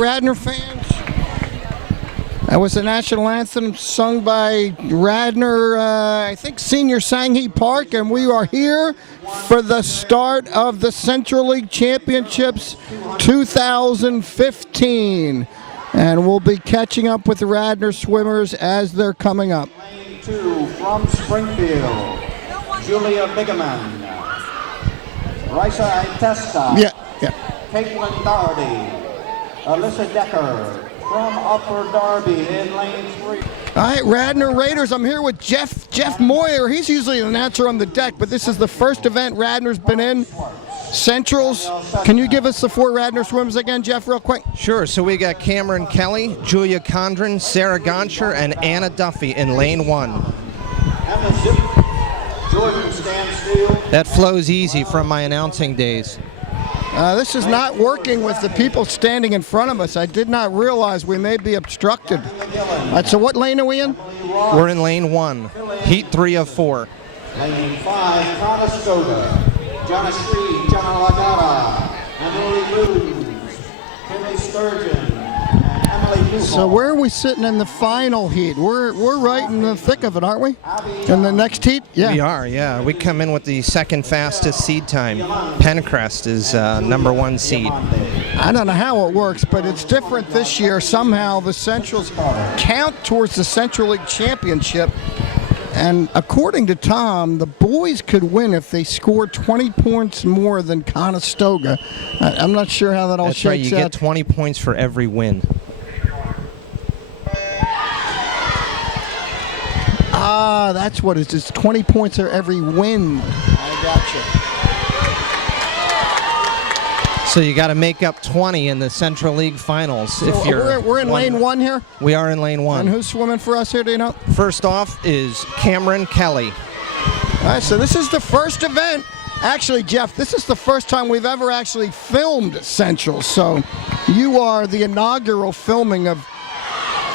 Radnor fans? That was the national anthem sung by Radnor, I think Senior Sanghi Park, and we are here for the start of the Central League Championships 2015. And we'll be catching up with the Radnor swimmers as they're coming up. Lane 2 from Springfield, Julia Bigeman, Raisa Itesta, Caitlin Doherty, Alyssa Decker from Upper Darby in lane 3. All right, Radnor Raiders, I'm here with Jeff Moyer. He's usually an announcer on the deck, but this is the first event Radnor's been in. Centrals. Can you give us the 4 Radnor swimmers again, Jeff, real quick? Sure. So we got Cameron Kelly, Julia Condren, Sarah Goncher, and Anna Duffy in lane 1. Jordan Stansfield. That flows easy from my announcing days. This is not working with the people standing in front of us. I did not realize we may be obstructed. All right, so what lane are we in? We're in lane 1, heat 3 of 4. Lane 5, Conestoga, Jana Shree, Jana Lagara, Emily Luz, Kinley Sturgeon, and Emily Newhall. So where are we sitting in the final heat? We're right in the thick of it, aren't we? In the next heat? Yeah. We are, yeah. We come in with the second fastest seed time. Pencrest is number 1 seed. I don't know how it works, but it's different this year. Somehow the Centrals count towards the Central League Championship. And according to Tom, the boys could win if they score 20 points more than Conestoga. I'm not sure how that all shakes out. That's right, you get 20 points for every win. Ah, that's what it is. It's 20 points for every win. I gotcha. So you got to make up 20 in the Central League Finals. So if you're we're in lane 1 here? We are in lane 1. And who's swimming for us here, do you know? First off is Cameron Kelly. All right, so this is the first event. Actually, Jeff, this is the first time we've ever actually filmed Central. So you are the inaugural filming of...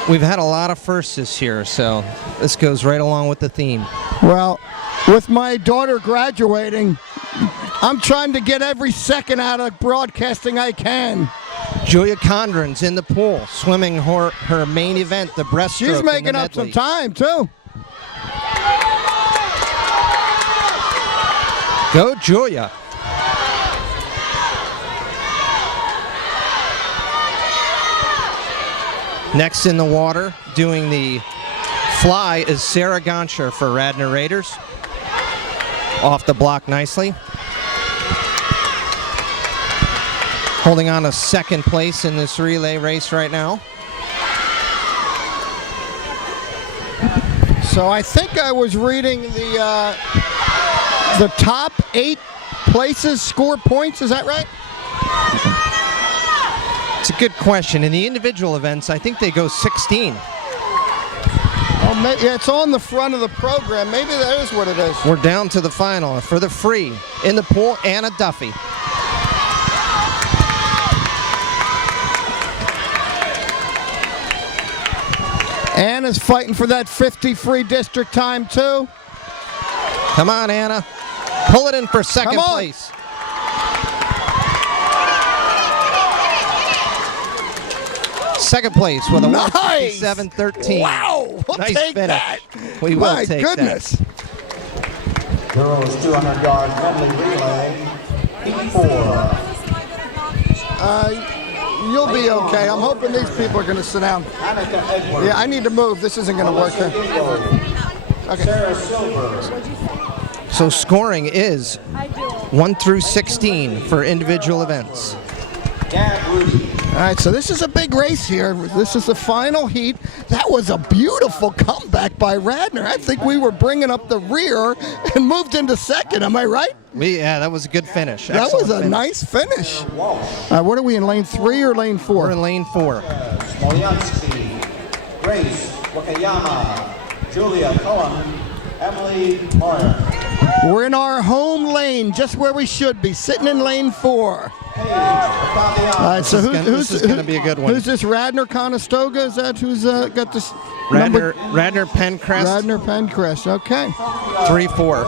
We've had a lot of firsts this year, so this goes right along with the theme. Well, with my daughter graduating, I'm trying to get every second out of broadcasting I can. Julia Condren's in the pool, swimming her main event, the breaststroke. She's making up some time, too. Go, Julia. Next in the water, doing the fly, is Sarah Goncher for Radnor Raiders. Off the block nicely. Holding on to second place in this relay race right now. So I think I was reading the top 8 places score points. Is that right? It's a good question. In the individual events, I think they go 16. Oh, yeah, it's on the front of the program. Maybe that is what it is. We're down to the final for the free. In the pool, Anna Duffy. Anna's fighting for that 50 free district time, too. Come on, Anna. Pull it in for second place. Second place with a 157.13. Wow, we'll nice take finish. that. We will take goodness. that. Girls 200-yard medley relay, heat 4. You'll be okay. I'm hoping these people are going to sit down. Yeah, I need to move. This isn't going to work here. Okay. Sarah Silver. So scoring is 1 through 16 for individual events. Gab Rudy. All right, so this is a big race here. This is the final heat. That was a beautiful comeback by Radnor. I think we were bringing up the rear and moved into second. Am I right? Yeah, that was a good finish. That was a finish. nice finish. What are we in, lane 3 or lane 4? We're in lane 4. Smolyansky, Grace Wakayama, Julia Cohen, Emily Moyer. We're in our home lane, just where we should be, sitting in lane 4. All right, so this is going to be a good one. Who's this? Radnor Conestoga? Is that who's got this? Radnor Pencrest. Radnor Pencrest. Okay. 3-4.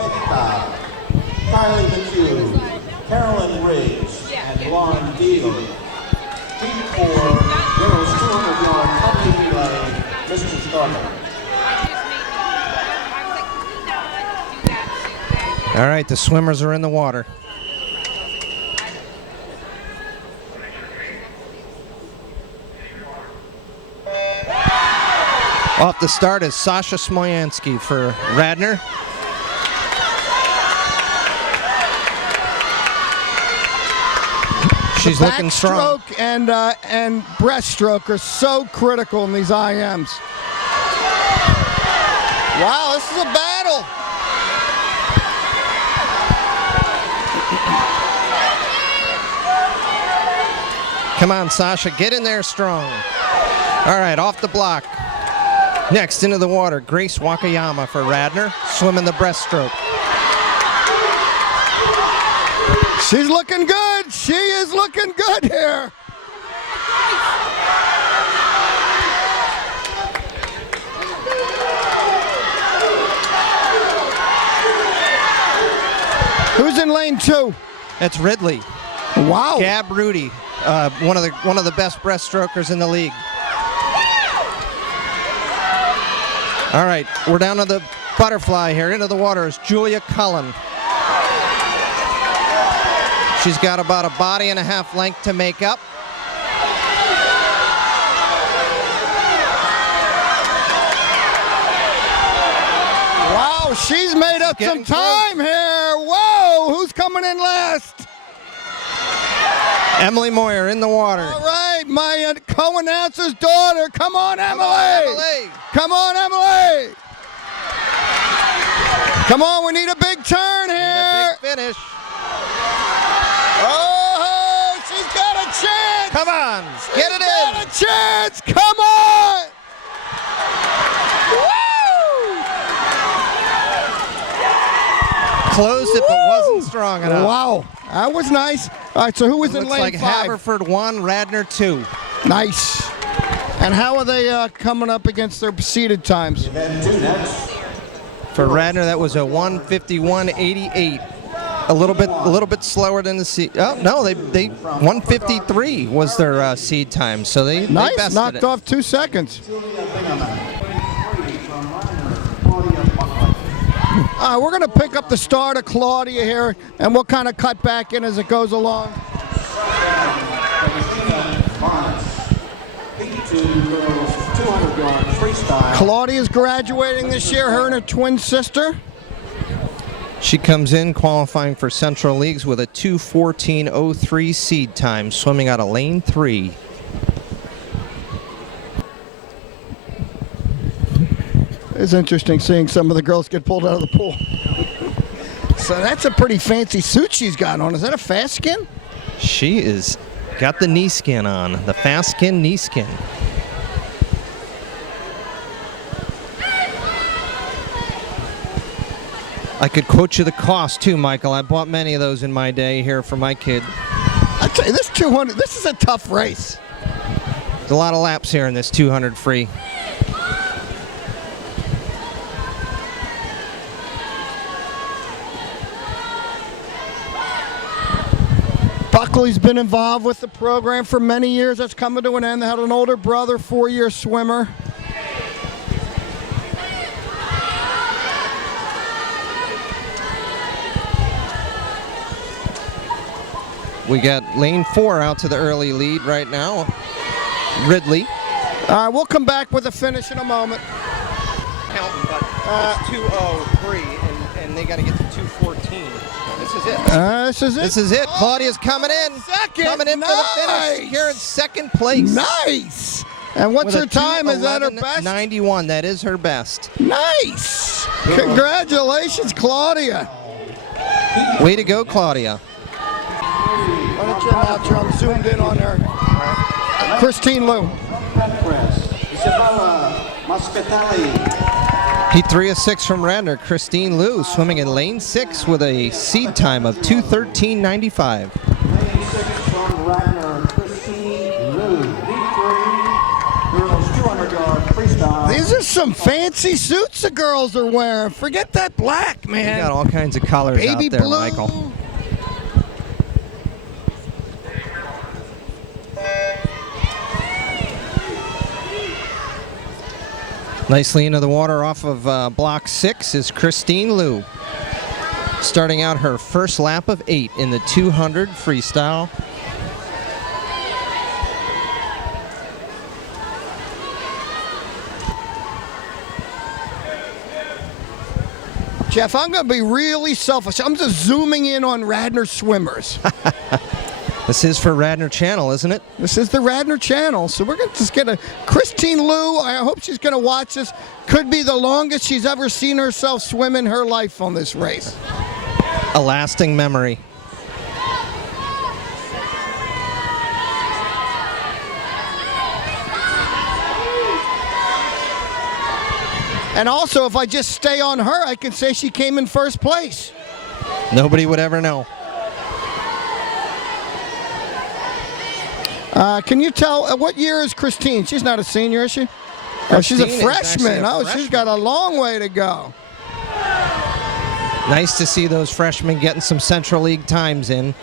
Kylie McHugh, Carolyn Riggs, and Lauren Deal. Team 4. girls 200-yard public relay, Mr. Starker. All right, the swimmers are in the water. Off the start is Sasha Smoyansky for Radnor. She's looking strong. Backstroke and breaststroke are so critical in these IMs. Wow, this is a battle. Come on, Sasha, get in there strong. All right, off the block. Next, into the water, Grace Wakayama for Radnor, swimming the breaststroke. She's looking good. She is looking good here. Who's in lane 2? That's Ridley. Wow. Gab Rudy, one of the best breaststrokers in the league. All right, we're down to the butterfly here. Into the water is Julia Cullen. She's got about a body and a half length to make up. Wow, she's made up some time here. Whoa, who's coming in last? Emily Moyer in the water. All right, my co-announcer's daughter. Come on, Emily. Come on, Emily. Come on, we need a big turn here. Big finish. Oh, she's got a chance. Come on, get it in. She's got a chance. Come on. Woo! Closed it, but wasn't strong enough. Wow, that was nice. All right, so who was in Looks lane like 5? Haverford 1, Radnor 2. Nice. And how are they coming up against their seeded times? Event 2 next. For Radnor, that was a 1:51.88. A little bit slower than the seed. Oh no, they 1:53 was their seed time. So they Nice, bested knocked it. off 2 seconds. We're going to pick up the start of Claudia here, and we'll kind of cut back in as it goes along. Claudia's graduating this year, her and her twin sister. She comes in qualifying for Central Leagues with a 2:14.03 seed time, swimming out of lane 3. It's interesting seeing some of the girls get pulled out of the pool. So that's a pretty fancy suit she's got on. Is that a fast skin? She is got the knee skin on, the fast skin knee skin. I could quote you the cost too, Michael. I bought many of those in my day here for my kid. I tell you, this 200, this is a tough race. There's a lot of laps here in this 200 free. Buckley's been involved with the program for many years. That's coming to an end. They had an older brother, 4-year swimmer. We got lane 4 out to the early lead right now. Ridley. We'll come back with a finish in a moment. Counting, but it's 2:03, and they got to get to 2:14. This is it. This is it. This is it. Claudia's coming in. Second. Coming in for the finish. Securing second place. Nice. And what's her time? Is that her best? 91. That is her best. Nice. Congratulations, Claudia. Way to go, Claudia. Why don't you announce her? I'm zoomed in on her. Christine Liu. Isabella Mascatelli. Heat 3 of 6 from Radnor. Christine Liu swimming in lane 6 with a seed time of 2:13.95. Lane 6 from Radnor, Christine Liu. Heat 3, girls 200-yard freestyle. These are some fancy suits the girls are wearing. Forget that black, man. You got all kinds of colors Baby out there, blue. Michael. Nicely into the water off of block 6 is Christine Liu, starting out her first lap of 8 in the 200 freestyle. Jeff, I'm going to be really selfish. I'm just zooming in on Radnor swimmers. This is for Radnor Channel, isn't it? This is the Radnor Channel, so we're going to just get a Christine Liu. I hope she's going to watch this. Could be the longest she's ever seen herself swim in her life on this race. A lasting memory. And also, if I just stay on her, I can say she came in first place. Nobody would ever know. Can you tell, what year is Christine? She's not a senior, is she? Oh, she's a Christine is freshman. actually a Oh, she's freshman. got a long way to go. Nice to see those freshmen getting some Central League times in.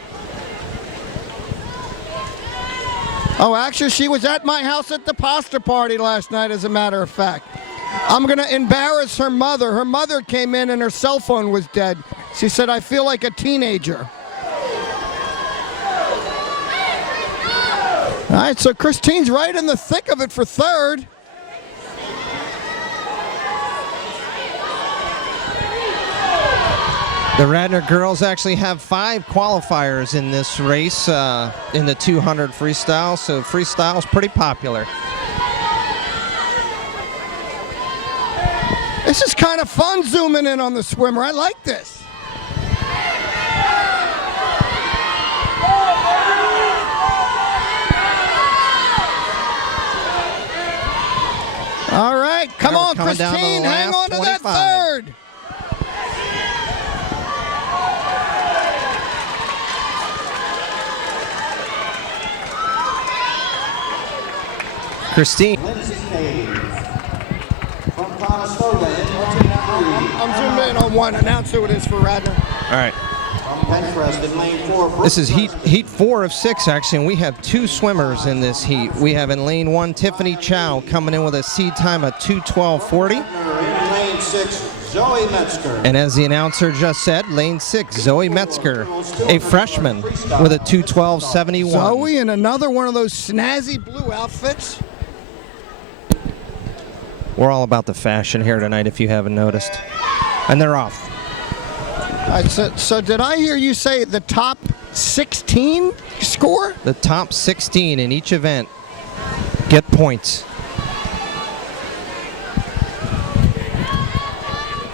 Oh, actually, she was at my house at the pasta party last night, as a matter of fact. I'm going to embarrass her mother. Her mother came in and her cell phone was dead. She said, I feel like a teenager. All right, so Christine's right in the thick of it for third. The Radnor girls actually have 5 qualifiers in this race in the 200 freestyle, so freestyle is pretty popular. This is kind of fun zooming in on the swimmer. I like this. All right, come Now we're on, coming down to the Christine, hang last on to that 25. third. Christine. Lindsay Cave from Conestoga in lane 3. I'm zooming in on one. Announce who it is for Radnor. All right. From Pencrest in lane 4. This is heat 4 of 6, actually, and we have 2 swimmers in this heat. We have in lane 1 Tiffany Chow coming in with a seed time of 2:12.40. In lane 6, Zoe Metzger. And as the announcer just said, lane 6, Zoe Metzger, a freshman with a 2:12.71. Zoe in another one of those snazzy blue outfits. We're all about the fashion here tonight, if you haven't noticed. And they're off. All right, so did I hear you say the top 16 score? The top 16 in each event get points.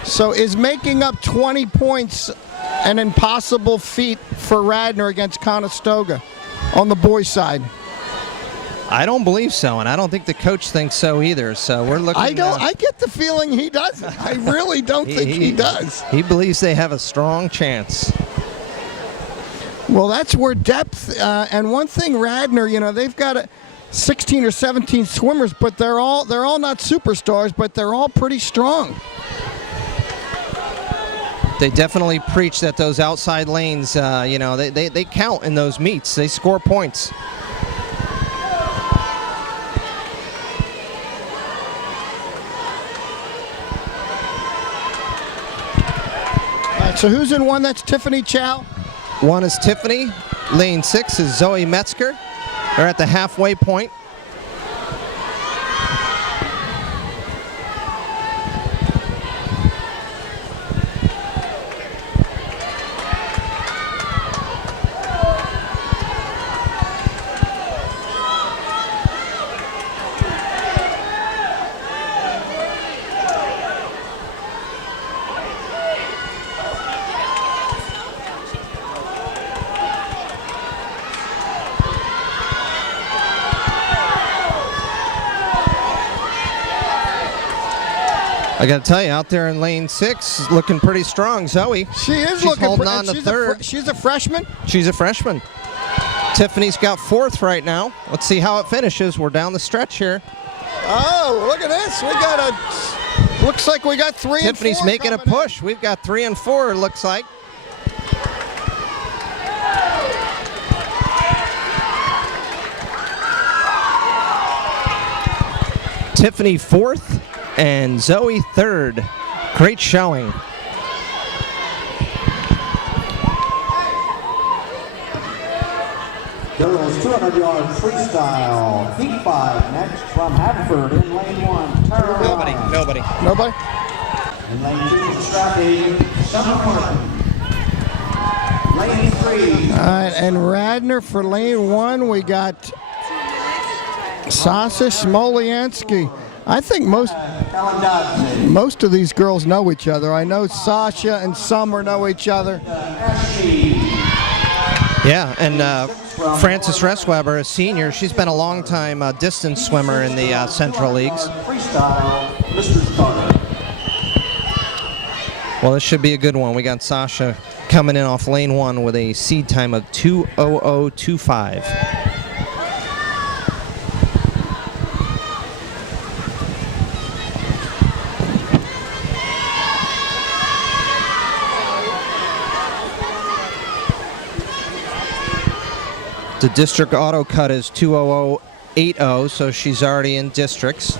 So is making up 20 points an impossible feat for Radnor against Conestoga on the boys' side? I don't believe so, and I don't think the coach thinks so either. So we're looking. I get the feeling he doesn't. I really don't think he does. He believes they have a strong chance. Well, that's where depth and one thing Radnor, they've got 16 or 17 swimmers, but they're all not superstars, but they're all pretty strong. They definitely preach that those outside lanes, they count in those meets. They score points. So who's in one? That's Tiffany Chow. 1 is Tiffany. Lane 6 is Zoe Metzger. They're at the halfway point. I got to tell you, out there in lane 6, looking pretty strong, Zoe. She is She's looking holding on to she's third. She's a freshman. She's a freshman. Tiffany's got 4th right now. Let's see how it finishes. We're down the stretch here. Oh, look at this. Looks like we got 3 and 4. Tiffany's making a coming in. push. We've got 3 and 4, it looks like. Tiffany 4th. and Zoe third. Great showing. Girls 200-yard freestyle. Heat 5 next from Haverford in lane 1. Turn Nobody. Nobody? In lane 2, Strathy, Summer Martin. Lane 3. All right, and Radnor for lane 1, we got Sasha Smoliansky. I think most of these girls know each other. I know Sasha and Summer know each other. Yeah, and Frances Ressweber, a senior, she's been a long time distance swimmer in the Central Leagues. Freestyle, Mr. Carter. Well, this should be a good one. We got Sasha coming in off lane 1 with a seed time of 2:00.25. The district auto cut is 2:00.80, so she's already in districts.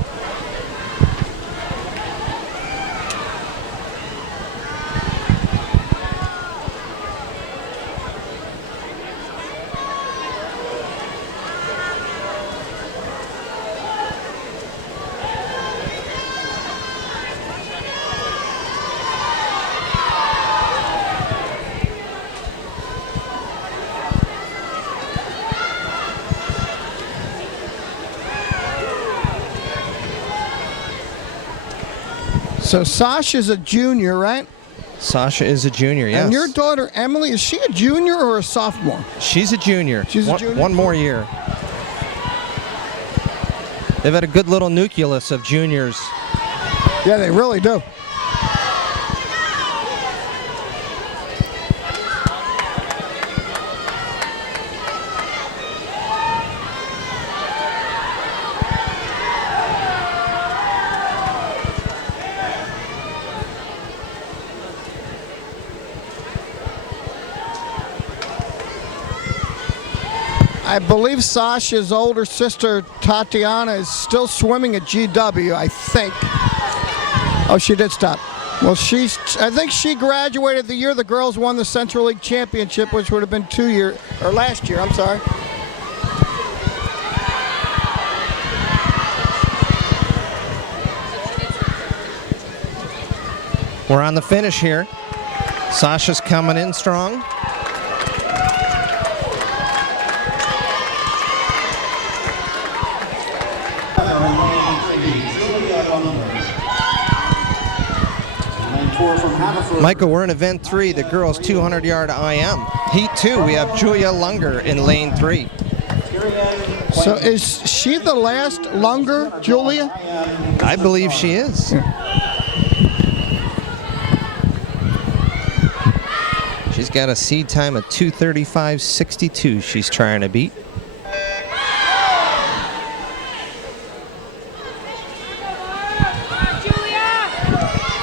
So Sasha's a junior, right? Sasha is a junior, yes. And your daughter, Emily, is she a junior or a sophomore? She's a junior. She's a junior? One more year. They've had a good little nucleus of juniors. Yeah, they really do. I believe Sasha's older sister, Tatiana, is still swimming at GW, I think. Oh, she did stop. Well, I think she graduated the year the girls won the Central League Championship, which would have been last year, I'm sorry. We're on the finish here. Sasha's coming in strong. Michael, we're in event 3, the girls 200-yard IM. Heat 2, we have Julia Lunger in lane 3. So is she the last Lunger, Julia? I believe she is. She's got a seed time of 2:35.62 she's trying to beat.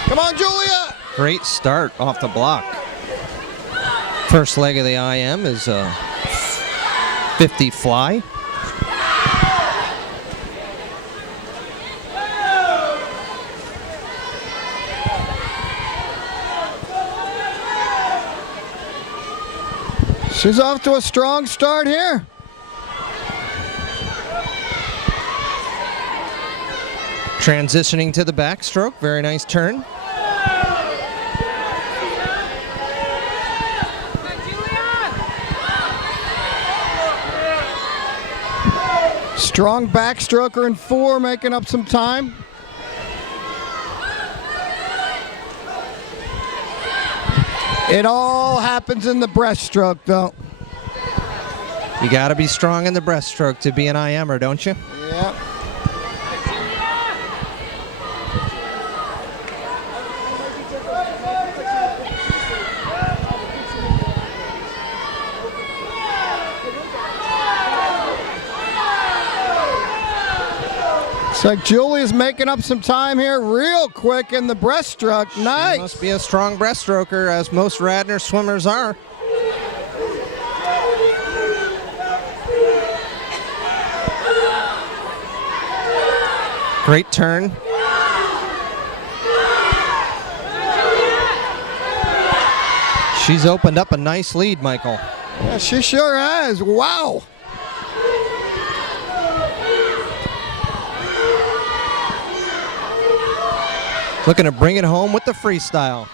Come on, Julia! Great start off the block. First leg of the IM is a 50 fly. She's off to a strong start here. Transitioning to the backstroke, very nice turn. Strong backstroker in 4, making up some time. It all happens in the breaststroke, though. You got to be strong in the breaststroke to be an IMer, don't you? Yeah. Looks like Julia's making up some time here real quick in the breaststroke. Nice. She must be a strong breaststroker, as most Radnor swimmers are. Great turn. She's opened up a nice lead, Michael. Yeah, she sure has. Wow. Looking to bring it home with the freestyle.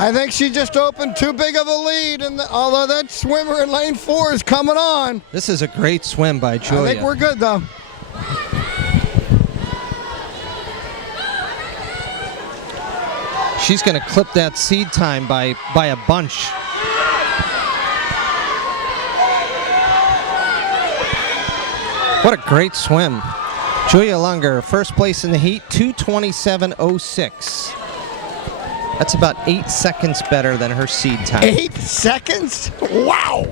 I think she just opened too big of a lead, and although that swimmer in lane 4 is coming on. This is a great swim by Julia. I think we're good, though. She's going to clip that seed time by a bunch. What a great swim. Julia Lunger, first place in the heat, 2:27.06. That's about 8 seconds better than her seed time. 8 seconds? Wow.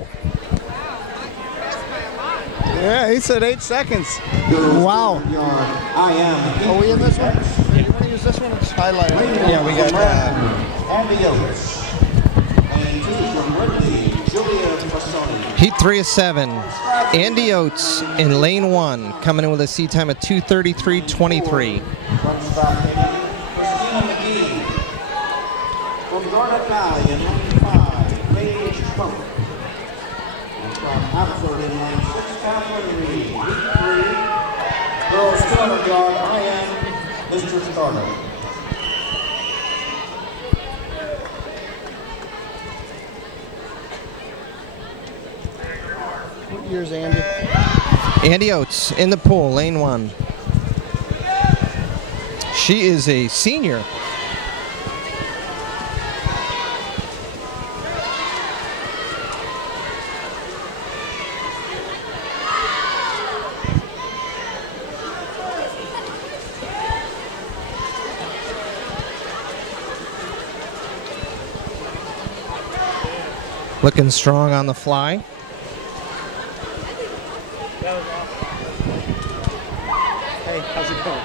Yeah, he said 8 seconds. Wow. Are we in this one? You want to use this one or just highlight it? Yeah, we got Andy Oates. And 2 from Ridley, Julia Fasoni. heat 3 of 7. Andy Oates in lane 1, coming in with a seed time of 2:33.23. From Stockton, Christina McGee. From Garnet Valley in lane 5, Paige Trump. And from Haverford in lane 6, Catherine Reed. Heat 3, girls 200 yard, I am Mr. Starter. What year's Andy? Andy Oates in the pool, lane 1. She is a senior. Looking strong on the fly. Hey, how's it going?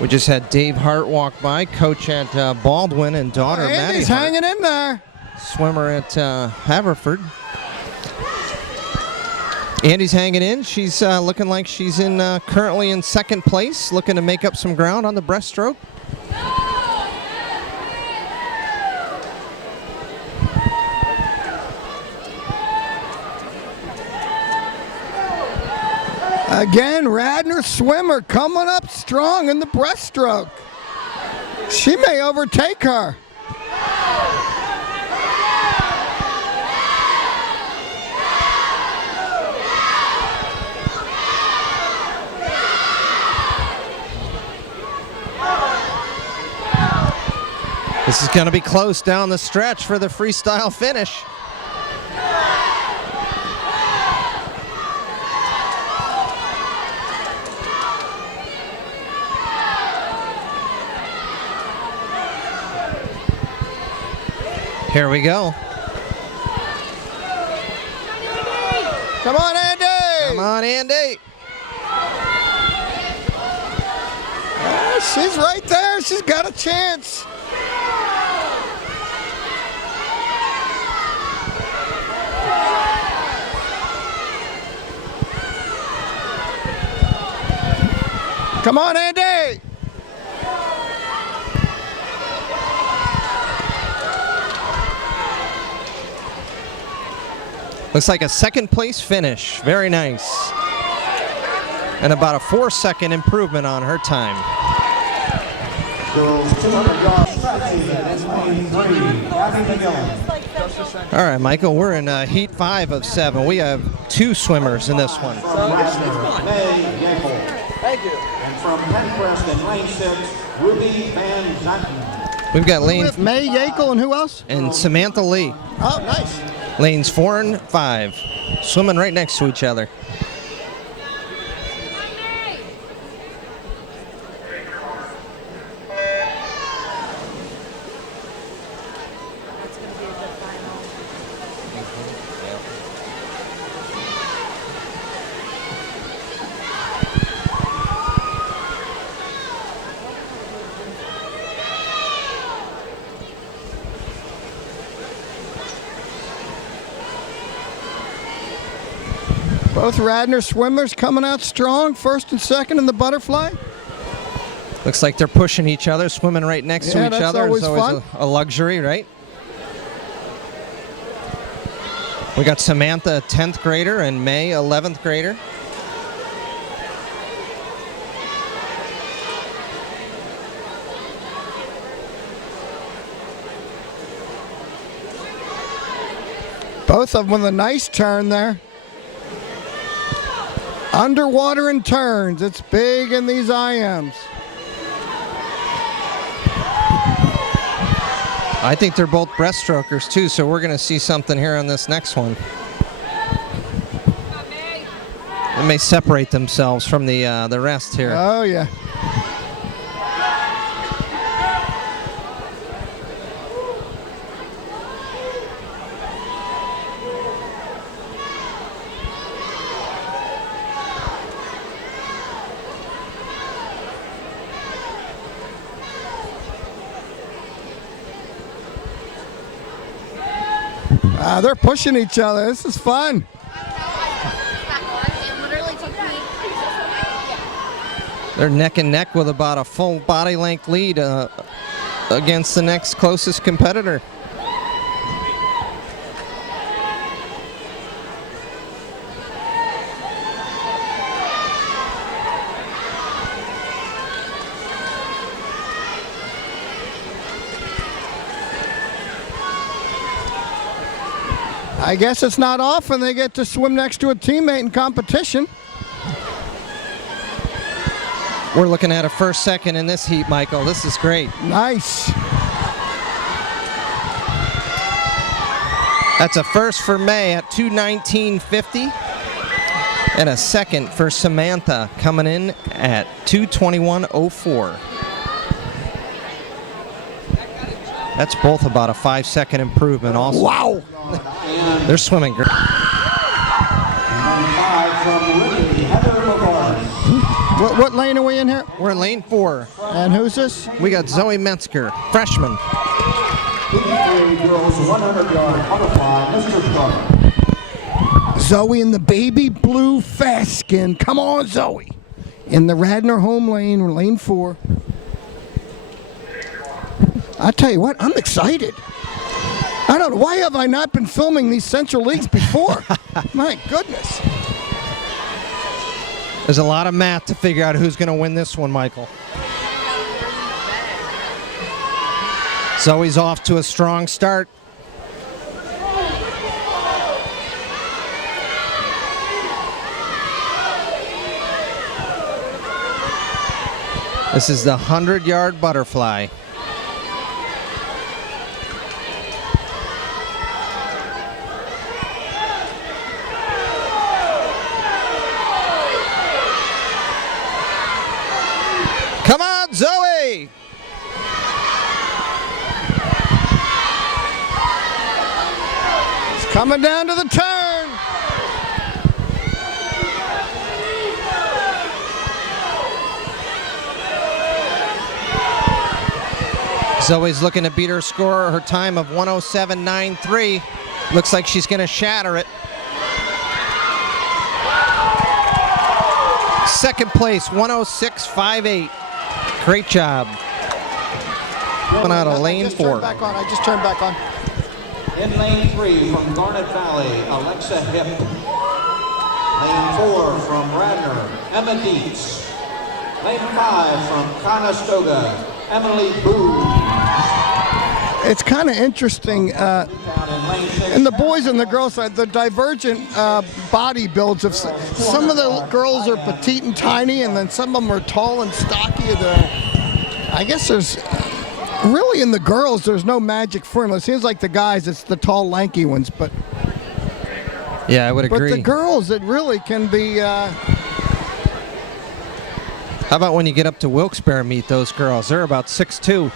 We just had Dave Hart walk by, coach at Baldwin, and daughter Maddie Andy's Hart, hanging in there. swimmer at Haverford. Andy's hanging in. She's looking like she's in currently in second place, looking to make up some ground on the breaststroke. Again, Radnor swimmer coming up strong in the breaststroke. She may overtake her. This is going to be close down the stretch for the freestyle finish. Here we go. Come on, Andy! Come on, Andy. She's right there. She's got a chance. Come on, Andy! Looks like a second place finish. Very nice. And about a 4-second improvement on her time. Girls 200 yards, stretching in lane 3, Abby McGillen. All right, Michael, we're in heat 5 of 7. We have 2 swimmers in this one. From Radnor, May Yankel. Thank you. And from Pencrest in lane 6, Ruby Van Zanten. We've got lane May Yankel and who else? and Samantha Lee. Oh, nice. Lanes 4 and 5, swimming right next to each other. Both Radnor swimmers coming out strong, first and second in the butterfly. Looks like they're pushing each other, swimming right next to each that's other. always It's always fun. a luxury, right? We got Samantha, a 10th grader, and May, 11th grader. Both of them with a nice turn there. Underwater and turns. It's big in these IMs. I think they're both breaststrokers too, so we're going to see something here on this next one. They may separate themselves from the rest here. Oh, yeah. They're pushing each other. This is fun. They're neck and neck with about a full body length lead against the next closest competitor. I guess it's not often they get to swim next to a teammate in competition. We're looking at a first, second in this heat, Michael. This is great. Nice. That's a first for May at 2:19.50, and a second for Samantha coming in at 2:21.04. That's both about a 5-second improvement also. Wow. They're swimming great. What lane are we in here? We're in lane 4. And who's this? We got Zoe Metzger, freshman. 53 girls 100-yard butterfly, Mr. Clark. Zoe in the baby blue fast skin. Come on, Zoe. In the Radnor home lane, lane 4. I tell you what, I'm excited. I don't know, why have I not been filming these Central Leagues before? My goodness. There's a lot of math to figure out who's going to win this one, Michael. Zoe's off to a strong start. This is the 100-yard butterfly. Come on, Zoe! It's coming down to the turn. Zoe's looking to beat her score, her time of 107.93. Looks like she's going to shatter it. Second place, 106.58. Great job. Coming out of lane 4. I just turned back on. In lane 3 from Garnet Valley, Alexa Hip. Lane 4 from Radnor, Emma Dietz. Lane 5 from Conestoga, Emily Boo. It's kind of interesting. And the boys and the girls side, the divergent body builds of some of the girls are petite and tiny, and then some of them are tall and stocky. I guess there's really in the girls there's no magic formula. It seems like the guys it's the tall, lanky ones, but yeah, I would agree. But the girls it really can be. How about when you get up to Wilkes-Barre, meet those girls? They're about 6'2".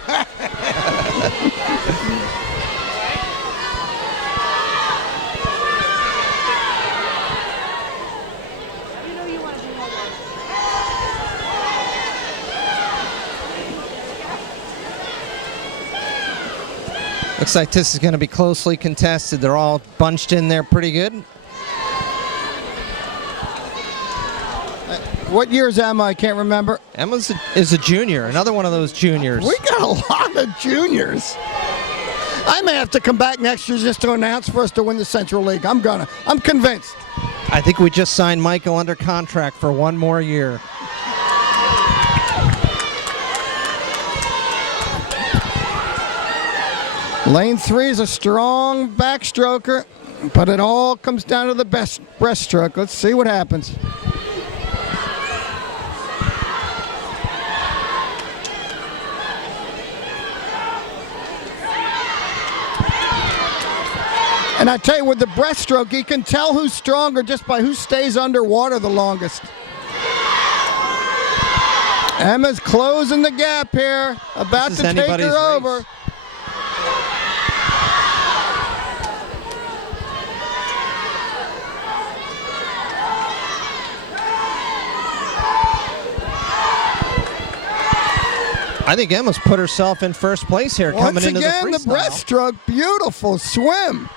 Looks like this is going to be closely contested. They're all bunched in there pretty good. What year's Emma? I can't remember. Emma is a junior, another one of those juniors. We got a lot of juniors. I may have to come back next year just to announce for us to win the Central League. I'm convinced. I think we just signed Michael under contract for 1 more year. Lane 3 is a strong backstroker, but it all comes down to the best breaststroke. Let's see what happens. And I tell you, with the breaststroke, you can tell who's stronger just by who stays underwater the longest. Emma's closing the gap here, about to take her over. Race. I think Emma's put herself in first place here coming into the freestyle. Once again, the breaststroke, beautiful swim.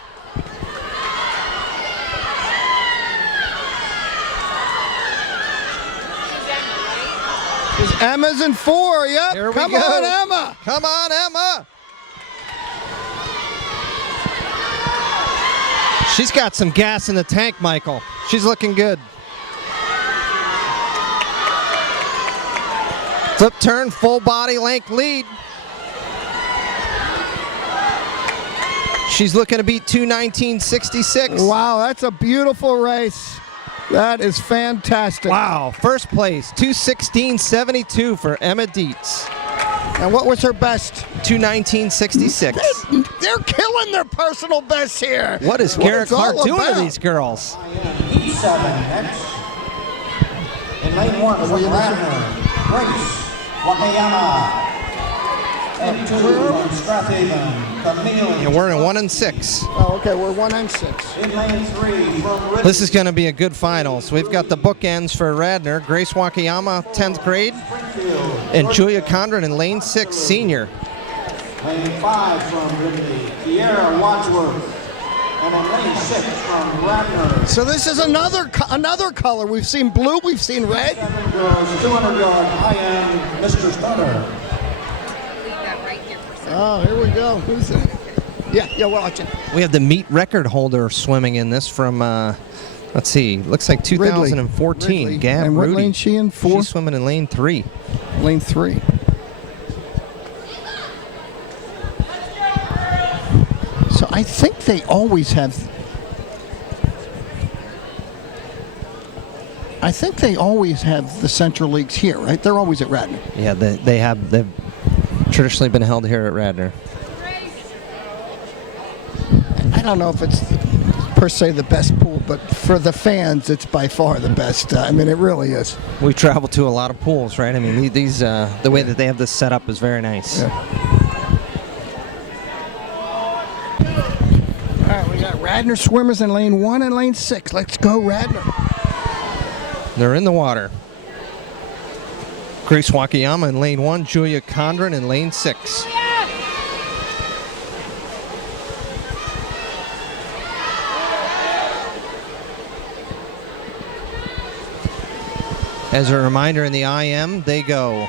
Emma's in 4, yep. Here we Come go. on, Emma. Come on, Emma. She's got some gas in the tank, Michael. She's looking good. Flip turn, full body length lead. She's looking to beat 2:19.66. Wow, that's a beautiful race. That is fantastic. Wow, first place, 2:16.72 for Emma Dietz. And what was her best? 2:19.66. They're killing their personal bests here. What is Garrett Clark doing to these girls? E7 next. In lane 1 from Radnor, Grace Wakayama. And 2 from Strathaven, Camille. And we're in 1 and 6. Oh, okay, we're 1 and 6. In lane 3 from Ridley. This is going to be a good final. So we've got the bookends for Radnor, Grace Wakayama, 10th grade, and Julia Condren in lane 6, senior. Lane 5 from Ridley, Kiera Wadsworth. And in lane 6 from Radnor. So this is another color. We've seen blue, we've seen red. 7 girls, 200-yard high-end Mr. Stunner. Oh, here we go. Who's it? Yeah, watch it. We have the meet record holder swimming in this from, let's see, looks like 2014. Ridley. Gab And what Rudy. lane she in? 4? She's swimming in lane 3. Lane 3. So I think they always have. I think they always have the Central Leagues here, right? They're always at Radnor. Yeah, they've traditionally been held here at Radnor. I don't know if it's per se the best pool, but for the fans, it's by far the best. I mean, it really is. We travel to a lot of pools, right? I mean, these the way that they have this set up is very nice. Yeah. All right, we got Radnor swimmers in lane 1 and lane 6. Let's go, Radnor. They're in the water. Grace Wakayama in lane 1, Julia Condren in lane 6. As a reminder, in the IM, they go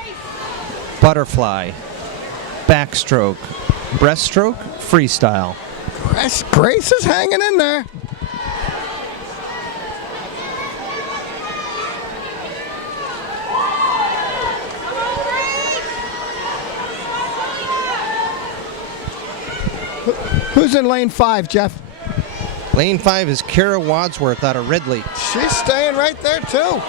butterfly, backstroke, breaststroke, freestyle. Grace is hanging in there. Who's in lane 5, Jeff? Lane 5 is Kara Wadsworth out of Ridley. She's staying right there, too.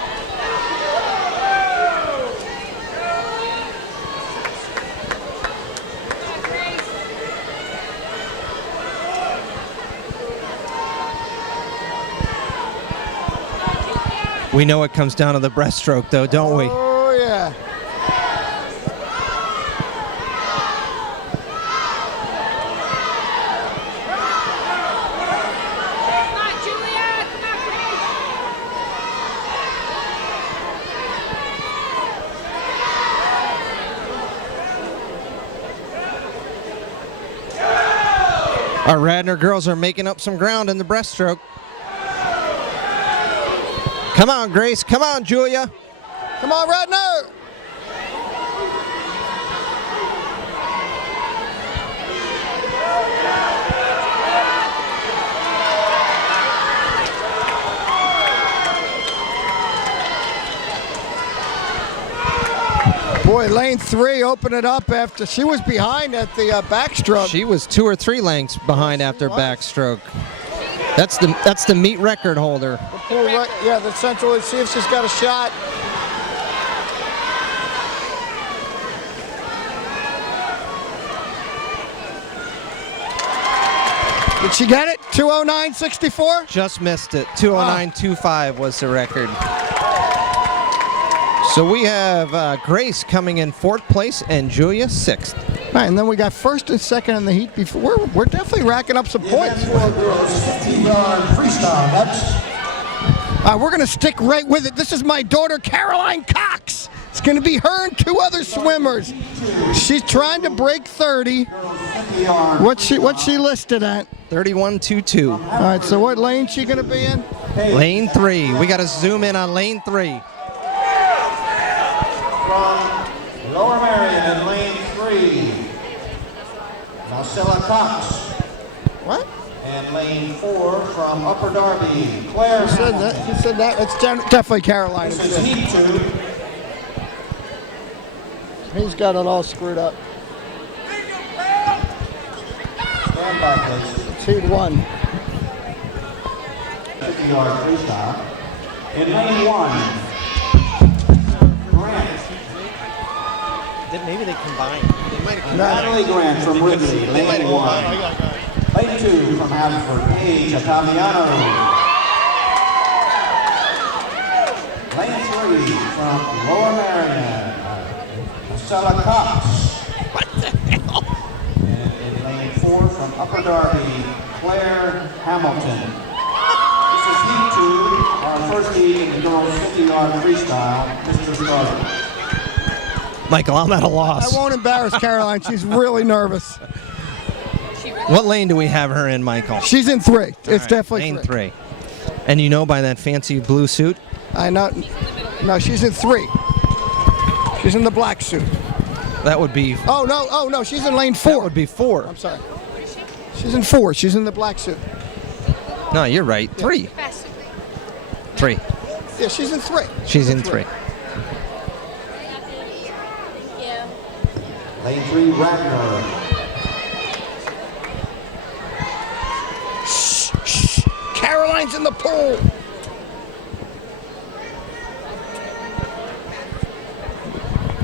We know it comes down to the breaststroke, though, don't we? Oh, yeah. Our Radnor girls are making up some ground in the breaststroke. Come on, Grace. Come on, Julia. Come on, Radnor. Boy, lane 3 opened it up after she was behind at the backstroke. She was 2 or 3 lengths behind after backstroke. That's the meet record holder. Yeah, the central. Let's see if she's got a shot. Did she get it? 209.64? Just missed it. 209.25 was the record. So we have Grace coming in 4th place and Julia 6th. All right, and then we got 1st and 2nd in the heat before. We're definitely racking up some points. Freestyle. We're going to stick right with it. This is my daughter, Caroline Cox. It's going to be her and 2 other swimmers. She's trying to break 30. What's she listed at? 31.22. All right, so what lane she going to be in? Lane 3. We got to zoom in on lane 3. From Lower Marion in lane 3, Marcella Cox. What? And lane 4 from Upper Darby, Claire. He said that. He said that. It's definitely Caroline. This is heat 2. He's got it all screwed up. Stand by, please. It's heat 1. 50-yard freestyle. In lane 1, Grant. Maybe they combined. They might have Natalie Grant from Ridley, lane 1. Lane 2 from Haverford, Paige Ottaviano. Lane 3 from Lower Marion, Marcella Cox. What the hell? And in lane 4 from Upper Darby, Claire Hamilton. This is heat 2, our first heat in the girls 50-yard freestyle, Mr. Starter. Michael, I'm at a I loss. won't embarrass Caroline. She's really nervous. What lane do we have her in, Michael? She's in 3. It's definitely Lane 3. 3. And you know by that fancy blue suit? I know. No, she's in 3. She's in the black suit. That would be. Oh no! She's in lane 4. That would be 4. I'm sorry. She's in 4. She's in the black suit. No, you're right. 3. 3. Yeah, she's in 3. She's in 3. Lane 3, Radnor. Shh. Caroline's in the pool.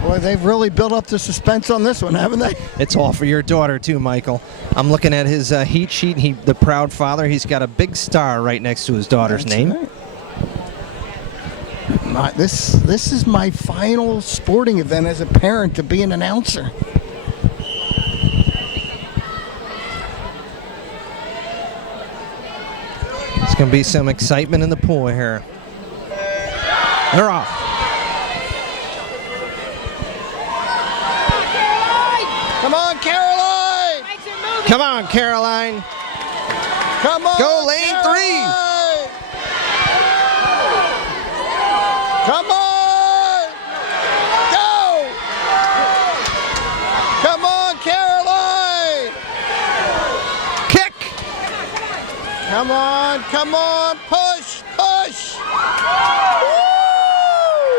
Boy, they've really built up the suspense on this one, haven't they? It's all for your daughter too, Michael. I'm looking at his heat sheet. The proud father. He's got a big star right next to his daughter's name. Right. This is my final sporting event as a parent to be an announcer. There's going to be some excitement in the pool here. They're off. Come on, Caroline! Come on, Caroline. Come on, Go lane Caroline! Come on! Go! Come on, Caroline! Kick. Come on, push!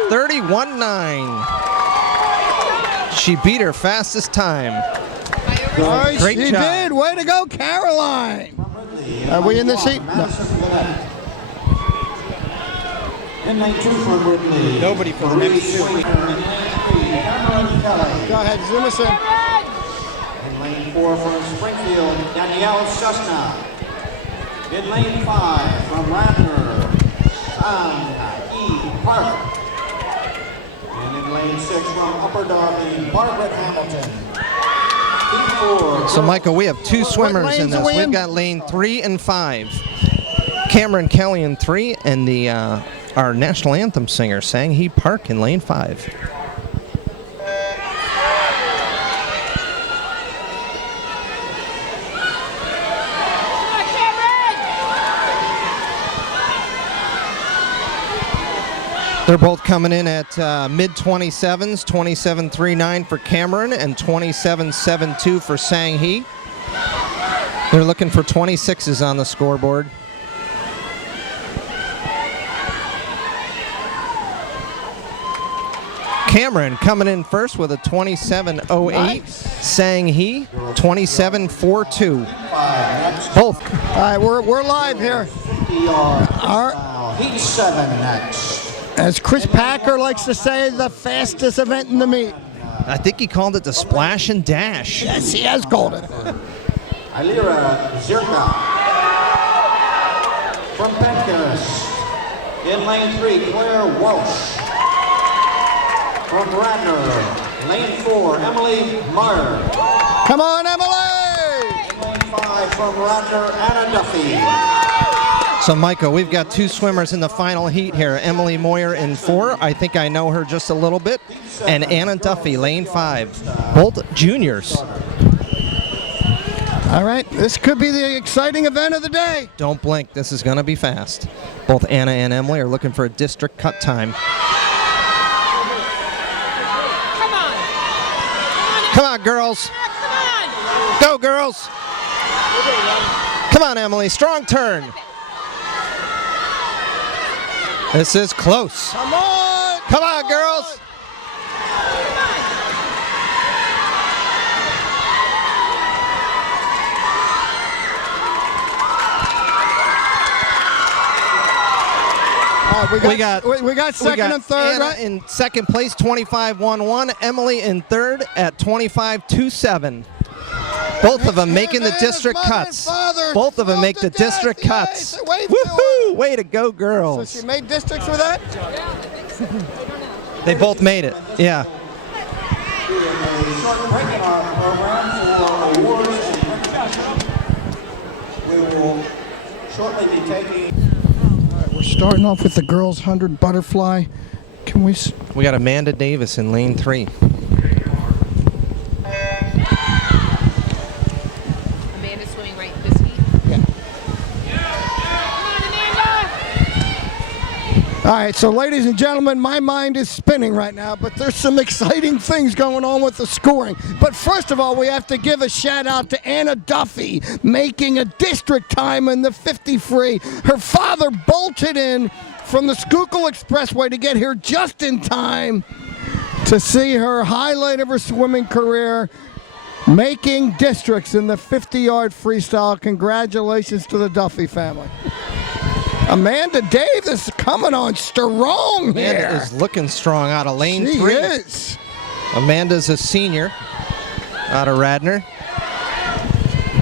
31.9. She beat her fastest time. Oh, Great she job. did. Way to go, Caroline. Are we in the seat? No. In lane 2 from Ridley. Nobody for the next 2. In lane 3, Cameron Kelly. Go ahead, zoom us in. In lane 4 from Springfield, Danielle Shusna. In lane 5 from Radnor, E. Park. And in lane 6 from Upper Darby, Margaret Hamilton. So, Michael, we have 2 swimmers in lanes are this. we in? We've got lane 3 and 5. Cameron Kelly in 3, and our national anthem singer sang He Park in lane 5. They're both coming in at mid-27s, 27.39 for Cameron and 27.72 for Sang Hee. They're looking for 26s on the scoreboard. Cameron coming in first with a 27.08. Nice. Sang Hee, 27.42. Both. All right, we're live here. 50-yard Our- freestyle. Heat 7 next. As Chris Packer likes to say, the fastest event in the meet. I think he called it the splash and dash. Yes, he has called it. Alira Zirka from Pencas. In lane 3, Claire Walsh. From Radnor, lane 4, Emily Meyer. Come on, Emily! In lane 5, from Radnor, Anna Duffy. So, Michael, we've got two swimmers in the final heat here. Emily Moyer in 4. I think I know her just a little bit. And Anna Duffy, lane 5. Both juniors. All right, this could be the exciting event of the day. Don't blink. This is going to be fast. Both Anna and Emily are looking for a district cut time. Come on, girls. Go, girls. Come on, Emily. Strong turn. This is close. Come on! Come on, girls. We got second and third, Anna right? in second place, 25.11. Emily in third at 25.27. Both of them making the district cuts. Both of them make the district cuts. Woohoo! Way to go, So girls. she made districts with that? They both made it. Yeah. A short break in our program for awards and recognition. We will shortly be taking. We're starting off with the girls' 100 butterfly. Can we? We got Amanda Davis in lane 3. Amanda's swimming right this heat. All right, so ladies and gentlemen, my mind is spinning right now, but there's some exciting things going on with the scoring. But first of all, we have to give a shout out to Anna Duffy making a district time in the 50 free. Her father bolted in from the Schuylkill Expressway to get here just in time to see her highlight of her swimming career making districts in the 50-yard freestyle. Congratulations to the Duffy family. Amanda Davis coming on strong here. Amanda is looking strong out of lane She 3. is. Amanda's a senior out of Radnor.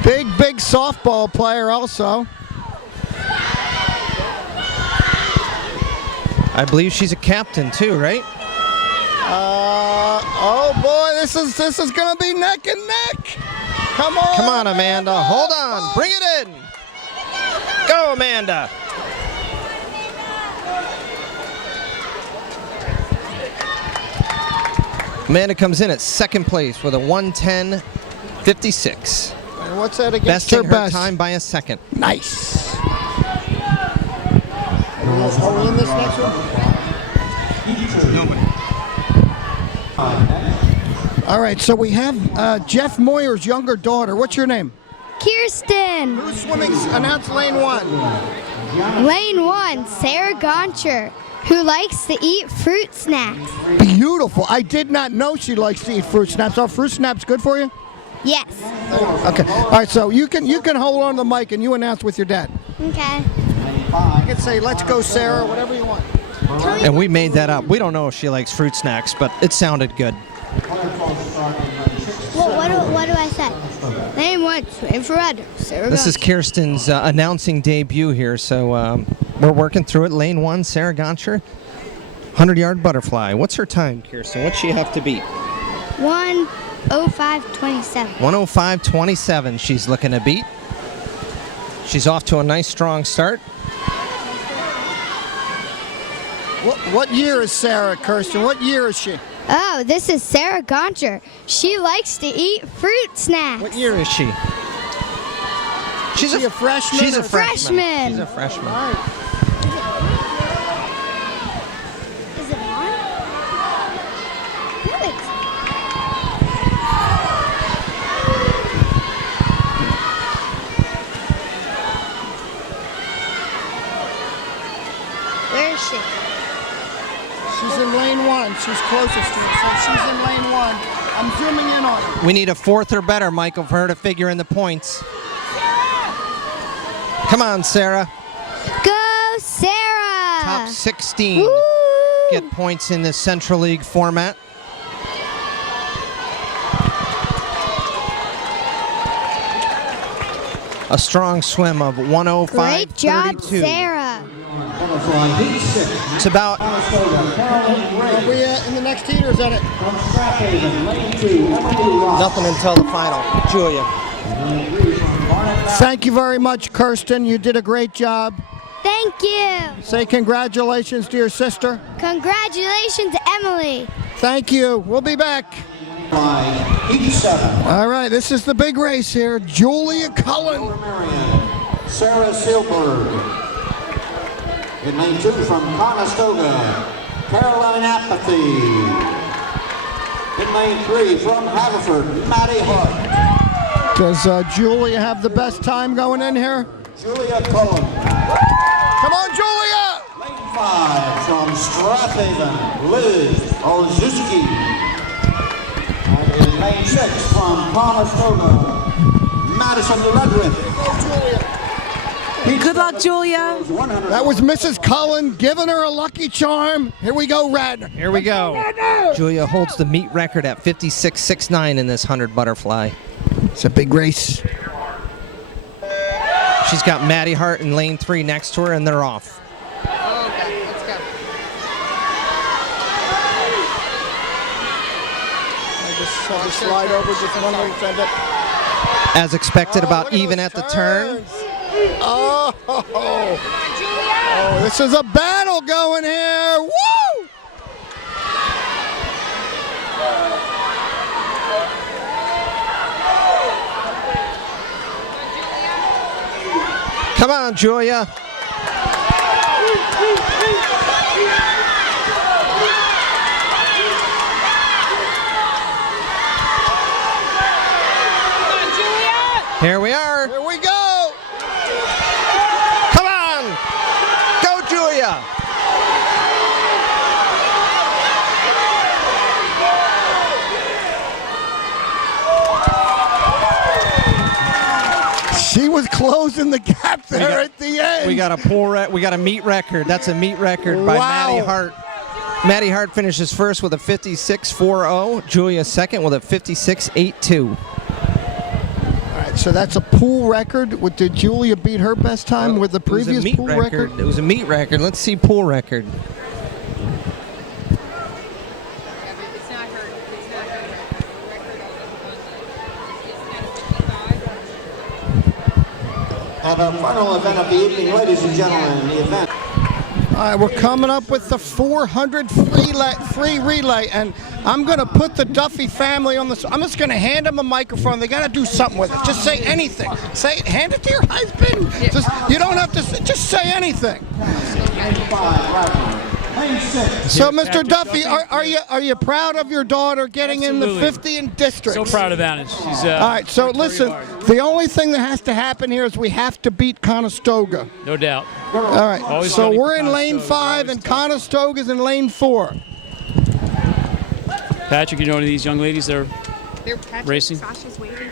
Big softball player also. I believe she's a captain too, right? Oh boy, this is gonna be neck and neck. Come on. Come on, Amanda. Hold on. Bring it in. Go, Amanda. Amanda comes in at second place with a 1:10.56. And what's that against Besting her her best? time by a second. Nice. Are we in this next one? All right, so we have Jeff Moyer's younger daughter. What's your name? Kirsten. Who's swimming? Announce lane 1. Lane 1, Sarah Goncher, who likes to eat fruit snacks. Beautiful. I did not know she likes to eat fruit snaps. Are fruit snaps good for you? Yes. Okay. All right, so you can hold on to the mic and you announce with your dad. Okay. You can say, "Let's go, Sarah," whatever you want. And we made that up. We don't know if she likes fruit snacks, but it sounded good. What do I say? Lane 1, infrared, Sarah This is Goncher. Kirsten's announcing debut here, so we're working through it. Lane 1, Sarah Goncher, 100-yard butterfly. What's her time, Kirsten? What's she have to beat? 1:05:27. 1:05.27 she's looking to beat. She's off to a nice, strong start. What year is Sarah, Kirsten? What year is she? Oh, this is Sarah Goncher. She likes to eat fruit snacks. What year is she? She's Is she a freshman She's a or- freshman. Freshman. She's a freshman. Is is she? She's in lane 1. She's closest to it, so she's in lane 1. I'm zooming in on her. We need a 4th or better, Michael, for her to figure in the points. Come on, Sarah. Go, Sarah! Top 16 Woo! get points in this Central League format. A strong swim of 105.32. Great job, Sarah. Butterfly heat 6. It's about Are we in the next heat or is that it? From Strathaven, lane 2, Emily Ross. nothing until the final. Julia. Thank you very much, Kirsten. You did a great job. Thank you. Say congratulations to your sister. Congratulations, Emily. Thank you. We'll be back. Heat 7. All right, this is the big race here. Julia Cullen. Marion, Sarah Silberg. In lane 2 from Conestoga, Caroline Apathy. In lane 3 from Haverford, Maddie Hart. Does Julia have the best time going in here? Julia Cullen. Come on, Julia! Lane 5 from Strathaven, Liz Olszewski. And in lane 6 from Conestoga, Madison Ledwith. Good luck, Julia. That was Mrs. Cullen giving her a lucky charm. Here we go, Radnor. Here we go. Julia holds the meet record at 56.69 in this 100 butterfly. It's a big race. She's got Maddie Hart in lane 3 next to her, and they're off. Oh, okay, let's go. I just have to slide over just one way to end up. As expected, about Look at even those at the turn. turns. Oh, this is a battle going here. Woo! Come on, Julia. Here we are. Here we go. Come on. Go, Julia. She was closing the gap there at the end. We got a meet record. That's a meet record by Wow. Maddie Hart. Maddie Hart finishes first with a 56.40. Julia second with a 56.82. All right, so that's a pool record. Did Julia beat her best time with the previous pool record? It was a meet record. Let's see pool record. Yeah, but it's not her. It's not her record of the At our final event of the evening, ladies and gentlemen, the event. All right, we're coming up with the 400 free relay, and I'm going to put the Duffy family on this. I'm just going to hand them a microphone. They got to do something with it. Just say anything. Hand it to your husband. You don't have to. Just say anything. So, Mr. Duffy, are you proud of your daughter getting in the 50 in district? So proud of Anna. She's All right, so listen, the only thing that has to happen here is we have to beat Conestoga. no doubt. All right, Always so gotta we're beat in lane Conestoga. 5 and Conestoga's in lane 4. Patrick, you know any of these young ladies that are They're Patrick, Racing. Sasha's waving to you.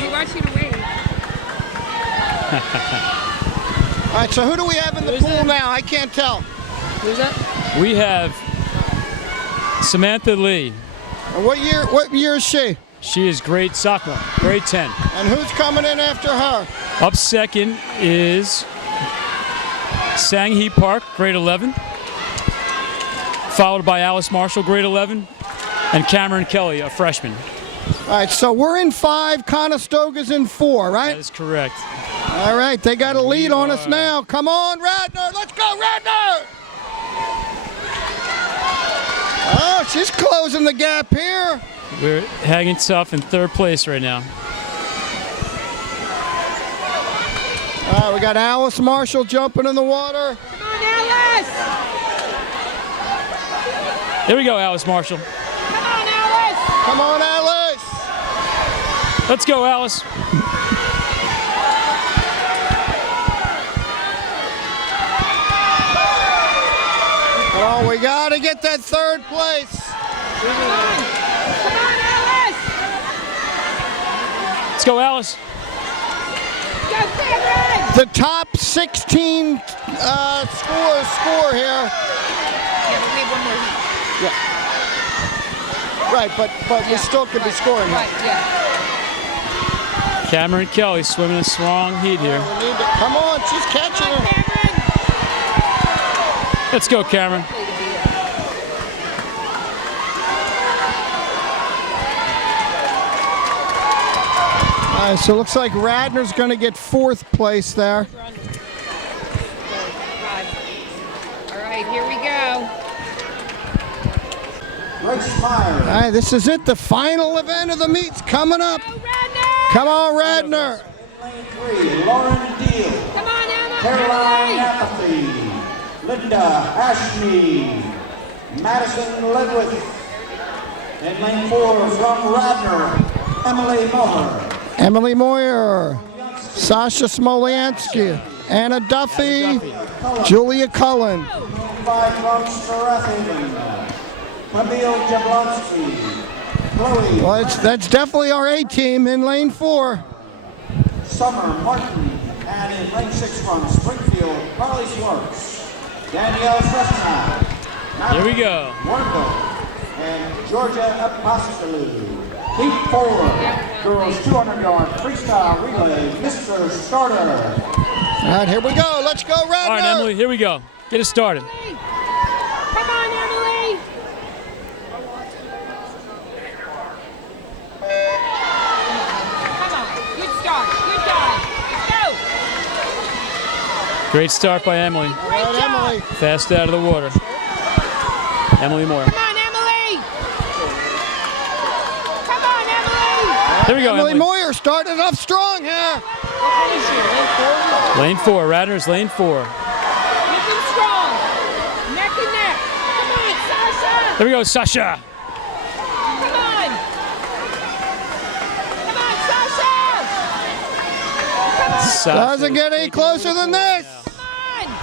We want you to wave. All right, so who do we have in the pool now? I can't tell. We have Samantha Lee. And what year is she? She is grade sophomore, grade 10. And who's coming in after her? Up second is Sang-hee Park, grade 11. Followed by Alice Marshall, grade 11. And Cameron Kelly, a freshman. All right, so we're in 5, Conestoga's in 4, That right? is correct. All right, they got a lead on us now. Come on, Radnor, let's go, Radnor! Oh, she's closing the gap here. We're hanging tough in third place right now. All right, we got Alice Marshall jumping in the water. Come on, Alice! Here we go, Alice Marshall. Come on, Alice! Come on, Alice! Let's go, Alice. to get that third place. Come on, Alice! Let's go, Alice. Go, Cameron! The top 16 score here. Yeah, but we have one more heat. Right, but we still could be scoring. Right, yeah. Cameron Kelly swimming a strong heat here. We need to, come on, she's catching her. Cameron! Let's go, Cameron. All right, so it looks like Radnor's going to get fourth place there. All right, here we go. Grace Myers. All right, this is it. The final event of the meet's coming up. Go, Radnor! Come on, Radnor. Lane 3, Lauren Deal. Come on, Emma! Caroline Emily! Apathy. Linda Ashney. Madison Ledwith. In lane 4 from Radnor, Emily Muller. Emily Moyer, Sasha Smolyansky, Anna Duffy, Julia Cullen. 5 from Strathaven, Camille Jablonski. Chloe Well, that's definitely our A team in lane 4. Summer Martin. And in lane 6 from Springfield, Carly Swartz. Danielle Fresna. Here we go. Warnville. And Georgia Apostolou. Heat 4, girls 200-yard freestyle relay, Mr. Starter. All right, here we go. Let's go, Radnor. All right, Emily, here we go. Get it started. Come on, Emily! Come on, good start, good dive. Let's go! Great start by Emily. All right, Emily. Fast out of the water. Emily Moore. Come on, Emily! Come on, Emily! Here we go, Emily Emily. Moyer started off strong here. Lane 4. Radnor's lane 4. Keep them strong. Neck and neck. Come on, Sasha! Here we go, Sasha. Come on! Come on, Sasha! Come on! Sasha Doesn't get any taking closer it than away this. now. Come on! Oh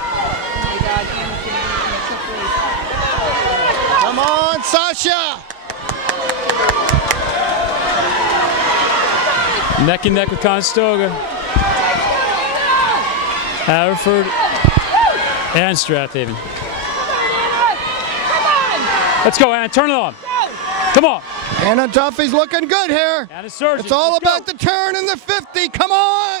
my God, Hamilton in a tough race. Come on, Sasha. Neck and neck with Conestoga, Haverford, and Strathaven. Let's go, Anna. Turn it on. Come on. Anna Duffy's looking good here. Anna Surgeon. It's all Let's about go. the turn in the 50. Come on.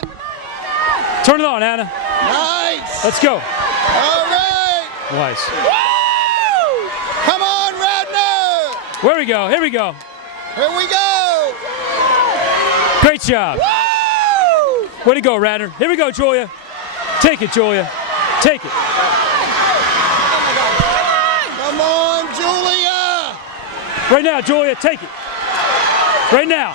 Turn it on, Anna. Nice. Let's go. All right. Nice. Come on, Radnor. Here we go. Here we go. Here we go. Great job. Way to go, Radnor. Here we go, Julia. Take it, Julia. Take it. Come on, Julia. Right now, Julia. Take it. Right now.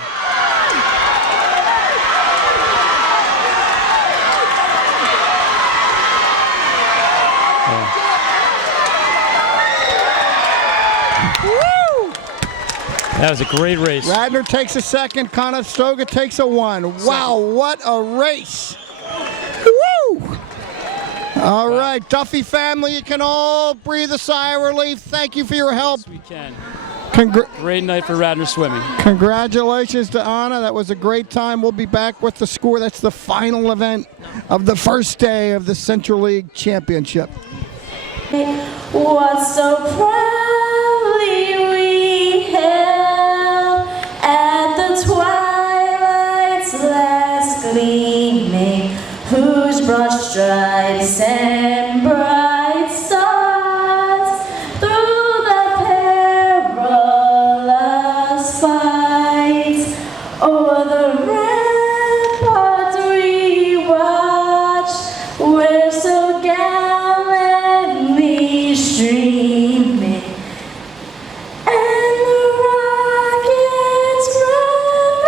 That was a great race. Radnor takes a second. Conestoga takes a 1. Wow, what a race. Woo! All right, Duffy family, you can all breathe a sigh of relief. Thank you for your help. Yes, we can. Congra- Great night for Radnor swimming. Congratulations to Anna. That was a great time. We'll be back with the score. That's the final event of the first day of the Central League Championship. What so proudly we hailed at the twilight's last gleaming, whose broad stripes and bright stars through the perilous fight o'er the ramparts we watched, where so gallantly streaming, and the rockets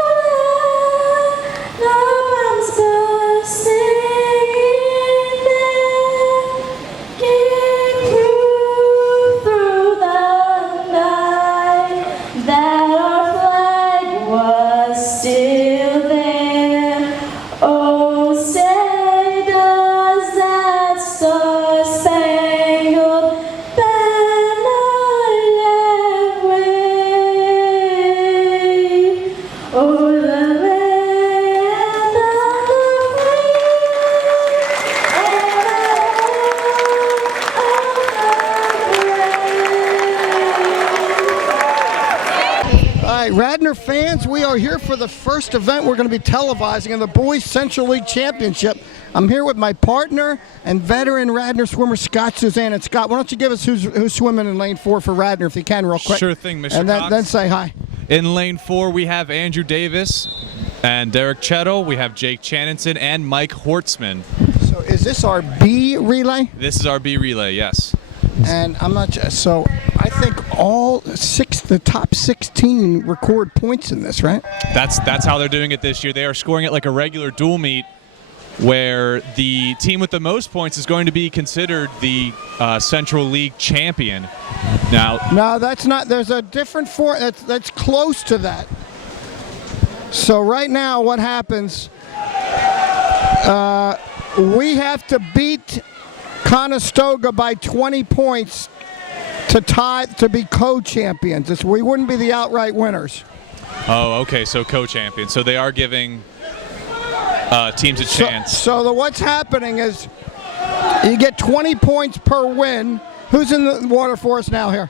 reveling, the bombs bursting in there, Radnor fans, we are here for the first event we're going to be televising in the Boys Central League Championship. I'm here with my partner and veteran Radnor swimmer, Scott Suzanne. And Scott, why don't you give us who's swimming in lane 4 for Radnor, if you can, real quick. Sure thing, Mr. And then say hi. In lane 4, we have Andrew Davis and Derek Chettle. We have Jake Channinson and Mike Hortzman. So is this our B relay? This is our B relay, yes. And I'm not so I think the top 16 record points in this, right? That's how they're doing it this year. They are scoring it like a regular dual meet, where the team with the most points is going to be considered the Central League champion. Now, no, that's not. There's a different form that's close to that. So right now, what happens? We have to beat Conestoga by 20 points to be co-champions. We wouldn't be the outright winners. oh, okay, so co-champion. So they are giving teams a chance. So what's happening is you get 20 points per win. Who's in the water for us now here?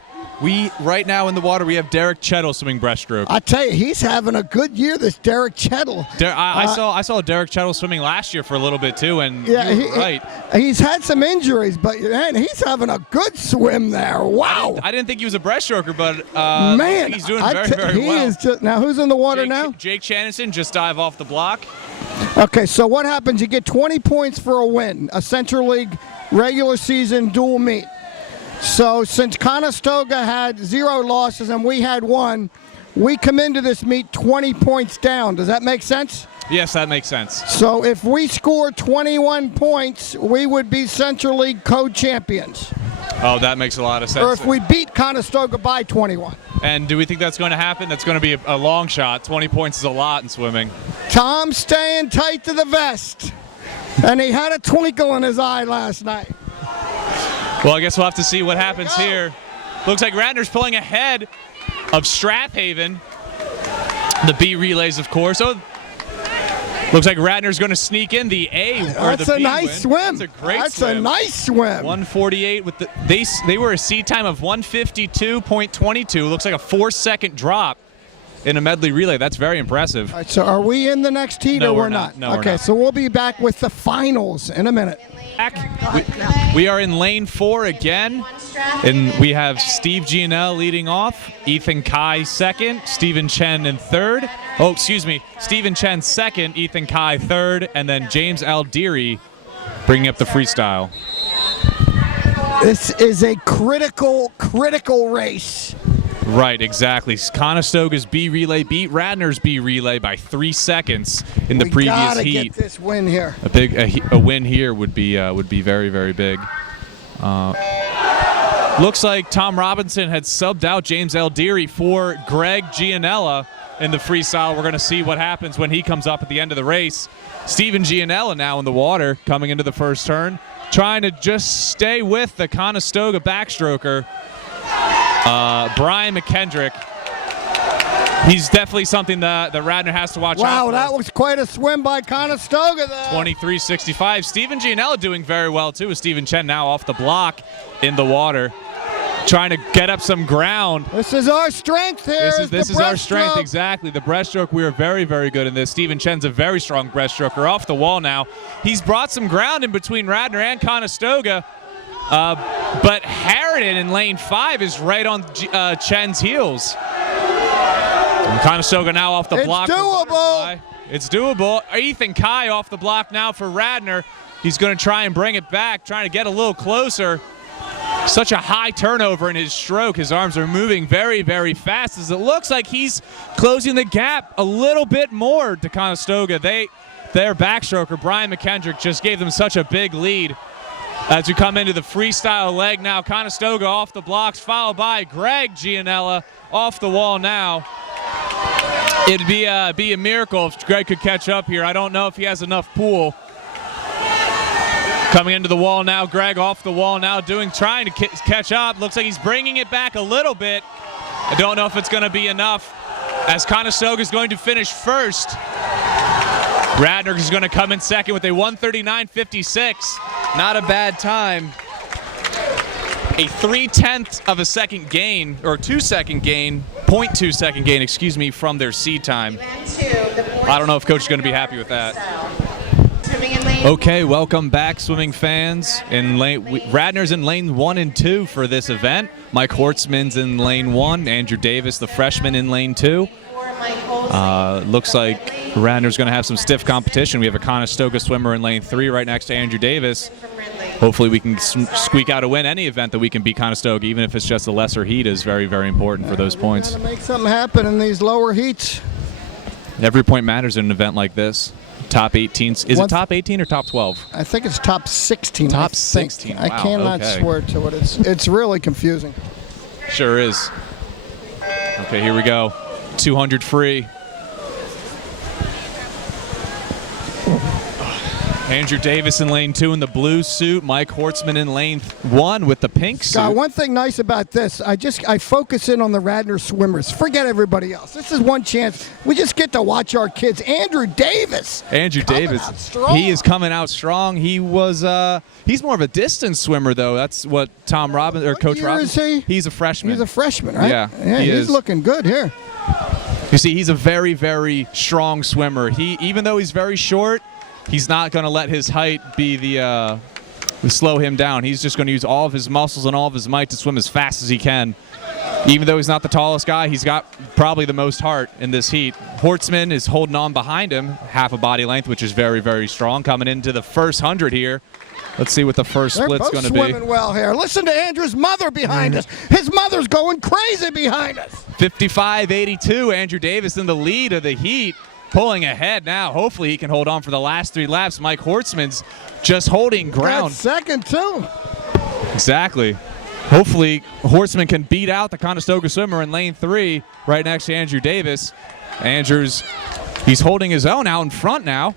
Right now in the water, we have Derek Chettle swimming breaststroke. I tell you, he's having a good year, this Derek Chettle. I saw Derek Chettle swimming last year for a little bit too, and yeah, you were right. He's had some injuries, but man, he's having a good swim there. Wow! I didn't think he was a breaststroker, but man, he's doing very well. He is just now. Who's in the water now? Jake Channinson just dive off the block. Okay, so what happens? You get 20 points for a win, a Central League regular season dual meet. So since Conestoga had 0 losses and we had 1, we come into this meet 20 points down. Does that make sense? Yes, that makes sense. So if we score 21 points, we would be Central League co-champions. Oh, that makes a lot of sense. Or if we beat Conestoga by 21. And do we think that's going to happen? That's going to be a long shot. 20 points is a lot in swimming. Tom's staying tight to the vest. And he had a twinkle in his eye last night. Well, I guess we'll have to see what happens here. Looks like Radnor's pulling ahead of Strathaven. The B relays, of course. Oh, looks like Radnor's going to sneak in the A or the B. That's a nice swim. That's a great That's swim. a nice swim. 148 with they were a seed time of 152.22. Looks like a 4-second drop in a medley relay. That's very impressive. All right, so are we in the next heat or we're not? No, we're okay, not. so we'll be back with the finals in a minute. We are in lane 4 again, and we have Steve Gianella leading off, Ethan Kai second, Stephen Chen in third. Oh, excuse me, Stephen Chen second, Ethan Kai third, and then James Aldeary bringing up the freestyle. This is a critical race. Right, exactly. Conestoga's B relay beat Radnor's B relay by 3 seconds in the previous We gotta heat. get this win here. A win here would be very, very big. Looks like Tom Robinson had subbed out James Aldeary for Greg Gianella in the freestyle. We're going to see what happens when he comes up at the end of the race. Stephen Gianella now in the water coming into the first turn, trying to just stay with the Conestoga backstroker. Brian McKendrick. He's definitely something that Radnor has to watch out for. Wow, that was quite a swim by Conestoga there. 23.65. Stephen Gianella doing very well, too, with Stephen Chen now off the block in the water, trying to get up some ground. This is our strength here. This is our strength, exactly. The breaststroke, we are very, very good in this. Stephen Chen's a very strong breaststroker off the wall now. He's brought some ground in between Radnor and Conestoga. But Harridan in lane 5 is right on Chen's heels. And Conestoga now off the block. It's doable. It's doable. Ethan Kai off the block now for Radnor. He's going to try and bring it back, trying to get a little closer. Such a high turnover in his stroke. His arms are moving very, very fast as it looks like he's closing the gap a little bit more to Conestoga. Their backstroker, Brian McKendrick, just gave them such a big lead. As we come into the freestyle leg now, Conestoga off the blocks, followed by Greg Gianella off the wall now. It'd be a miracle if Greg could catch up here. I don't know if he has enough pool. Coming into the wall now, Greg off the wall now, trying to catch up. Looks like he's bringing it back a little bit. I don't know if it's going to be enough, as Conestoga is going to finish first. Radnor is going to come in second with a 139.56. Not a bad time. A 0.3 of a second gain, or 2-second gain, 0.2 second gain, excuse me, from their seed time. I don't know if coach is going to be happy with that. Okay, welcome back, swimming fans. Radnor's in lane 1 and 2 for this event. Mike Hortzman's in lane 1. Andrew Davis, the freshman, in lane 2. Looks like Radnor's going to have some stiff competition. We have a Conestoga swimmer in lane 3 right next to Andrew Davis. Hopefully we can squeak out a win. Any event that we can beat Conestoga, even if it's just a lesser heat, is very, very important for those points. To make something happen in these lower heats. Every point matters in an event like this. Top 18. Is it top 18 or top 12? I think it's top 16. Top 16. Wow, I cannot swear to it. It's really confusing. Sure is. Okay, here we go. 200 free. Andrew Davis in lane 2 in the blue suit. Mike Hortzman in lane 1 with the pink suit. Scott, one thing nice about this, I focus in on the Radnor swimmers. Forget everybody else. This is one chance. We just get to watch our kids. Andrew Davis. He is coming out strong. He was he's more of a distance swimmer though. That's what Tom Robbins or Coach Robbins. Is he? He's a freshman. He's a freshman, right? Yeah, he's looking good here. You see, he's a very, very strong swimmer. Even though he's very short, he's not going to let his height be the slow him down. He's just going to use all of his muscles and all of his might to swim as fast as he can. Even though he's not the tallest guy, he's got probably the most heart in this heat. Hortzman is holding on behind him, half a body length, which is very, very strong. Coming into the first 100 here. Let's see what the first split's going to be. They're both swimming well here. Listen to Andrew's mother behind us. His mother's going crazy behind us. 55.82. Andrew Davis in the lead of the heat. Pulling ahead now. Hopefully he can hold on for the last 3 laps. Mike Hortzman's just holding ground. Second, too. Exactly. Hopefully Hortzman can beat out the Conestoga swimmer in lane 3 right next to Andrew Davis. He's holding his own out in front now.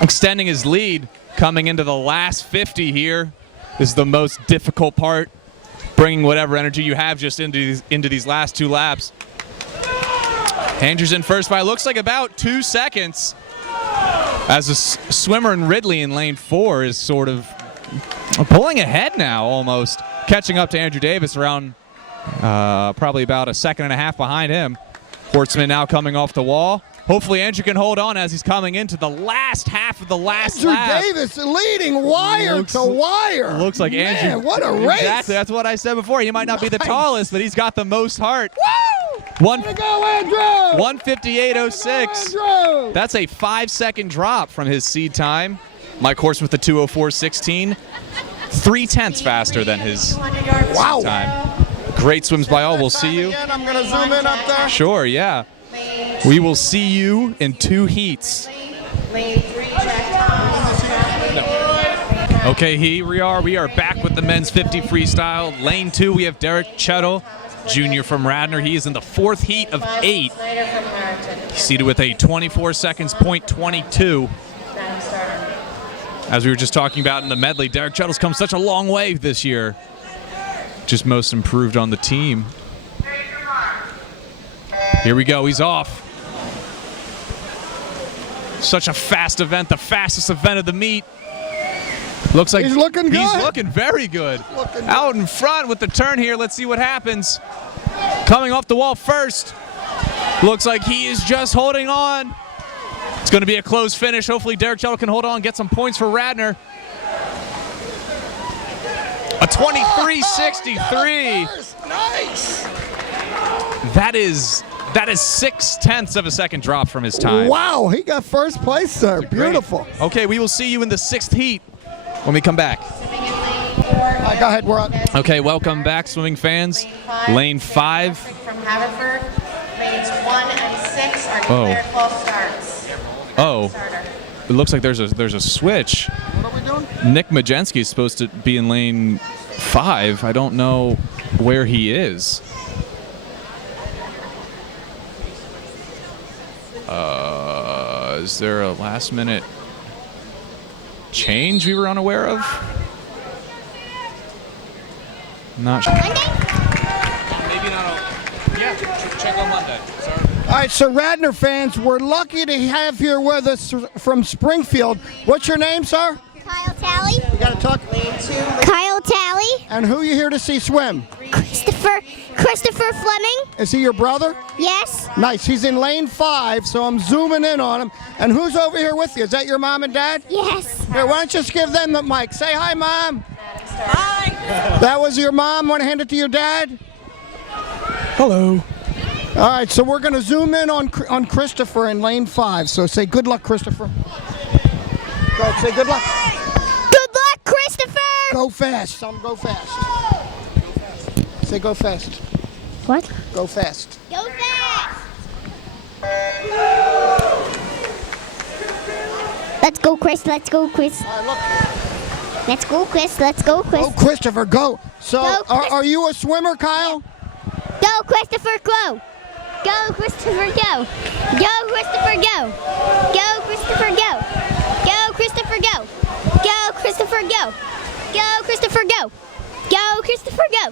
Extending his lead coming into the last 50 here. This is the most difficult part. Bringing whatever energy you have just into these last 2 laps. Andrew's in first by looks like about 2 seconds as a swimmer in Ridley in lane 4 is sort of pulling ahead now, almost catching up to Andrew Davis around probably about 1.5 seconds behind him. Hortzman now coming off the wall. Hopefully Andrew can hold on as he's coming into the last half of the last lap. Andrew Davis leading wire to wire. Looks like Man, Andrew. What a race. Exactly, that's what I said before. He might not be the tallest, but he's got the most heart. Woo! Way to go, Andrew! 158.06. That's a 5-second drop from his seed time. Mike Horst with the 204.16. 0.3 faster than his time. Great swims by all. We'll see you. I'm going to zoom in up there. Sure, yeah. We will see you in 2 heats. Okay, here we are. We are back with the men's 50 freestyle. Lane 2, we have Derek Chettle, junior from Radnor. He is in the 4th heat of 8. He's seated with a 24 seconds, .22. As we were just talking about in the medley, Derek Chettle's come such a long way this year. Just most improved on the team. Here we go, he's off. Such a fast event, the fastest event of the meet. Looks like he's looking good. He's looking very good. Out in front with the turn here, let's see what happens. Coming off the wall first. Looks like he is just holding on. It's going to be a close finish. Hopefully Derek Chettle can hold on and get some points for Radnor. A 23.63. Nice. That is 0.6 of a second drop from his time. Wow, he got first place there. Beautiful. Great. Okay, we will see you in the 6th heat when we come back. Go ahead, we're on. Okay, welcome back, swimming fans. Lane 5. From Haverford, lanes 1 and 6 are declared false starts. Oh, it looks like there's a switch. What are we doing? Nick Majensky is supposed to be in lane 5. I don't know where he is. Is there a last-minute change we were unaware of? Not sure. Maybe not. Yeah, check on Monday. Sorry. All right, so Radnor fans, we're lucky to have here with us from Springfield. What's your name, sir? Kyle Talley. You got to talk. Kyle Talley. And who you here to see swim? Christopher Fleming. Is he your brother? Yes. Nice. He's in lane 5, so I'm zooming in on him. And who's over here with you? Is that your mom and dad? Yes. Here, why don't you just give them the mic? Say hi, Mom. Hi. That was your mom. Want to hand it to your dad? Hello. All right, so we're going to zoom in on Christopher in lane 5. So say good luck, Christopher. Go, say good luck. Good luck, Christopher. Go fast. Some go fast. Say go fast. What? Go fast. Go fast. Let's go, Chris. Let's go, Chris. All right, look. Let's go, Chris. Let's go, Chris. Go, Christopher, go. So, Go, Chris. are you a swimmer, Kyle? Go, Christopher, go. Go, Christopher, go. Go, Christopher, go. Go, Christopher, go. Go, Christopher, go. Go, Christopher, go. Go, Christopher, go. Go, Christopher, go.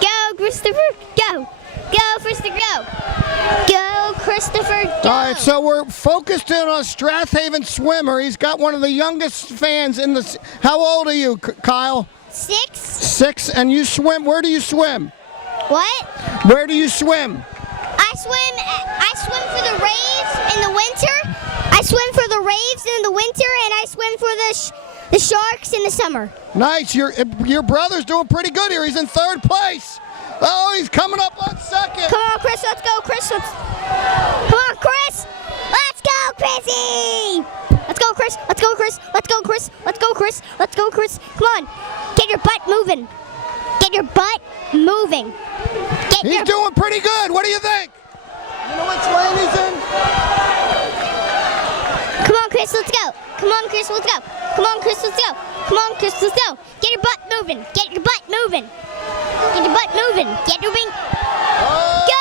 Go, Christopher, go. Go, Christopher, go. Go, Christopher, go. All right, so we're focused in on Strathaven swimmer. He's got one of the youngest fans in the. How old are you, Kyle? 6. 6, and you swim. Where do you swim? What? Where do you swim? I swim for the Raves in the winter. I swim for the Raves in the winter, and I swim for the Sharks in the summer. Nice. Your brother's doing pretty good here. He's in 3rd place. Oh, he's coming up on 2nd. Come on, Chris. Let's go, Chris. Come on, Chris. Let's go, Chrissy. Let's go, Chris. Let's go, Chris. Let's go, Chris. Let's go, Chris. Let's go, Chris. Come on. Get your butt moving. Get your butt moving. He's doing pretty good. What do you think? You know which lane he's in? Come on, Chris. Let's go. Come on, Chris. Let's go. Come on, Chris. Let's go. Come on, Chris. Let's go. Get your butt moving. Get your butt moving. Get your butt moving. Get moving. Go!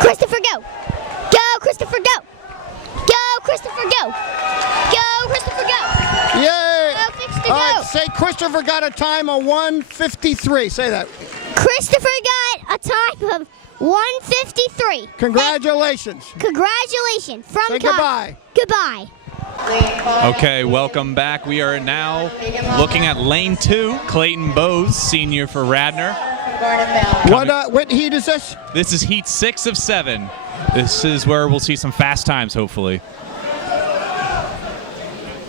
Christopher, go. Go, Christopher, go. Go, Christopher, go. Go, Christopher, go. Yay! Go, Christopher, go. All right, say Christopher got a time of 1:53. Say that. Christopher got a time of 1:53. Congratulations. Congratulations from Say Kyle. goodbye. Goodbye. Okay, welcome back. We are now looking at lane 2. Clayton Bowes, senior for Radnor. What heat is this? This is heat 6 of 7. This is where we'll see some fast times, hopefully.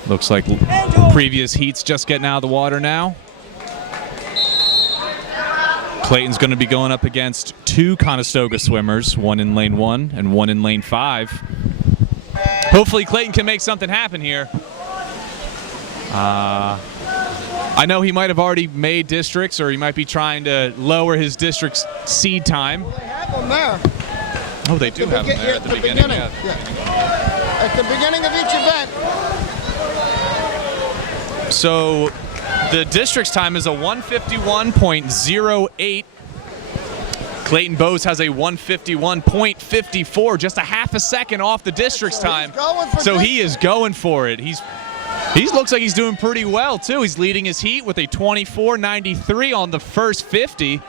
Looks like previous heats just getting out of the water now. Clayton's going to be going up against 2 Conestoga swimmers, one in lane 1 and one in lane 5. Hopefully Clayton can make something happen here. I know he might have already made districts, or he might be trying to lower his district's seed time. Well, they have them there. Oh, they do have them there at the beginning. Yeah. At the beginning of each event. So the district's time is a 151.08. Clayton Bowes has a 151.54, just a half a second off the district's time. So he is going for it. He looks like he's doing pretty well too. He's leading his heat with a 24.93 on the first 50.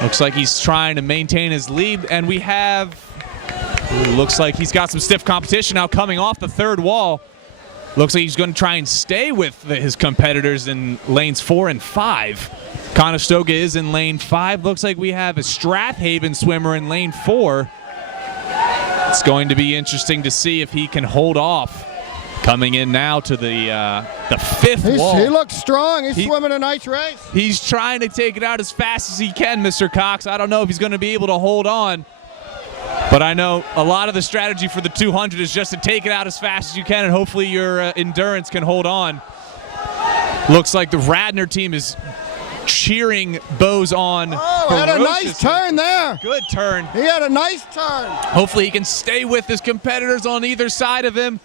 Looks like he's trying to maintain his lead, and we have. Looks like he's got some stiff competition now coming off the 3rd wall. Looks like he's going to try and stay with his competitors in lanes 4 and 5. Conestoga is in lane 5. Looks like we have a Strathaven swimmer in lane 4. It's going to be interesting to see if he can hold off. Coming in now to the 5th wall. He looks strong. He's swimming a nice race. He's trying to take it out as fast as he can, Mr. Cox. I don't know if he's going to be able to hold on. But I know a lot of the strategy for the 200 is just to take it out as fast as you can, and hopefully your endurance can hold on. Looks like the Radnor team is cheering Bowes on. Oh, had a nice turn there. Good turn. He had a nice turn. Hopefully he can stay with his competitors on either side of him.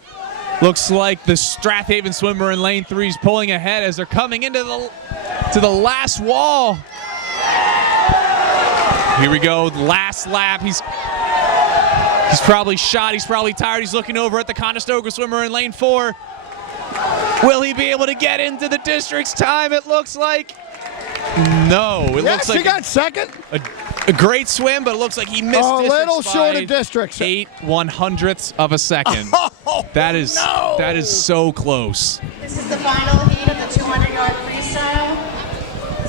Looks like the Strathaven swimmer in lane 3 is pulling ahead as they're coming into the last wall. Here we go, last lap. He's probably shot. He's probably tired. He's looking over at the Conestoga swimmer in lane 4. Will he be able to get into the district's time? It looks like no. It looks like he got second. A great swim, but it looks like he missed. A little short of by districts. 8/100ths of a second. That is so close. This is the final heat of the 200-yard freestyle.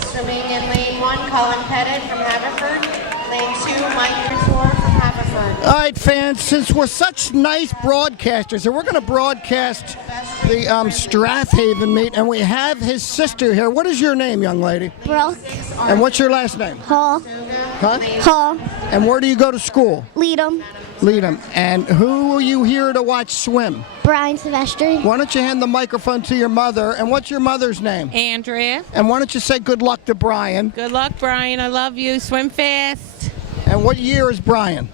Swimming in lane 1, Colin Pettit from Haverford. Lane 2, Mike Couture from Haverford. All right, fans, since we're such nice broadcasters, and we're going to broadcast the Strathaven meet, and we have his sister here. What is your name, young lady? Brooke. And what's your last name? Hall. Huh? Hall. And where do you go to school? Leadham. Leadham. And who are you here to watch swim? Brian Silvestri. Why don't you hand the microphone to your mother? And what's your mother's name? Andrea. And why don't you say good luck to Brian? Good luck, Brian. I love you. Swim fast. And what year is Brian?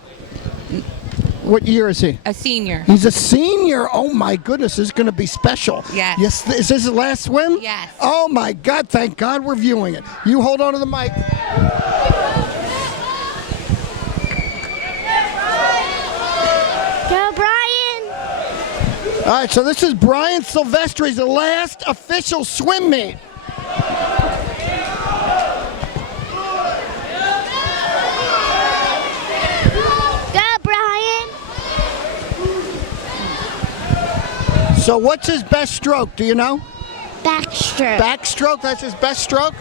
What year is he? A senior. He's a senior. Oh my goodness, this is going to be special. Yes. Yes. Is this his last swim? Yes. Oh my God! Thank God we're viewing it. You hold on to the mic. Go, Brian. All right. So this is Brian Silvestri's last official swim meet. So what's his best stroke? Do you know? Backstroke. Backstroke, that's his best stroke?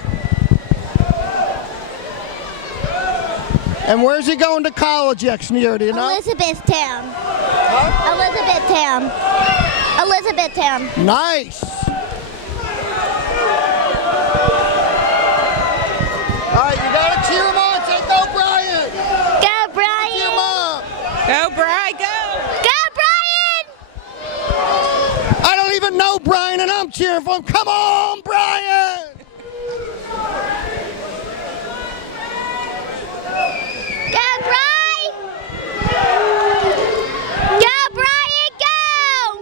And where's he going to college next year, do you know? Elizabethtown. Elizabethtown. Elizabethtown. Nice. All right, you gotta cheer him on. Say, go, Brian. Go, Brian. Cheer him on. Go, Brian, go. I don't even know Brian, and I'm cheering for him. Come on, Brian! Go, Brian! Go, Brian, go!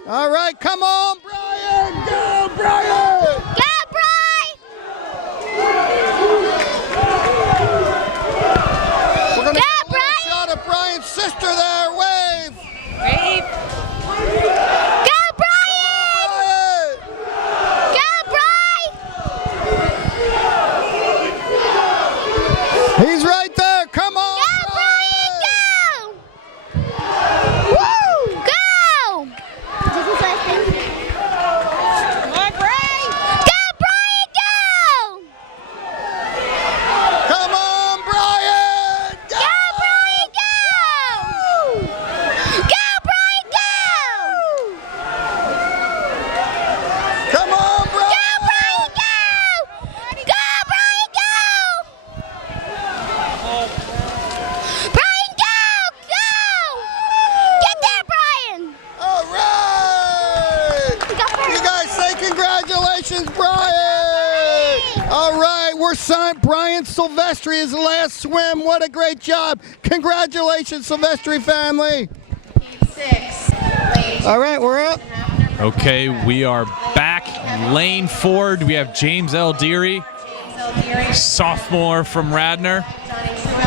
All right, come on, Brian! Go, Brian! Go, Brian! We're gonna Go, get a little Brian! shot of Brian's sister there. Wave! Wave. He's right there. Come on. Go, Brian, go! Woo! Go! Is this his last name? Come on, Brian. Go, Brian, go! Come on, Brian. Go, Brian, go! Go, Brian, go! Come on, Brian. Go, Brian, go! Go, Brian, go! Brian, go! Go! Get there, Brian! All right. You guys say congratulations, Brian. All right, we're signed. Brian Silvestri, his last swim. What a great job. Congratulations, Silvestri family. Heat 6. Lane 2. All right, we're up. Okay, we are back. Lane 4, we have James L. Deary, sophomore from Radnor.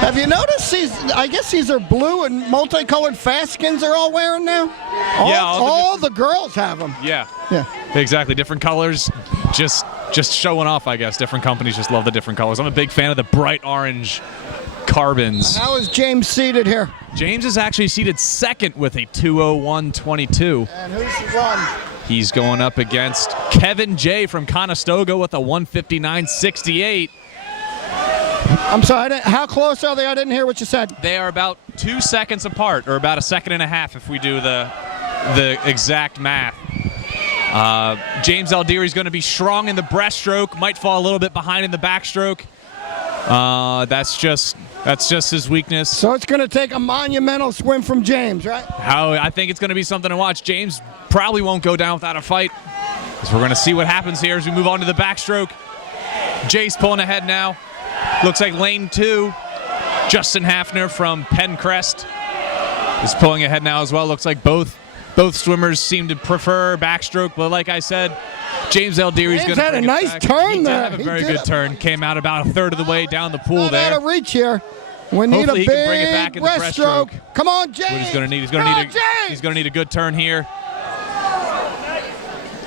Have you noticed I guess these are blue and multicolored Faskins they're all wearing now? All the girls have them. Yeah. Yeah. Exactly, different colors, just showing off, I guess. Different companies just love the different colors. I'm a big fan of the bright orange carbons. How is James seated here? James is actually seated second with a 2:01.22. And who's won? He's going up against Kevin J. from Conestoga with a 1:59.68. I'm sorry, how close are they? I didn't hear what you said. They are about 2 seconds apart, or about a second and a half if we do the exact math. James L. Deary's going to be strong in the breaststroke, might fall a little bit behind in the backstroke. That's just his weakness. So it's going to take a monumental swim from James, right? I think it's going to be something to watch. James probably won't go down without a fight. So we're going to see what happens here as we move on to the backstroke. Jay's pulling ahead now. Looks like lane 2, Justin Hafner from Pencrest is pulling ahead now as well. Looks like both swimmers seem to prefer backstroke, but like I said, James L. Deary's going to had a nice turn there. He did have a very good turn. Came out about a third of the way down the pool there. Not out of reach here. We need Hopefully a he can bring it back big in the breaststroke. breaststroke. Come on, James. What he's going to need, he's going to need a good turn here.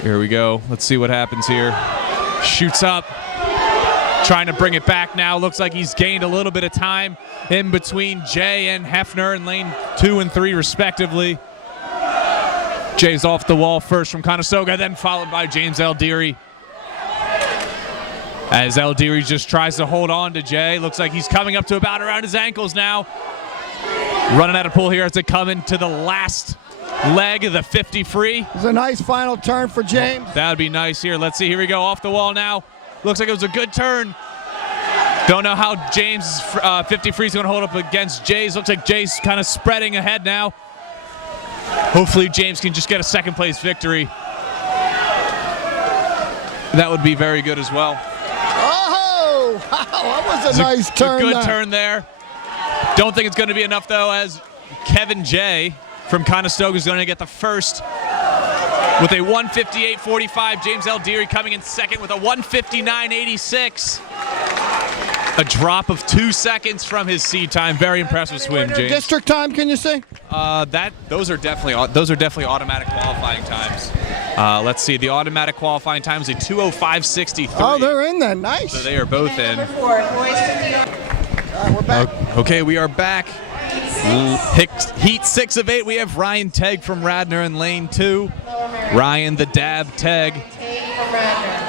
Here we go. Let's see what happens here. Shoots up. Trying to bring it back now. Looks like he's gained a little bit of time in between Jay and Hefner in lane 2 and 3 respectively. Jay's off the wall first from Conestoga, then followed by James Eldery. As Eldery just tries to hold on to Jay. Looks like he's coming up to about around his ankles now. Running out of pull here as they come into the last leg of the 50 free. It's a nice final turn for James. That would be nice here. Let's see. Here we go. Off the wall now. Looks like it was a good turn. Don't know how James' 50 free is going to hold up against Jay's. Looks like Jay's kind of spreading ahead now. Hopefully James can just get a second place victory. That would be very good as well. Oh, wow, that was a nice turn. A good turn there. Don't think it's going to be enough, though, as Kevin Jay from Conestoga is going to get the first with a 158.45. James Eldery coming in second with a 159.86. A drop of 2 seconds from his seed time. Very impressive swim, James. District time, can you say? Those are definitely automatic qualifying times. Let's see. The automatic qualifying time is a 2:05.63. Oh, they're in there. Nice. So they are both in. Number 4, boys 50. We're back. Okay, we are back. Heat 6 of 8. We have Ryan Tegg from Radnor in lane 2. Ryan the Dab Tegg. From Radnor.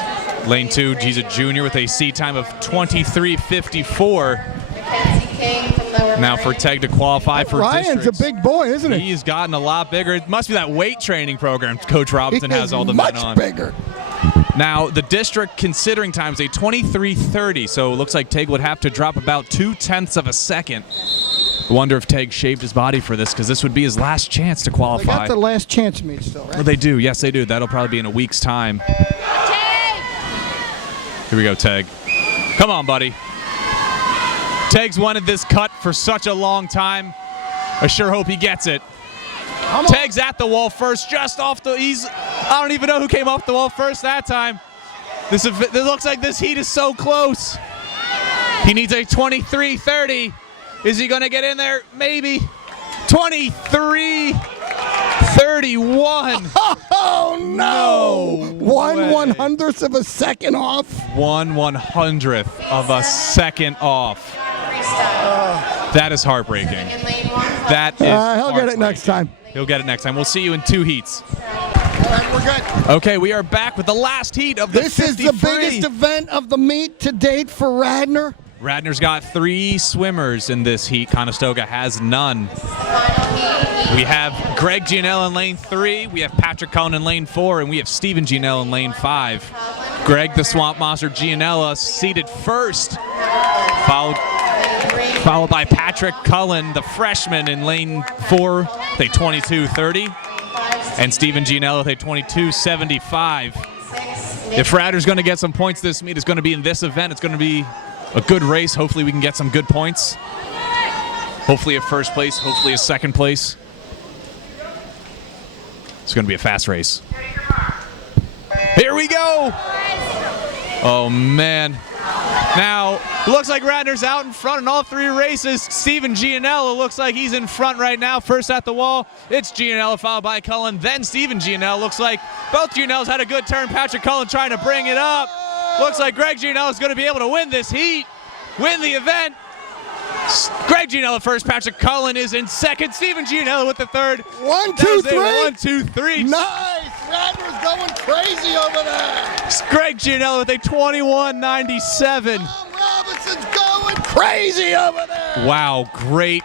Lane 2, he's a junior with a seed time of 23:54. Mackenzie King from Lower Now for Tegg to qualify for Ryan's districts. a big boy, isn't he? He's gotten a lot bigger. It must be that weight training program Coach Robinson has all the men on. Much bigger. Now, the district considering time is a 23:30, so it looks like Tegg would have to drop about 0.2 of a second. I wonder if Tegg shaved his body for this, because this would be his last chance to They qualify. got the last chance meet still, right? Well, they do. Yes, they do. That'll probably be in a week's time. Here we go, Tegg. Come on, buddy. Tegg's wanted this cut for such a long time. I sure hope he gets it. Tegg's at the wall first, just off the. I don't even know who came off the wall first that time. This looks like this heat is so close. He needs a 23:30. Is he going to get in there? Maybe. 23:31. Oh, no. 1/100th of a second off. 1/100th of a second off. That is heartbreaking. In lane 1. That is He'll get it next time. He'll get it next time. We'll see you in 2 heats. All right, we're good. Okay, we are back with the last heat of the This is 50 the free. biggest event of the meet to date for Radnor. Radnor's got 3 swimmers in this heat. Conestoga has none. We have Greg Gianella in lane 3. We have Patrick Cullen in lane 4. And we have Steven Gianella in lane 5. Greg the Swamp Monster Gianella seated first. Followed by Patrick Cullen, the freshman, in lane 4, with a 22:30. And Steven Gianella with a 22:75. If Radnor's going to get some points this meet, it's going to be in this event. It's going to be a good race. Hopefully we can get some good points. Hopefully a first place, hopefully a second place. It's going to be a fast race. Here we go! Oh, man. Now, it looks like Radnor's out in front in all 3 races. Steven Gianella looks like he's in front right now. First at the wall, it's Gianella followed by Cullen, then Steven Gianella. Looks like both Gianellas had a good turn. Patrick Cullen trying to bring it up. Looks like Greg Gianella is going to be able to win this heat, win the event. Greg Gianella first, Patrick Cullen is in second, Steven Gianella with the third. 1, 2, 3. 1, 2, 3. Nice. Radnor's going crazy over there. Greg Gianella with a 21.97. Tom Robinson's going crazy over there. Wow, great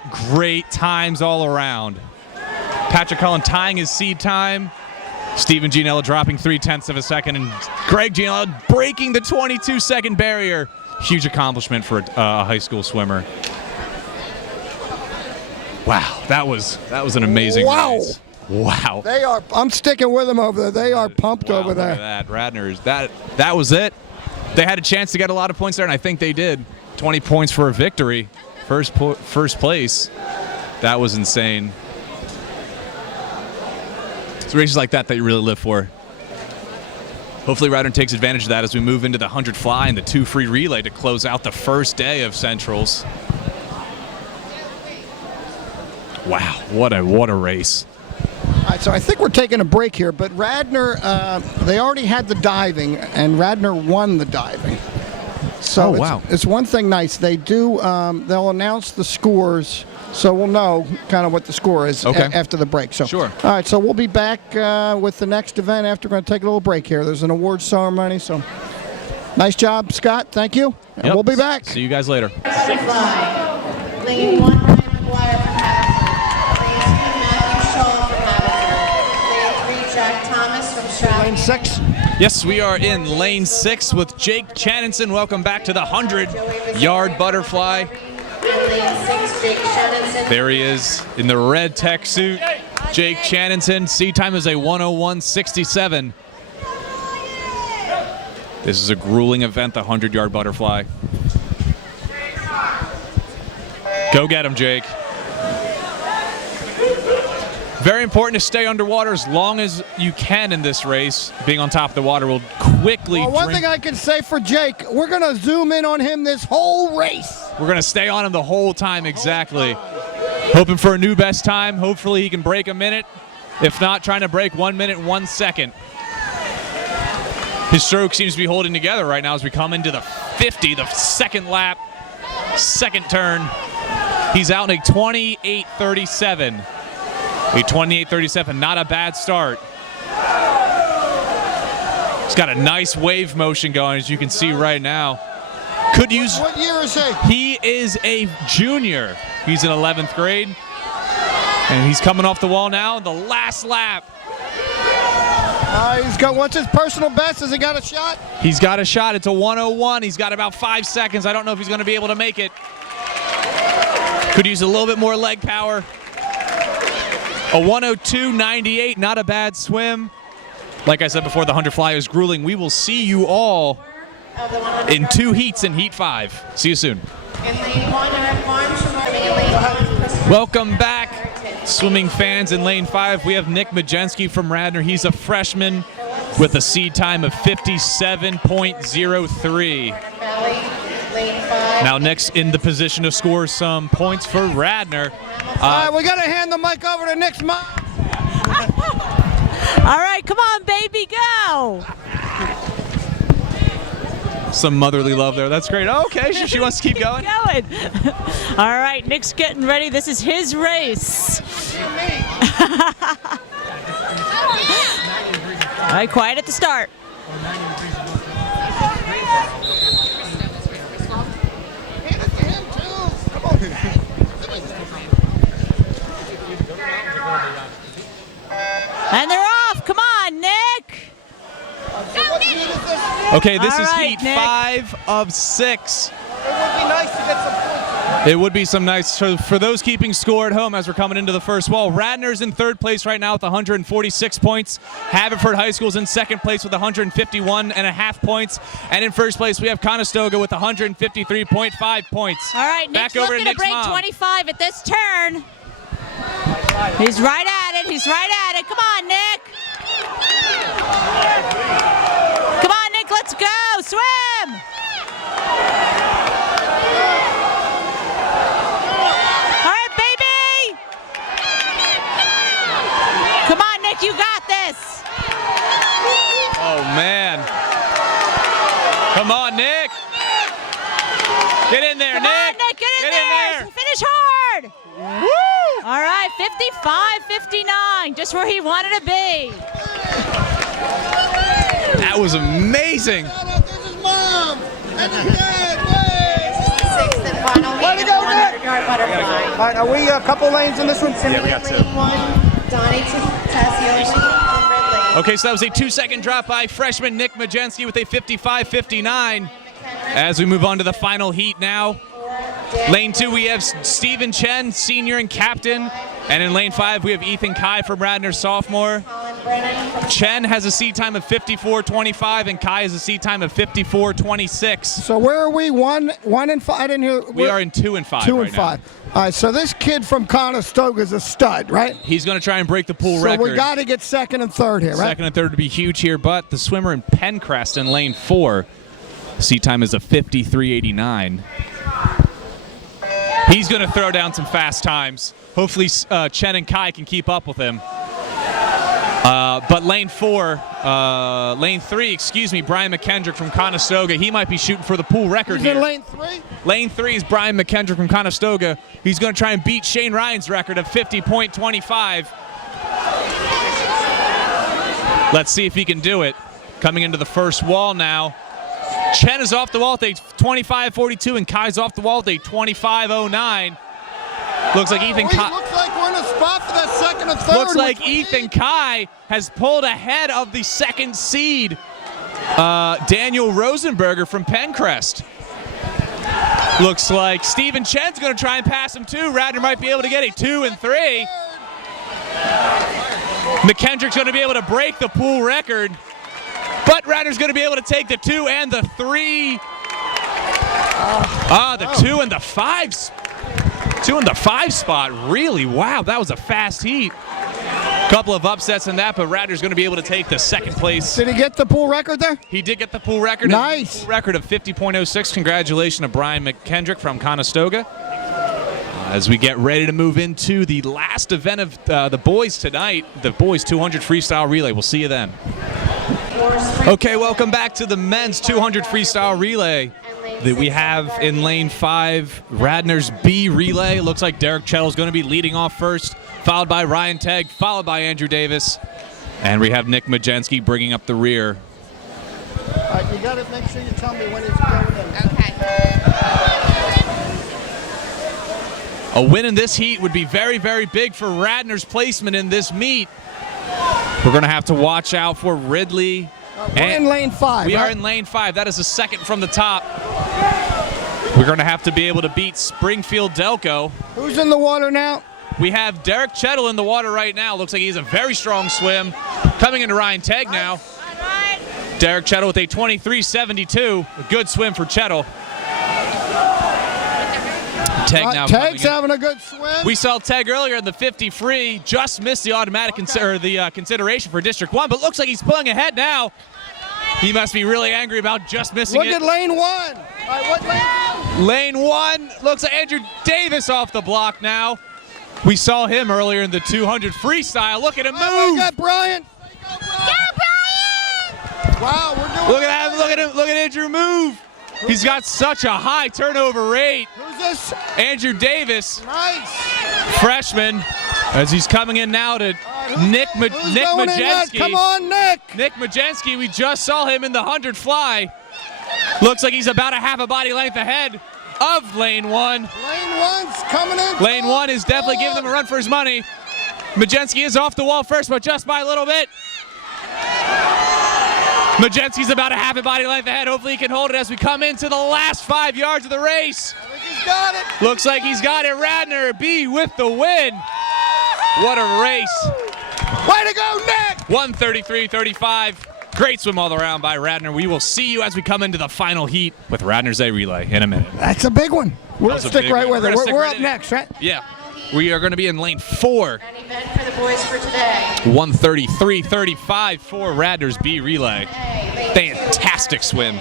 times all around. Patrick Cullen tying his seed time. Steven Gianella dropping 0.3 of a second, and Greg Gianella breaking the 22-second barrier. Huge accomplishment for a high school swimmer. Wow, that was an amazing race. Wow. They are. I'm sticking with them over there. They are pumped Wow, over there. Look at that. Radnor's. That was it. They had a chance to get a lot of points there, and I think they did. 20 points for a victory. First place. That was insane. It's races like that you really live for. Hopefully Radnor takes advantage of that as we move into the 100 fly and the 2 free relay to close out the first day of Centrals. Wow, what a race. All right, so I think we're taking a break here, but Radnor, they already had the diving, and Radnor won the diving. So wow. It's one thing nice. They do, they'll announce the scores So we'll know kind of what the score is after the break. So Sure. All right, so we'll be back with the next event after we're going to take a little break here. There's an awards ceremony, so nice job, Scott. Thank you. And Yep. we'll be back. See you guys later. Butterfly. Lane 1, Ryan McGuire from Haverford. Lane 2, Matthew Shaw from Haverford. Lane 3, Jack Thomas from Stroud. Lane 6. Yes, we are in lane 6 with Jake Channinson. Welcome back to the 100-yard butterfly. Lane 6, Jake Shannonson. There he is in the red tech suit. Jake Channinson. Seed time is a 1:01.67. This is a grueling event, the 100-yard butterfly. Go get him, Jake. Very important to stay underwater as long as you can in this race. Being on top of the water will quickly One thing I can say for Jake, we're going to zoom in on him this whole race. We're going to stay on him the whole time, exactly. Hoping for a new best time. Hopefully he can break a minute. If not, trying to break 1 minute, 1 second. His stroke seems to be holding together right now as we come into the 50, the second lap, second turn. He's out in a 28.37. A 28.37, not a bad start. He's got a nice wave motion going, as you can see right now. Could use. What year is he? He is a junior. He's in 11th grade. And he's coming off the wall now in the last lap. He's got, what's his personal best? Has he got a shot? He's got a shot. It's a 1:01. He's got about 5 seconds. I don't know if he's going to be able to make it. Could use a little bit more leg power. A 1:02.98, not a bad swim. Like I said before, the 100 fly is grueling. We will see you all in 2 heats in Heat 5. See you soon. In lane 1, Eric Barnes from lane 1, Christopher. Welcome back, swimming fans. In lane 5, we have Nick Majensky from Radnor. He's a freshman with a seed time of 57.03. Now Nick's in the position to score some points for Radnor. All right, we got to hand the mic over to Nick's mom. All right, come on, baby, go. Some motherly love there. That's great. Oh, okay, she wants to keep going. Going. All right, Nick's getting ready. This is his race. All right, quiet at the start. And they're off. Come on, Nick. Okay, this All is right, Heat Nick. 5 of 6. It would be nice to get some points. It would be some nice for those keeping score at home as we're coming into the first wall. Radnor's in 3rd place right now with 146 points. Haverford High School's in 2nd place with 151.5 points. And in 1st place, we have Conestoga with 153.5 points. All right, Nick's Back over to looking to Nick's break mom. 25 at this turn. He's right at it. He's right at it. Come on, Nick. Come on, Nick. Let's go. Swim. All right, baby. Come on, Nick. You got this. Oh, man. Come on, Nick. Get in there, Come Nick. on, Nick. Get in there. Finish hard. Woo! All right, 55-59, just where he wanted to be. That was amazing. Shout out to his mom and his dad. Sixth and final Way heat to of go, the Nick. 100-yard butterfly. All right, are we a couple lanes in this one? Yeah, we got 2. Lane 1, Donnie Tassioli from Ridley. Okay, so that was a 2-second drop by freshman Nick Majensky with a 55.59. As we move on to the final heat now. Lane 2, we have Stephen Chen, senior and captain. And in lane 5, we have Ethan Kai from Radnor, sophomore. Chen has a seat time of 54.25, and Kai has a seat time of 54.26. So where are we? 1 and 5. I didn't hear. We are in 2 and 5 2 right and 5. now. All right. So this kid from Conestoga is a stud, right? He's going to try and break the pool So record. we got to get 2nd and 3rd here, right? 2nd and 3rd would be huge here, but the swimmer in Pencrest in lane 4, seat time is a 53.89. He's going to throw down some fast times. Hopefully Chen and Kai can keep up with him. But lane 3, excuse me, Brian McKendrick from Conestoga, he might be shooting for the pool record He's here. in lane 3? Lane 3 is Brian McKendrick from Conestoga. He's going to try and beat Shane Ryan's record of 50.25. Let's see if he can do it. Coming into the first wall now. Chen is off the wall with a 25.42, and Kai's off the wall with a 25.09. Looks like Ethan Kai. Looks like we're in a spot for that second and third. Looks like Ethan Kai has pulled ahead of the second seed, Daniel Rosenberger from Pencrest. Looks like Steven Chen's going to try and pass him too. Radnor might be able to get a 2 and 3. McKendrick's going to be able to break the pool record, but Radnor's going to be able to take the 2 and the 3. The 2 and the 5. 2 in the 5 spot, really? Wow, that was a fast heat. Couple of upsets in that, but Radnor's going to be able to take the second place. Did he get the pool record there? He did get the pool record. Nice. Pool record of 50.06. Congratulations to Brian McKendrick from Conestoga. As we get ready to move into the last event of the boys tonight, the boys 200 freestyle relay. We'll see you then. Okay, welcome back to the men's 200 freestyle relay that we have in lane 5, Radnor's B relay. Looks like Derek Chettle's going to be leading off first, followed by Ryan Tegg, followed by Andrew Davis, and we have Nick Majensky bringing up the rear. All right, you got to make sure you tell me when he's going in. Okay. A win in this heat would be very, very big for Radnor's placement in this meet. We're going to have to watch out for Ridley. We're in lane 5. We right? are in lane 5. That is the second from the top. We're going to have to be able to beat Springfield Delco. Who's in the water now? We have Derek Chettle in the water right now. Looks like he's a very strong swim. Coming into Ryan Tegg now. Derek Chettle with a 23.72. A good swim for Chettle. Tegg now. Tegg's having a good swim. We saw Tegg earlier in the 50 free. Just missed the automatic consideration for District 1, but looks like he's pulling ahead now. He must be really angry about just missing Look it. at lane 1. All right, what lane? Lane 1 looks like Andrew Davis off the block now. We saw him earlier in the 200 freestyle. Look at him move. Oh, we got Brian. Go, Brian! Wow, we're doing Look at him. Look at him. Look at Andrew move. He's got such a high turnover rate. Who's this? Andrew Davis, Nice. freshman, as he's coming in now to Nick Majensky. Come on, Nick. Nick Majensky, we just saw him in the 100 fly. Looks like he's about a half a body length ahead of lane 1. Lane 1's coming in. Lane 1 is definitely giving him a run for his money. Majensky is off the wall first, but just by a little bit. Majensky's about a half a body length ahead. Hopefully he can hold it as we come into the last 5 yards of the race. I think he's got it. Looks like he's got it. Radnor B with the win. What a race. Way to go, Nick. 133.35. Great swim all around by Radnor. We will see you as we come into the final heat with Radnor's A relay in a minute. That's a big one. We're going That was to a stick big right one. with it. We're gonna We're stick up right in. next, right? Yeah. We are going to be in lane 4. An event for the boys for today. 133.35 for Radnor's B relay. Fantastic swim.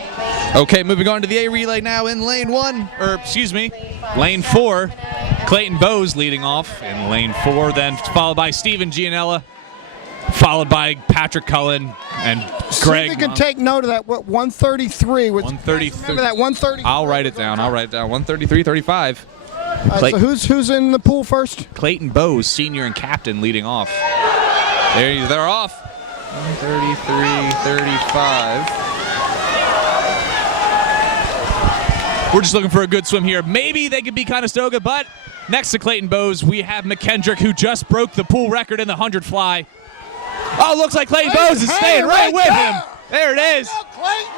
Okay, moving on to the A relay now in lane 1, or excuse me, lane 4. Clayton Bowes leading off in lane 4, then followed by Steven Gianella, followed by Patrick Cullen and Greg. You can take note of that. What 133? 133. Remember that 133? I'll write it down. 133.35. So who's in the pool first? Clayton Bowes, senior and captain, leading off. They're off. 133.35. We're just looking for a good swim here. Maybe they could be Conestoga, but next to Clayton Bowes, we have McKendrick, who just broke the pool record in the 100 fly. Oh, looks like Clayton Bowes is staying right with him. There it is.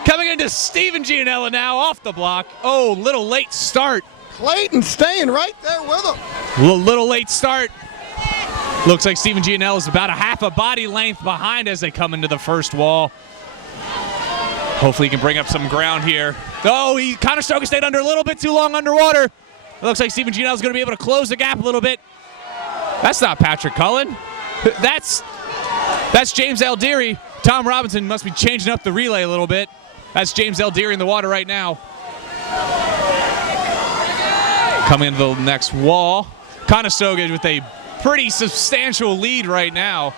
Coming into Steven Gianella now off the block. Oh, little late start. Clayton staying right there with him. Little late start. Looks like Steven Gianella is about a half a body length behind as they come into the first wall. Hopefully he can bring up some ground here. Oh, Conestoga stayed under a little bit too long underwater. It looks like Steven Gianella is going to be able to close the gap a little bit. That's not Patrick Cullen. That's James Aldeary. Tom Robinson must be changing up the relay a little bit. That's James Aldeary in the water right now. Coming into the next wall. Conestoga with a pretty substantial lead right now.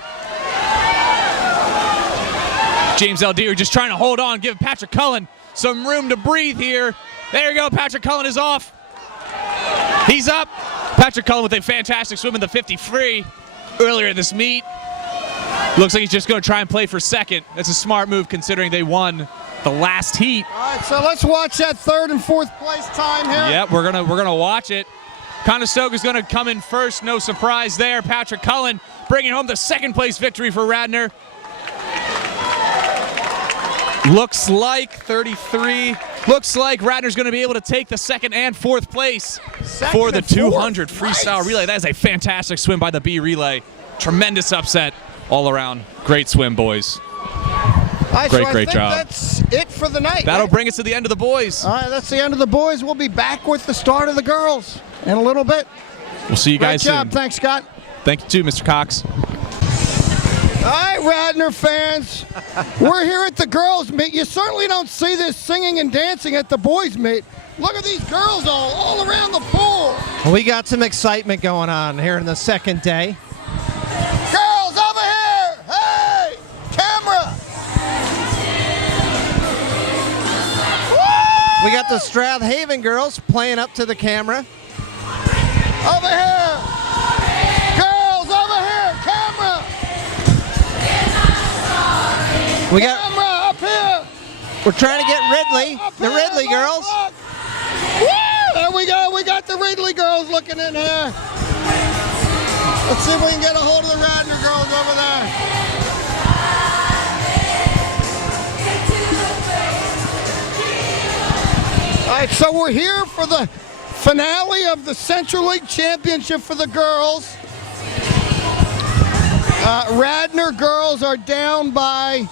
James Aldeer just trying to hold on, give Patrick Cullen some room to breathe here. There you go, Patrick Cullen is off. He's up. Patrick Cullen with a fantastic swim in the 50 free earlier in this meet. Looks like he's just going to try and play for second. That's a smart move considering they won the last heat. All right, so let's watch that third and fourth place time here. Yep, we're gonna watch it. Conestoga is going to come in first. No surprise there. Patrick Cullen bringing home the second place victory for Radnor. Looks like 33. Looks like Radnor's going to be able to take the second and fourth place for the 200 freestyle relay. That is a fantastic swim by the B relay. Tremendous upset all around. Great swim, boys. All right, great job. That's it for the night. That'll right? bring us to the end of the boys. All right, that's the end of the boys. We'll be back with the start of the girls in a little bit. We'll see you guys Great job. soon. Thanks, Scott. Thank you too, Mr. Cox. All right, Radnor fans, we're here at the girls' meet. You certainly don't see this singing and dancing at the boys' meet. Look at these girls all around the pool. We got some excitement going on here in the second day. Girls, over here! Hey! Camera! Woo! We got the Strathaven girls playing up to the camera. Over here! Girls, over here! Camera! We got. Camera, up here! We're trying to get Ridley, the Ridley girls. Look. Woo! There we go. We got the Ridley girls looking in here. Let's see if we can get a hold of the Radnor girls over there. All right, so we're here for the finale of the Central League Championship for the girls. Radnor girls are down by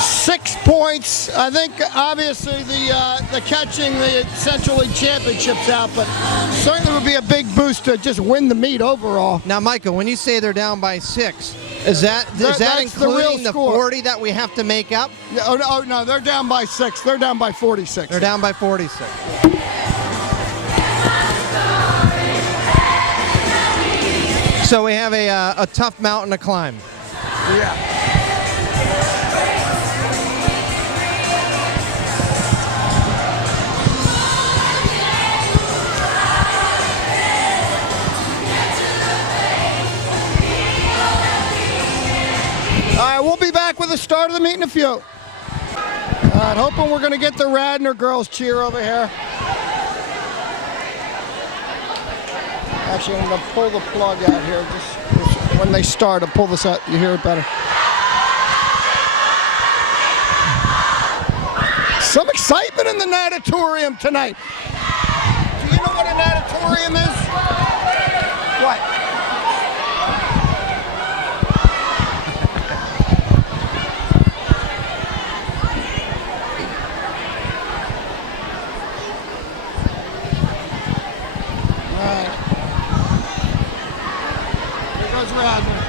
6 points. I think obviously the catching the Central League Championships out, but certainly would be a big boost to just win the meet overall. Now, Michael, when you say they're down by 6, is that That's including the the real score. 40 that we have to make up? Oh no, they're down by 6. They're down by 46. They're down by 46. So we have a tough mountain to climb. Yeah. All right, we'll be back with the start of the meet in a few. All right, hoping we're going to get the Radnor girls cheer over here. Actually, I'm going to pull the plug out here. Just when they start, I'll pull this out. You hear it better. Some excitement in the natatorium tonight. Do you know what a natatorium is? What? Radnor.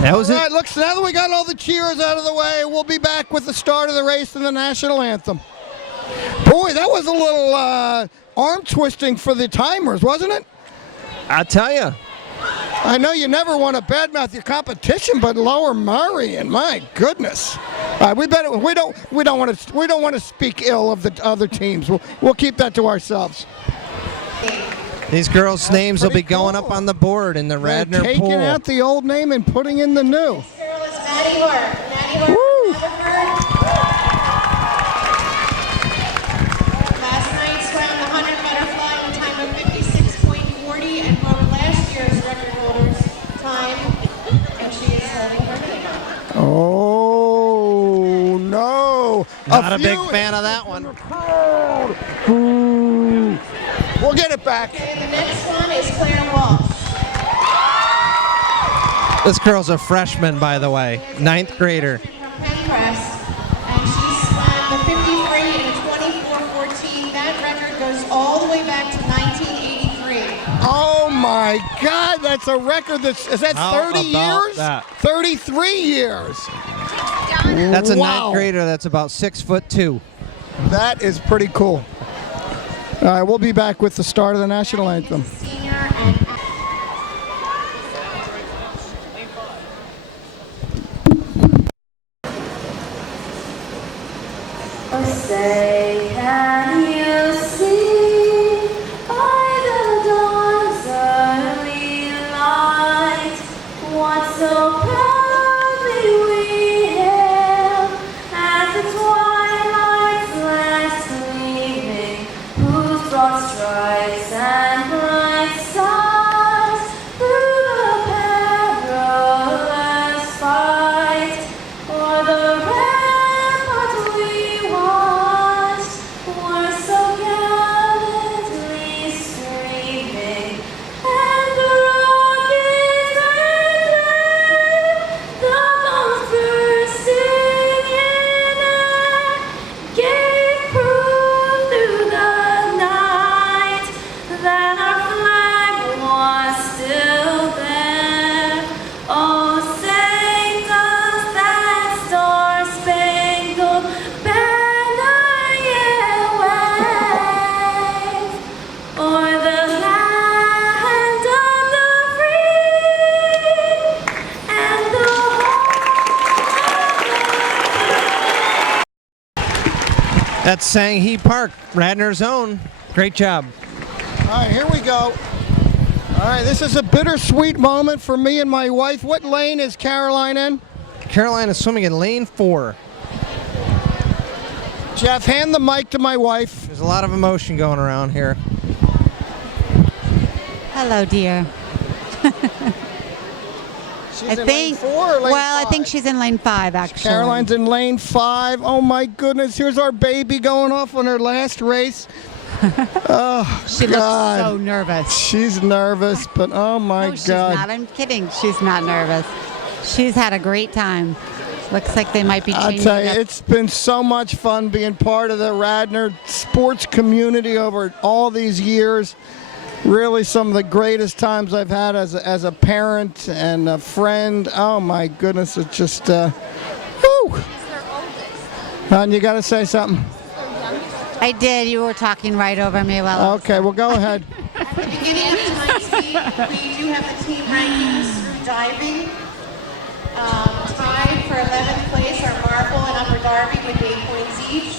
That was all it. right, look, so now that we got all the cheers out of the way, we'll be back with the start of the race and the national anthem. Boy, that was a little arm twisting for the timers, wasn't it? I tell you. I know you never want to badmouth your competition, but Lower Murray, and my goodness, we don't want to speak ill of the other teams. We'll keep that to ourselves. These girls' names will be pretty going cool. up on the board in the Radnor Taking pool. out the old name and putting in the new. This girl is Maddie Hart. Maddie Hart Woo! from Haverford. Last night swam the 100 butterfly in a time of 56.40 and broke last year's record holder's time, and she is holding her name up. Oh no! Not a big fan of that one. Ooh. We'll get it back. Okay, the next one is Claire Walsh. This girl's a freshman, by the way, 9th grader. From Pencrest, and she swam the 50 free in a 24:14. That record goes all the way back to 1983. Oh my God, that's a record. Is that How 30 about years? that? 33 years. That's a Wow. 9th grader that's about 6'2". That is pretty cool. All right, we'll be back with the start of the national anthem. Senior and Say, can you see by the dawn's early light what so proudly we hailed as the twilight's last gleaming, whose broad stripes and bright stars through the perilous fight o'er the rampart we watched were so gallantly streaming, and the rockets red, the bombs bursting in air, gave proof through the night that our flag was still there. Oh, sing us that star-spangled banner yet wave o'er the land of the free and the That's Sanghi Park, Radnor's own. Great job. All right, here we go. All right, this is a bittersweet moment for me and my wife. What lane is Caroline in? Caroline is swimming in lane 4. Jeff, hand the mic to my wife. There's a lot of emotion going around here. Hello, dear. She's I in think. lane 4 or lane Well, 5? I think she's in lane 5, actually. Caroline's in lane 5. Oh my goodness, here's our baby going off on her last race. Oh, She God. looks so nervous. She's nervous, but oh my No, she's God. not. I'm kidding. She's not nervous. She's had a great time. Looks like they might be I'll changing tell you, up. it's been so much fun being part of the Radnor sports community over all these years. Really some of the greatest times I've had as a parent and a friend. Oh my goodness, it's just, whew. Hon, you got to say something. I did. You were talking right over me. Well, Okay, well go ahead. At the beginning of tonight's meet, we do have the team rankings through diving. Tied for 11th place are Marple and Upper Darby with 8 points each.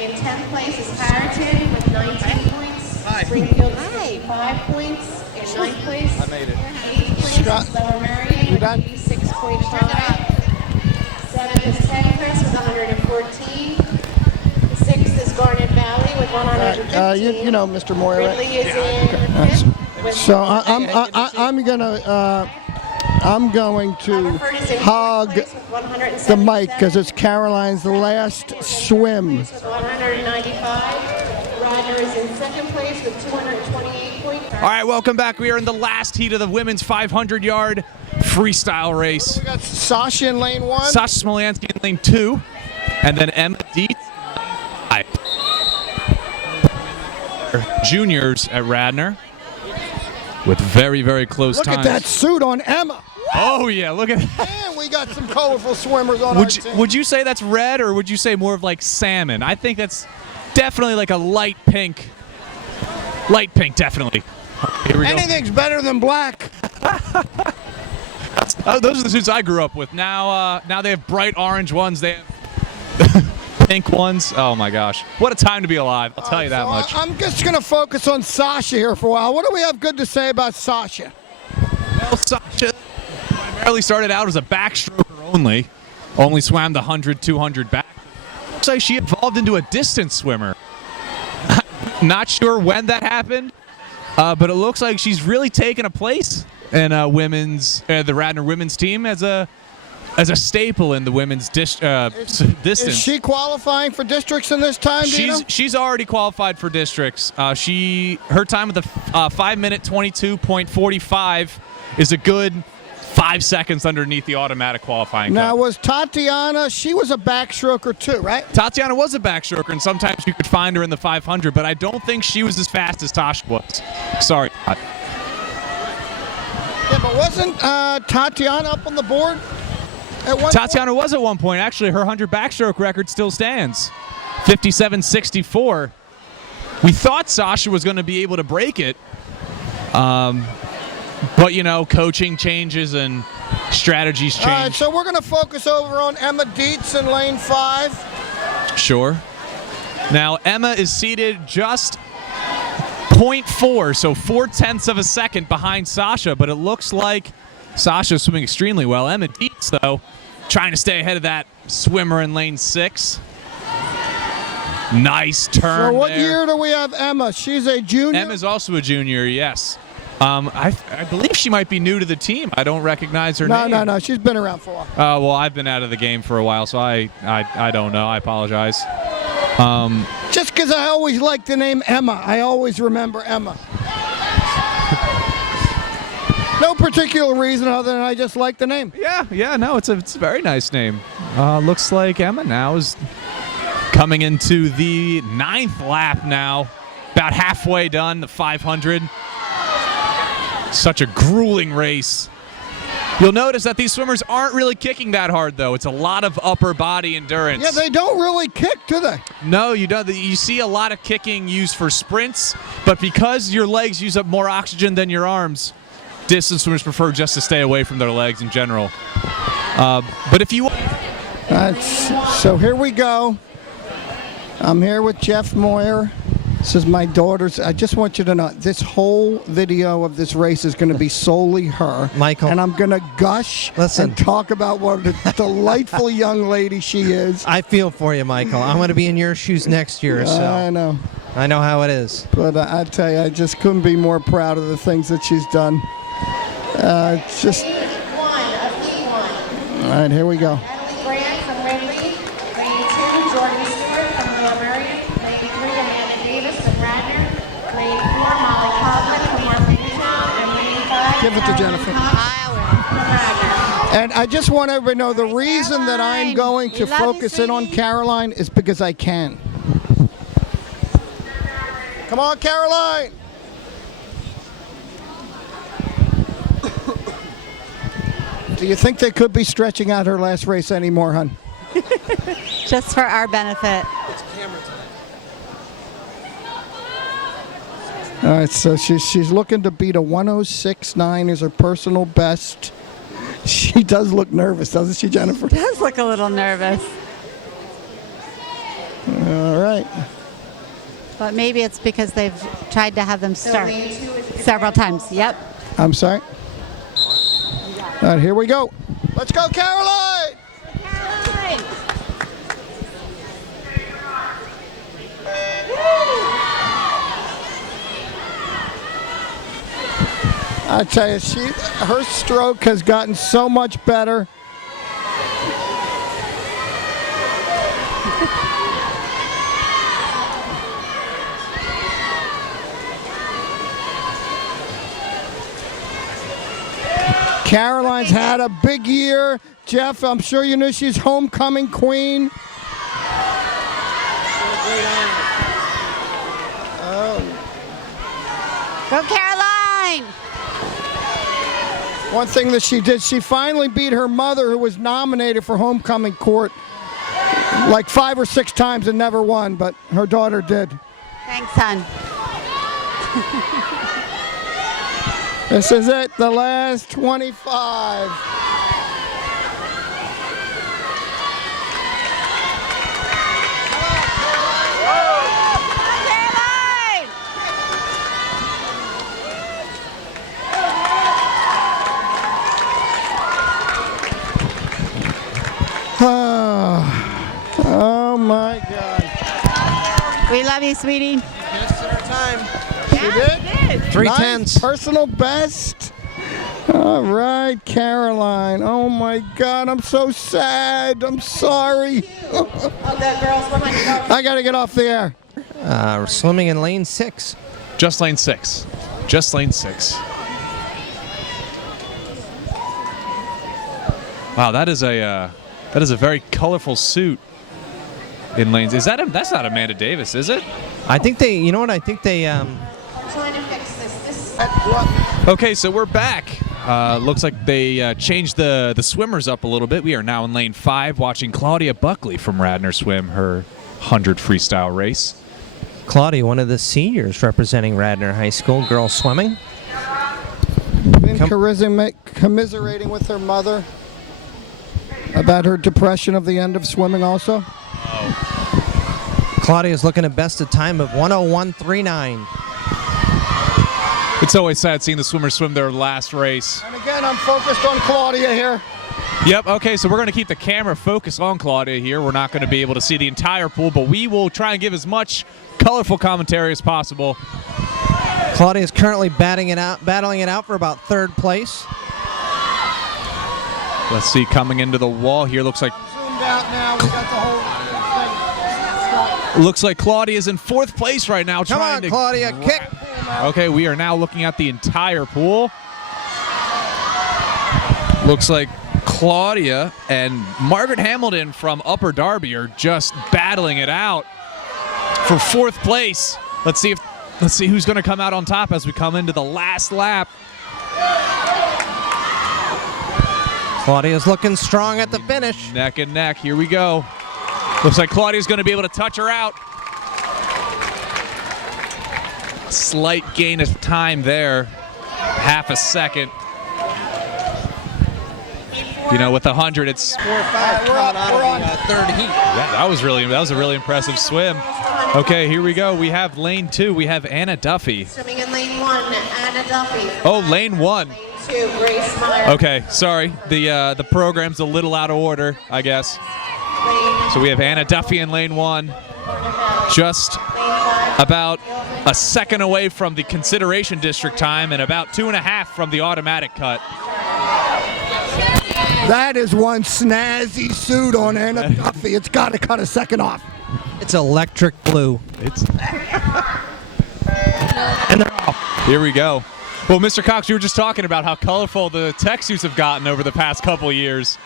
In 10th place is Harrington with 19 points. Springfield with 5 points. In 9th place, I made it. 8th place Scott, is Lower Merion with 86.5. 7th is Texas with 114. 6th is Garnet Valley with 115. You know Mr. Moyer. Ridley is in 5th with So I'm going to hog the mic because it's Caroline's last swim. with 195. Radnor is in 2nd place with 228 points. All right, welcome back. We are in the last heat of the women's 500-yard freestyle race. We got Sasha in lane 1. Sasha Smolyansky in lane 2, and then Emma Dietz. Juniors at Radnor with very, very close Look times. at that suit on Emma. Oh, yeah, look at that. And we got some colorful swimmers on our team. Would you say that's red, or would you say more of like salmon? I think that's definitely like a light pink. Light pink, definitely. Here we go. Anything's better than black. Those are the suits I grew up with. Now they have bright orange ones. They have pink ones. Oh my gosh. What a time to be alive. I'll tell you that much. I'm just going to focus on Sasha here for a while. What do we have good to say about Sasha? Well, Sasha primarily started out as a backstroker only swam the 100, 200 back. Looks like she evolved into a distance swimmer. Not sure when that happened, but it looks like she's really taken a place in the Radnor women's team as a staple in the women's distance. Is she qualifying for districts in this time? She's already qualified for districts. Her time with the 5-minute 22.45 is a good 5 seconds underneath the automatic qualifying. Now cut. was Tatiana? She was a backstroker too, right? Tatiana was a backstroker, and sometimes you could find her in the 500, but I don't think she was as fast as Tasha was. Sorry. Yeah, but wasn't Tatiana up on the board at one Tatiana was at one point. Actually, her 100 backstroke record still stands. 57.64. We thought Sasha was going to be able to break it, but you know, coaching changes and strategies change. All right, so we're going to focus over on Emma Dietz in lane 5. Sure. Now Emma is seated just 0.4, so 0.4 of a second behind Sasha, but it looks like Sasha's swimming extremely well. Emma Dietz, though, trying to stay ahead of that swimmer in lane 6. Nice turn. So what there. year do we have Emma? She's a junior? Emma's also a junior, yes. I believe she might be new to the team. I don't recognize her name. No. She's been around for a while. Well, I've been out of the game for a while, so I don't know. I apologize. Just because I always like the name Emma, I always remember Emma. No particular reason other than I just like the name. Yeah, no, it's a very nice name. Looks like Emma now is coming into the 9th lap now. About halfway done, the 500. Such a grueling race. You'll notice that these swimmers aren't really kicking that hard, though. It's a lot of upper body endurance. Yeah, they don't really kick, do they? No, you don't. You see a lot of kicking used for sprints, but because your legs use up more oxygen than your arms, distance swimmers prefer just to stay away from their legs in general. But if you... So here we go. I'm here with Jeff Moyer. This is my daughter's. I just want you to know, this whole video of this race is going to be solely her. Michael. And I'm going to gush and talk about what a delightful young lady she is. I feel for you, Michael. I'm going to be in your shoes next year, so. I know. I know how it is. But I tell you, I just couldn't be more proud of the things that she's done. Just. All right, here we go. Grant from Ridley. Lane 2, Jordan Stewart from Royal Murray. Lane 3, Amanda Davis from Radnor. Lane 4, Molly Coughlin from Worthington. And Lane 5, Give it to Jennifer. And I just want everybody to know the reason that I'm going to focus in on Caroline is because I can. Come on, Caroline! Do you think they could be stretching out her last race anymore, hon? Just for our benefit. It's camera time. All right, so she's looking to beat a 106.9 as her personal best. She does look nervous, doesn't she, Jennifer? She does look a little nervous. All right. But maybe it's because they've tried to have them start several times. Yep. I'm sorry. All right, here we go. Let's go, Caroline! Caroline! I tell you, her stroke has gotten so much better. Caroline's had a big year. Jeff, I'm sure you knew she's homecoming queen. Go, Caroline! One thing that she did, she finally beat her mother, who was nominated for homecoming court like 5 or 6 times and never won, but her daughter did. Thanks, son. This is it, the last 25. Oh my God. We love you, sweetie. Just at our time. She did? 3 Nice, tenths. personal best. All right, Caroline. Oh my God, I'm so sad. I'm sorry. I got to get off the air. We're swimming in lane 6. Just lane 6. Just lane 6. Wow, that is a very colorful suit in lanes. That's not Amanda Davis, is it? I think they, you know what? I think they, I'm trying to fix this. Okay, so we're back. Looks like they changed the swimmers up a little bit. We are now in lane 5 watching Claudia Buckley from Radnor swim her 100 freestyle race. Claudia, one of the seniors representing Radnor High School, girls swimming. Been commiserating with her mother about her depression of the end of swimming also. Claudia's looking at best of time of 1:01.39. It's always sad seeing the swimmers swim their last race. And again, I'm focused on Claudia here. Yep, okay, so we're going to keep the camera focused on Claudia here. We're not going to be able to see the entire pool, but we will try and give as much colorful commentary as possible. Claudia is currently battling it out for about third place. Let's see, coming into the wall here, looks like Zoomed out now. We got the whole thing. looks like Claudia's in fourth place right now. Come on, Claudia, kick. Okay, we are now looking at the entire pool. Looks like Claudia and Margaret Hamilton from Upper Darby are just battling it out for fourth place. Let's see who's going to come out on top as we come into the last lap. Claudia's looking strong at the finish. Neck and neck. Here we go. Looks like Claudia's going to be able to touch her out. Slight gain of time there. Half a second. You know, with 100, it's 4 or 5 coming out of the third heat. Yeah, that was a really impressive swim. Okay, here we go. We have lane 2. We have Anna Duffy. Swimming in lane 1, Anna Duffy. Oh, lane 1. Lane 2, Grace Meyer. Okay, sorry. The program's a little out of order, I guess. So we have Anna Duffy in lane 1. Just about a second away from the consideration district time and about 2.5 from the automatic cut. That is one snazzy suit on Anna Duffy. It's got to cut a second off. It's electric blue. And they're off. Here we go. Well, Mr. Cox, you were just talking about how colorful the tech suits have gotten over the past couple of years.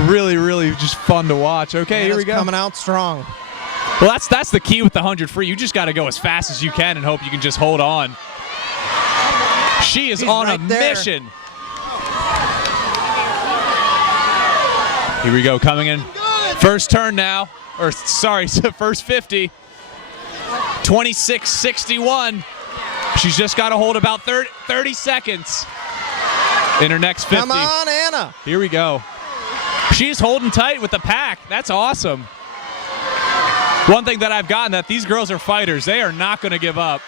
Really, really just fun to watch. Okay, here we go. Coming out strong. Well, that's the key with the 100 free. You just got to go as fast as you can and hope you can just hold on. She is on a mission. Here we go, coming in. First turn now. Or, sorry, first 50. 26.61. She's just got to hold about 30 seconds in her next 50. Come on, Anna. Here we go. She's holding tight with the pack. That's awesome. One thing that I've gotten that these girls are fighters. They are not going to give up.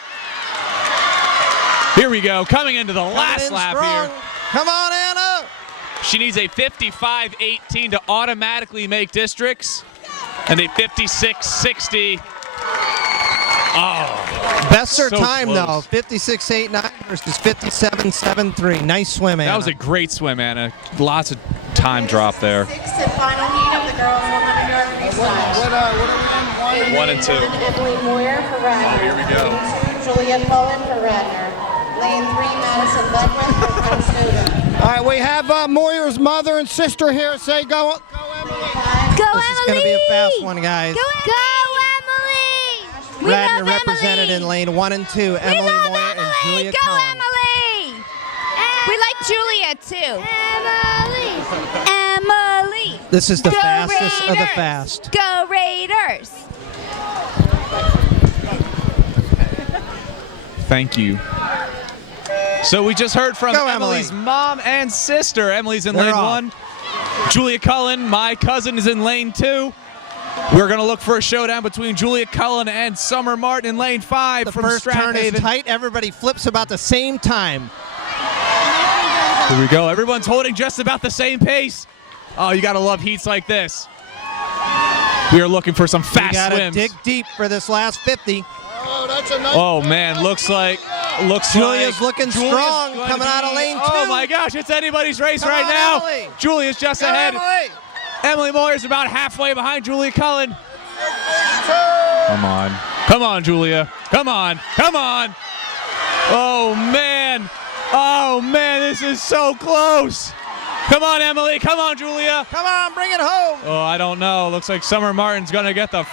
Here we go, coming into the last lap here. Come on, Anna. She needs a 55.18 to automatically make districts, and a 56.60. Oh, best her so time close. though, 56.89 versus 57.73. Nice swim, Anna. That was a great swim, Anna. Lots of time drop there. Sixth and final heat of the girls 100-yard freestyle. What are we in? 1 and 2. Emily Moyer for Radnor. Here we go. Lane 2, Julia Cullen for Radnor. Lane 3, Madison Beckwith for Princeton. All right, we have Moyer's mother and sister here. Say go Emily. Go, This is going to be a fast one, guys. Go, Emily! We Radnor love represented Emily. in lane 1 and 2. Emily love Moyer and Emily. Julia Go, Cullen. Emily! We like Julia too. Emily! This is the Go fastest of the Raiders. fast. Go Raiders. Thank you. So we just heard from Go, Emily's Emily. mom and sister. Emily's in They're lane off. 1. Julia Cullen, my cousin, is in lane 2. We're going to look for a showdown between Julia Cullen and Summer Martin in lane 5 The from first turn is Strathaven. tight. Everybody flips about the same time. Here we go. Everyone's holding just about the same pace. Oh, you got to love heats like this. We are looking for some We fast got to swims. dig deep for this last 50. Oh, that's a nice. Oh, man. Looks like Julia's looking Julia's strong going coming to out of be- lane 2. Oh, my gosh. It's anybody's race Come right on, now. Emily. Julia's just Go, ahead. Emily. Emily Moyer's about halfway behind Julia Cullen. Come on. Come on, Julia. Come on. Come on. Oh, man. Oh, man, this is so close. Come on, Emily. Come on, Julia. Come on, bring it home. Oh, I don't know. Looks like Summer Martin's going to get the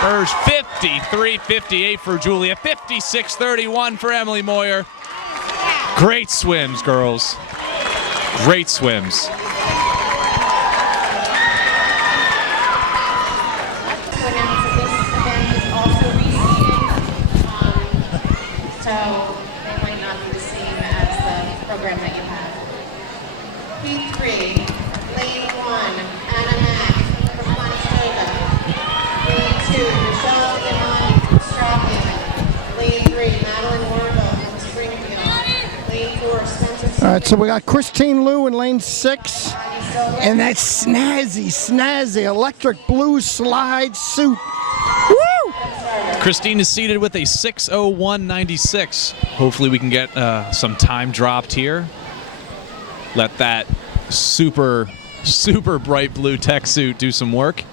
first 53.58 for Julia. 56.31 for Emily Moyer. Great swims, girls. Great swims. To announce that this event is also All right, so we got Christine Liu in lane 6, and that snazzy electric blue slide suit. Woo! Christine is seated with a 6:01.96. Hopefully we can get some time dropped here. Let that super bright blue tech suit do some work.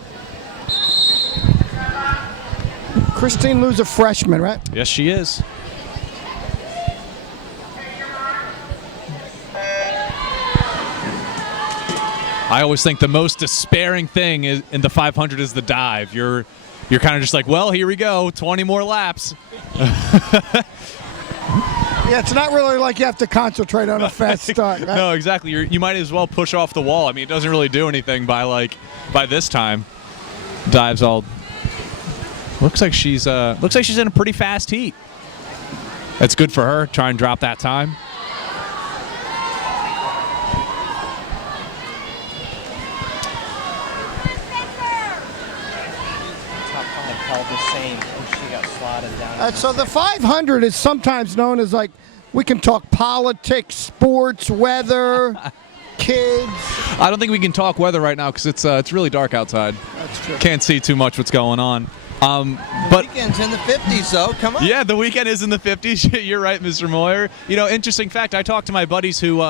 Christine Liu's a freshman, right? Yes, she is. I always think the most despairing thing in the 500 is the dive. You're kind of just like, well, here we go, 20 more laps. Yeah, it's not really like you have to concentrate on a fast start, right? No, exactly. You might as well push off the wall. I mean, it doesn't really do anything by this time. Dives all. Looks like she's in a pretty fast heat. That's good for her. Try and drop that time. So the 500 is sometimes known as like, we can talk politics, sports, weather, kids. I don't think we can talk weather right now because it's really dark outside. That's true. Can't see too much what's going on. The weekend's in the 50s, though. Come on. Yeah, the weekend is in the 50s. You're right, Mr. Moyer. You know, interesting fact. I talked to my buddies who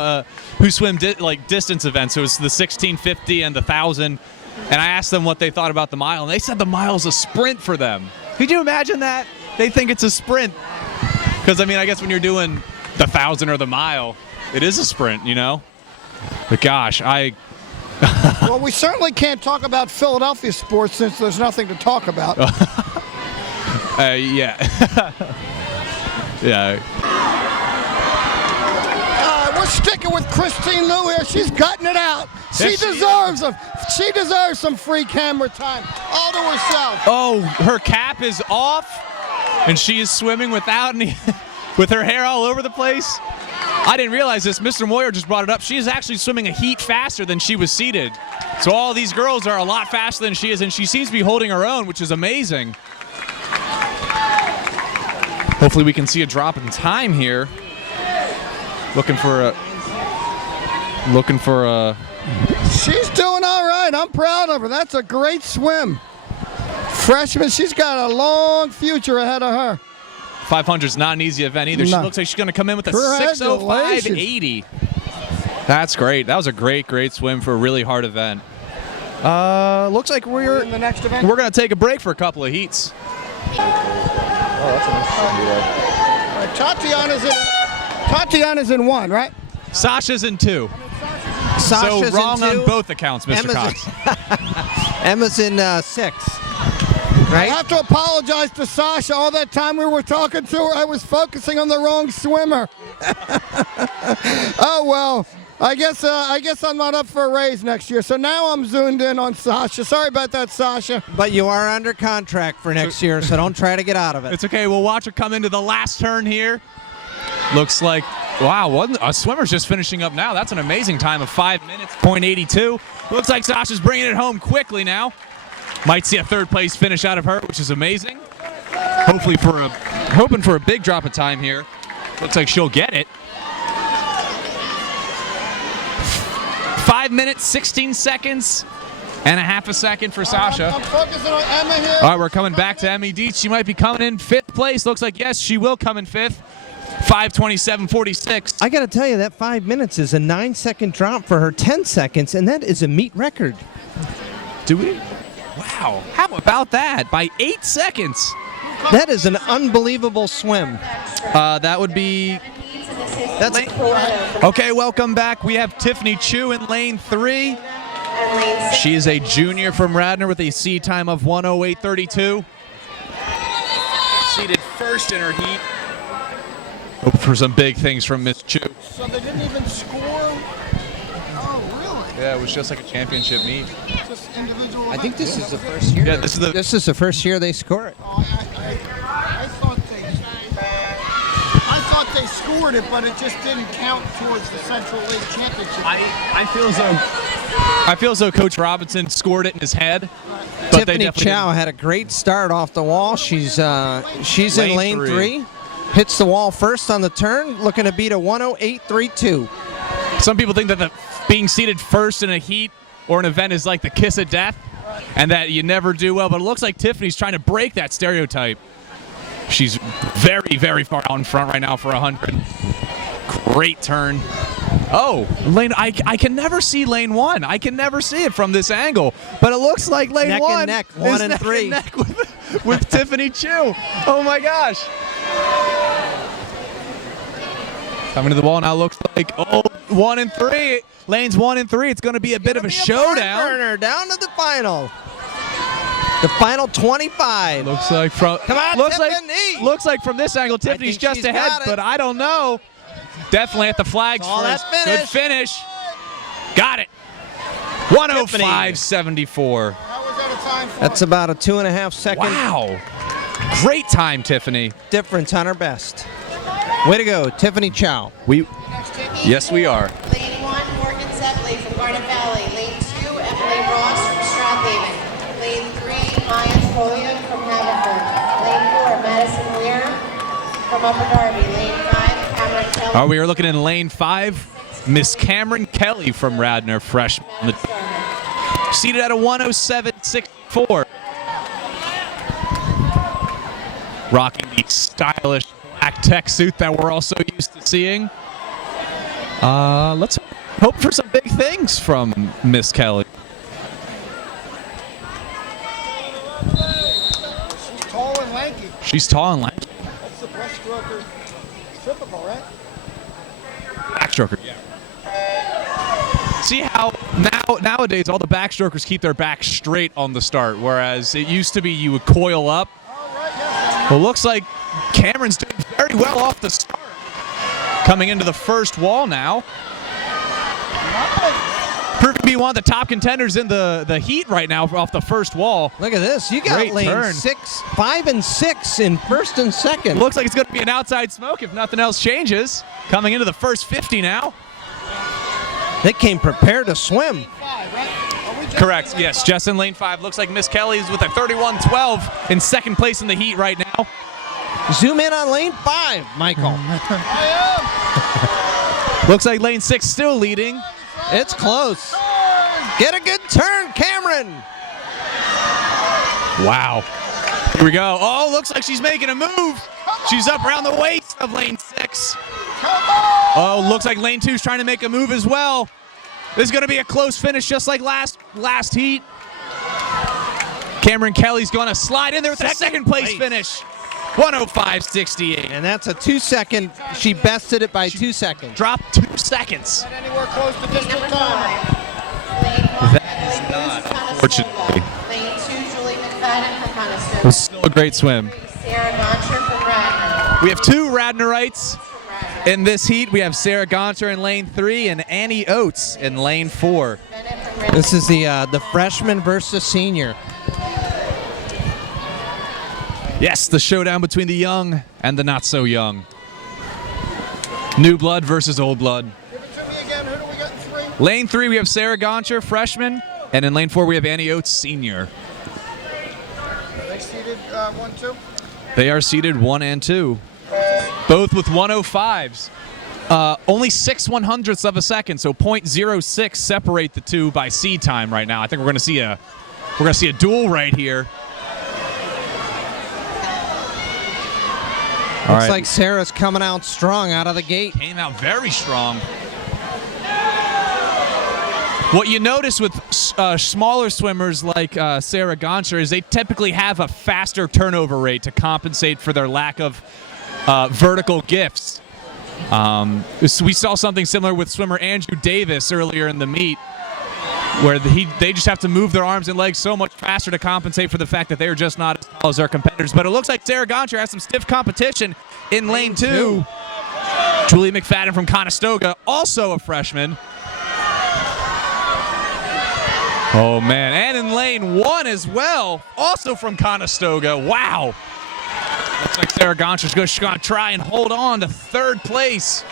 swim distance events. So it was the 1650 and the 1,000, and I asked them what they thought about the mile, and they said the mile's a sprint for them. Could you imagine that? They think it's a sprint. Because I mean, I guess when you're doing the 1,000 or the mile, it is a sprint, you know. But gosh, Well, we certainly can't talk about Philadelphia sports since there's nothing to talk about. Yeah. Yeah. We're sticking with Christine Liu here. She's gutting it out. She deserves some free camera time all to herself. Oh, her cap is off, and she is swimming without any, with her hair all over the place. I didn't realize this. Mr. Moyer just brought it up. She is actually swimming a heat faster than she was seated. So all these girls are a lot faster than she is, and she seems to be holding her own, which is amazing. Hopefully we can see a drop in time here. Looking for a. She's doing all right. I'm proud of her. That's a great swim. Freshman, she's got a long future ahead of her. 500 is not an easy event either. She looks like she's going to come in with a 6:05.80. That's great. That was a great swim for a really hard event. Looks like we're in the next event. We're going to take a break for a couple of heats. Tatiana's in 1, right? Sasha's in 2. Sasha's so wrong in 2. on both accounts, Mr. Cox. Emma's in 6. Right? I have to apologize to Sasha. All that time we were talking to her, I was focusing on the wrong swimmer. Oh well, I guess I'm not up for a raise next year. So now I'm zoomed in on Sasha. Sorry about that, Sasha. But you are under contract for next year, so don't try to get out of it. It's okay. We'll watch her come into the last turn here. Looks like, wow, a swimmer's just finishing up now. That's an amazing time of 5 minutes, .82. Looks like Sasha's bringing it home quickly now. Might see a third place finish out of her, which is amazing. Hoping for a big drop of time here. Looks like she'll get it. 5 minutes, 16 seconds, and a half a second for Sasha. I'm focusing on Emma here. All right, we're coming back to Emmy Dietz. She might be coming in 5th place. Looks like, yes, she will come in 5th. 5:27.46. I got to tell you, that 5 minutes is a 9-second drop for her 10 seconds, and that is a meet record. Do we? Wow. How about that? By 8 seconds. That is an unbelievable swim. That would be... Okay, welcome back. We have Tiffany Chu in lane 3. She is a junior from Radnor with a C time of 1:08.32. Seated first in her heat. Hope for some big things from Miss Chu. So they didn't even score? Oh, really? Yeah, it was just like a championship meet. Just individual I think this is the first year. Yeah, this is the first year they score it. I thought they scored it, but it just didn't count towards the Central League Championship. I feel as though Coach Robinson scored it in his head. But Tiffany Chow had a great start off the wall. She's in lane 3. Hits the wall first on the turn, looking to beat a 1:08.32. Some people think that being seated first in a heat or an event is like the kiss of death, and that you never do well. But it looks like Tiffany's trying to break that stereotype. She's very, very far out in front right now for 100. Great turn. Oh, lane! I can never see lane 1. I can never see it from this angle. But it looks like lane 1 Neck and neck, 1 and 3. Neck with Tiffany Chu. Oh my gosh! Coming to the wall now looks like 1 and 3. Lanes 1 and 3. It's going to be a bit of a showdown. Burner down to the final. The final 25. Looks like from Tiffany. Looks like from this angle Tiffany's just ahead, but I don't know. Definitely at the flags first. Good finish. Got it. 105.74. That's about a 2.5 second. Wow. Great time, Tiffany. Difference on her best. Way to go, Tiffany Chow. Yes, we are. Lane 1, Morgan Zeppeli from Garden Valley. Lane 2, Emily Ross from Strathaven. Lane 3, Maya Troya from Haverford. Lane 4, Madison Weir from Upper Darby. Lane 5, Cameron Kelly. We are looking in lane 5. Miss Cameron Kelly from Radnor, freshman. Seated at a 107.64. Rocking the stylish black tech suit that we're also used to seeing. Let's hope for some big things from Miss Kelly. She's tall and lanky. She's tall and lanky. That's the breaststroker. Typical, right? Backstroker, yeah. See how nowadays all the backstrokers keep their back straight on the start, whereas it used to be you would coil up. Well, looks like Cameron's doing very well off the start. Coming into the first wall now. Proving to be one of the top contenders in the heat right now off the first wall. Look at this. You got Great lane turn. 5 and 6 in first and second. Looks like it's going to be an outside smoke if nothing else changes. Coming into the first 50 now. They came prepared to swim. Correct, yes. Just in lane 5. Looks like Miss Kelly's with a 31.12 in second place in the heat right now. Zoom in on lane 5, Michael. Looks like lane 6 still leading. It's close. Get a good turn, Cameron. Wow. Here we go. Oh, looks like she's making a move. She's up around the waist of lane 6. Oh, looks like lane 2's trying to make a move as well. This is going to be a close finish just like last heat. Cameron Kelly's going to slide in there with a second place finish. 105.68. And that's a 2-second. She bested it by 2 seconds. Dropped 2 seconds. Not anywhere close to district time. Fortunately. Lane 2, Julie McFadden from Conestoga. It was still a great swim. Sarah Goncher from Radnor. We have 2 Radnorites in this heat. We have Sarah Goncher in lane 3 and Annie Oates in lane 4. This is the freshman versus senior. Yes, the showdown between the young and the not so young. New blood versus old blood. Give it to me again. Who do we got in 3? Lane 3, we have Sarah Goncher, freshman. And in lane 4, we have Annie Oates, senior. Are they seated 1, 2? They are seated 1 and 2. Both with 105s. Only 6/100ths of a second, so 0.06 separate the two by seed time right now. I think we're going to see a duel right here. Looks like Sarah's coming out strong out of the gate. Came out very strong. What you notice with smaller swimmers like Sarah Goncher is they typically have a faster turnover rate to compensate for their lack of vertical gifts. So we saw something similar with swimmer Andrew Davis earlier in the meet, where they just have to move their arms and legs so much faster to compensate for the fact that they're just not as tall as their competitors. But it looks like Sarah Goncher has some stiff competition in lane 2. Julie McFadden from Conestoga, also a freshman. Oh, man. And in lane 1 as well, also from Conestoga. Wow. Looks like Sarah Goncher's going to try and hold on to 3rd place.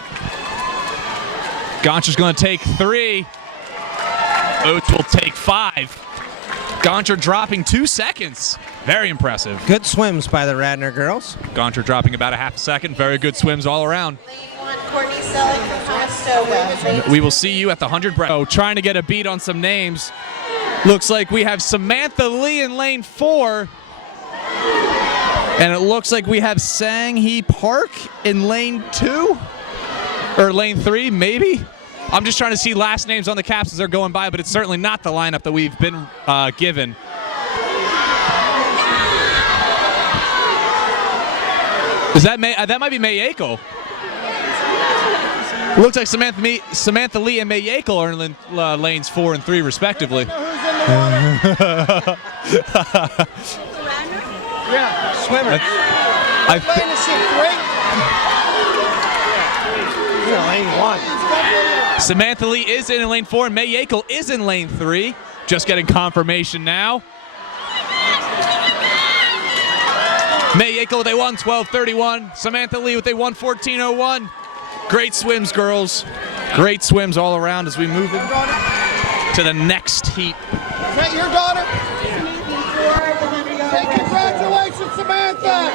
Goncher's going to take 3. Oates will take 5. Goncher dropping 2 seconds. Very impressive. Good swims by the Radnor girls. Goncher dropping about a half a second. Very good swims all around. Lane 1, Courtney Selleck from Conestoga. We will see you at the 100 breath. Oh, trying to get a beat on some names. Looks like we have Samantha Lee in lane 4. And it looks like we have Sang-hee Park in lane 2. Or lane 3, maybe. I'm just trying to see last names on the caps as they're going by, but it's certainly not the lineup that we've been given. Is that that might be May Yako. Looks like Samantha Lee and May Yako are in lanes 4 and 3 respectively. Yeah, swimmer. Samantha Lee is in lane 4 and May Yako is in lane 3. Just getting confirmation now. May Yako with a 1:12.31. Samantha Lee with a 1:14.01. Great swims, girls. Great swims all around as we move to the next heat. Is that your daughter? Say congratulations, Samantha!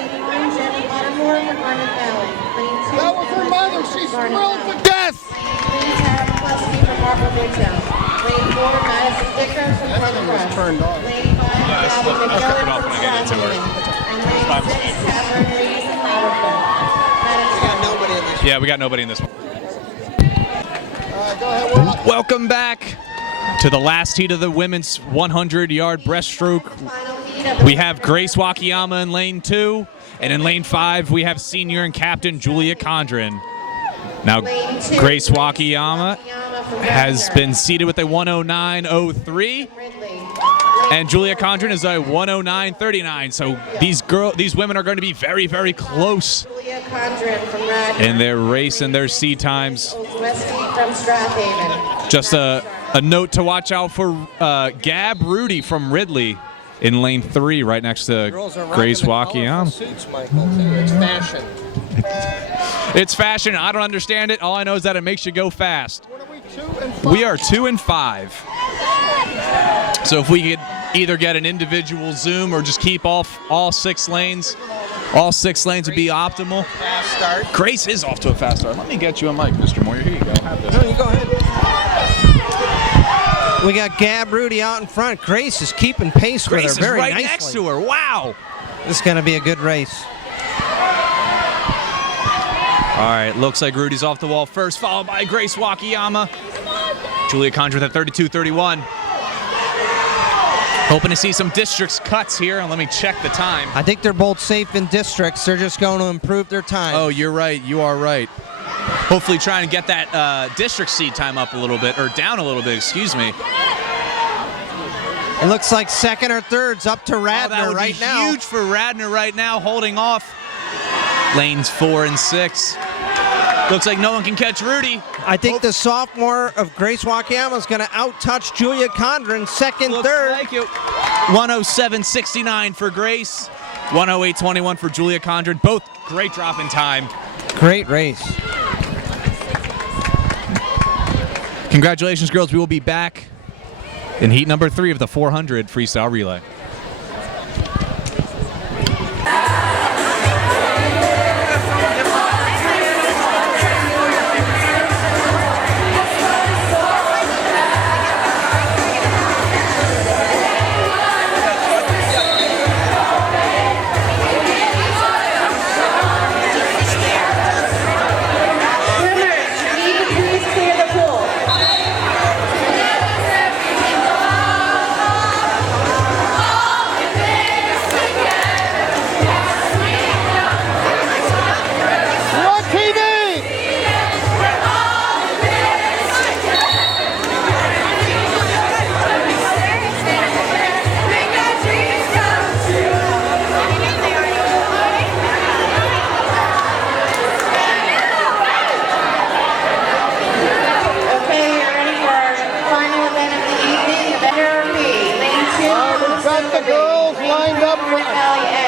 That was her mother. She's thrilled to death. Turned on. Yeah, we got nobody in this one. Welcome back to the last heat of the women's 100-yard breaststroke. We have Grace Wakayama in lane 2, and in lane 5 we have senior and captain Julia Condren. Now, Grace Wakayama has been seated with a 1:09.03, and Julia Condren is a 1:09.39. So these women are going to be very, very close in their race and their seed times. Just a note to watch out for Gab Rudy from Ridley in lane 3, right next to Grace Wakayama. It's fashion. It's fashion. I don't understand it. All I know is that it makes you go fast. What are we, 2 and 5? We are 2 and 5. So if we could either get an individual zoom or just keep all 6 lanes, all 6 lanes would be optimal. Fast start. Grace is off to a fast start. Let me get you a mic, Mr. Moyer. Here you go. Have this. No, you go ahead. We got Gab Rudy out in front. Grace is keeping pace with her very right nicely. next to her. Wow. This is going to be a good race. All right, looks like Rudy's off the wall first, followed by Grace Wakayama. Julia Condren at 32.31. Hoping to see some districts cuts here, and let me check the time. I think they're both safe in districts. They're just going to improve their time. Oh, you're right. You are right. Hopefully trying to get that district seed time up a little bit, or down a little bit, excuse me. It looks like second or third's up to Radnor right now. That would be huge for Radnor right now, holding off lanes 4 and 6. Looks like no one can catch Rudy. I think the sophomore of Grace Wakayama is going to out-touch Julia Condren, second, Looks third. like it. 1:07.69 for Grace, 1:08.21 for Julia Condren. Both great drop in time. Great race. Congratulations, girls. We will be back in heat number 3 of the 400 freestyle relay.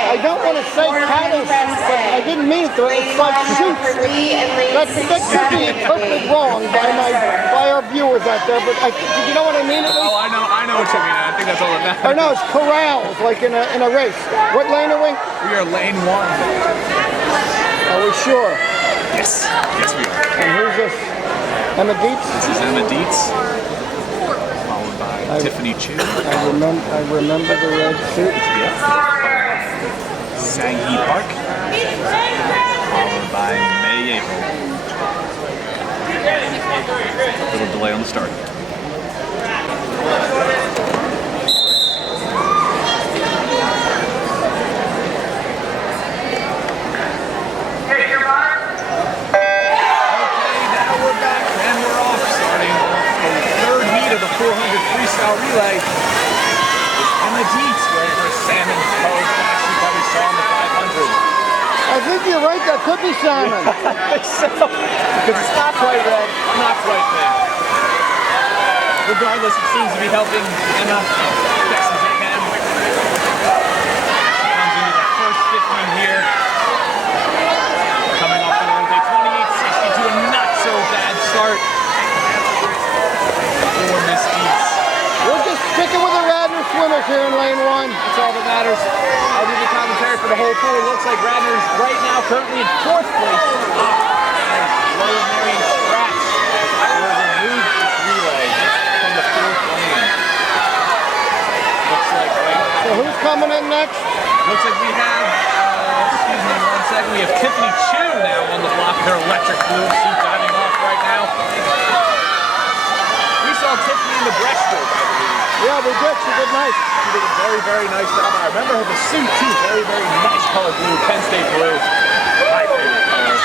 I don't want to say cattle shoot, but I didn't mean it. It's like shoot. That could be interpreted wrong by our viewers out there, but you know what I mean? Oh, I know what you mean. I think that's all that matters. Or no, it's corrals, like in a race. What lane are we? We are lane 1. Are we sure? Yes. Yes, we are. And who's this? Emma Dietz? This is Emma Dietz, followed by Tiffany Chu. I remember the red suit. Yes. Sang-hee Park, followed by May April. A little delay on the start. Freestyle relay is Emma Dietz wearing her salmon colored flash you probably saw in the 500. I think you're right, that could be salmon. I think so, because it's not quite red, not quite pink. Regardless, it seems to be helping Emma as best as it can. She comes into that first 15 here. Coming off the road day, 28.60 to a not so bad start for Miss Dietz. We're just sticking with the Radnor swimmers here in lane 1. That's all that matters. I'll do the commentary for the whole pool. It looks like Radnor's right now currently in 4th place. Lower Marion Scratch will remove this relay from the 4th lane. Looks like right now. So who's coming in next? Looks like we have, excuse me 1 second, we have Tiffany Chu now on the block with her electric blue suit diving off right now. We saw Tiffany in the breaststroke, I believe. Yeah, we did. She did nice. She did a very, very nice job. I remember her the suit too. Very, very nice color blue. Penn State blue. My favorite color.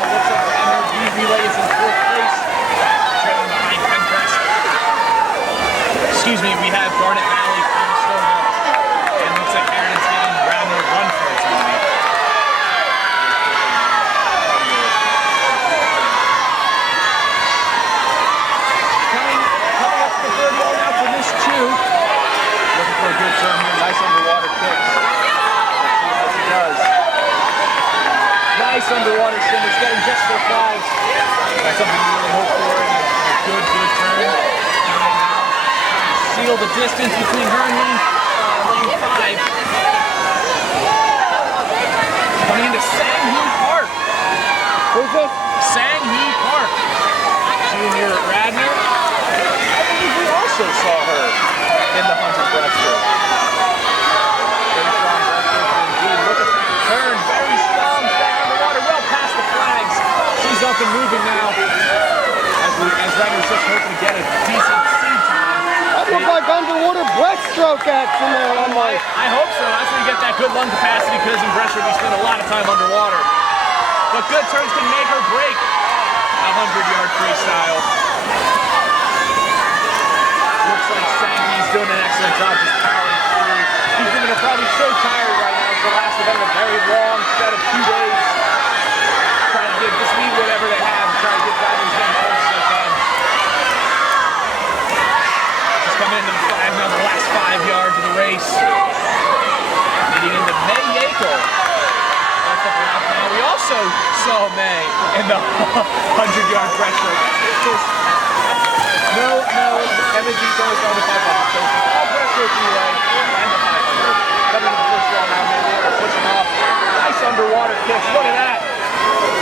Looks like Radnor relay is in 4th place. Trailing behind Pencrest. Excuse me, we have Garnet Valley still up. And looks like Aaron's giving Radnor a run for its money. Looking for a good turn here. Nice underwater kicks. Let's see what she does. Nice underwater shimmers. Getting just their flags. That's something we really hope for in a good turn. Seal the distance between her and lane 5. Coming into Sang-hee Park. Who's this? Sang-hee Park. Junior at Radnor. I believe we also saw her in the 100 breaststroke. Very strong breaststroke indeed. Look at that turn. Very strong. Staying on the water. Well past the flags. She's up and moving now. As Radnor's just hoping to get a decent seed time. That looked like underwater breaststroke action there. I hope so. That's where you get that good lung capacity because in breaststroke you spend a lot of time underwater. But good turns can make or break a 100-yard freestyle. Looks like Sang-hee's doing an excellent job just powering through. These women are probably so tired right now. It's the last of them, a very long set of 2 days. Trying to give this lead whatever they have and try to get Radnor's in as close as they can. Just coming into the flag now, the last 5 yards of the race. Leading into May Yakel. Now we also saw May in the 100-yard breaststroke. No, Emma Dietz always on the 500. So all breaststroke relay and the 500. Coming to the first wall now, May Yakel pushing off. Nice underwater kicks. Look at that.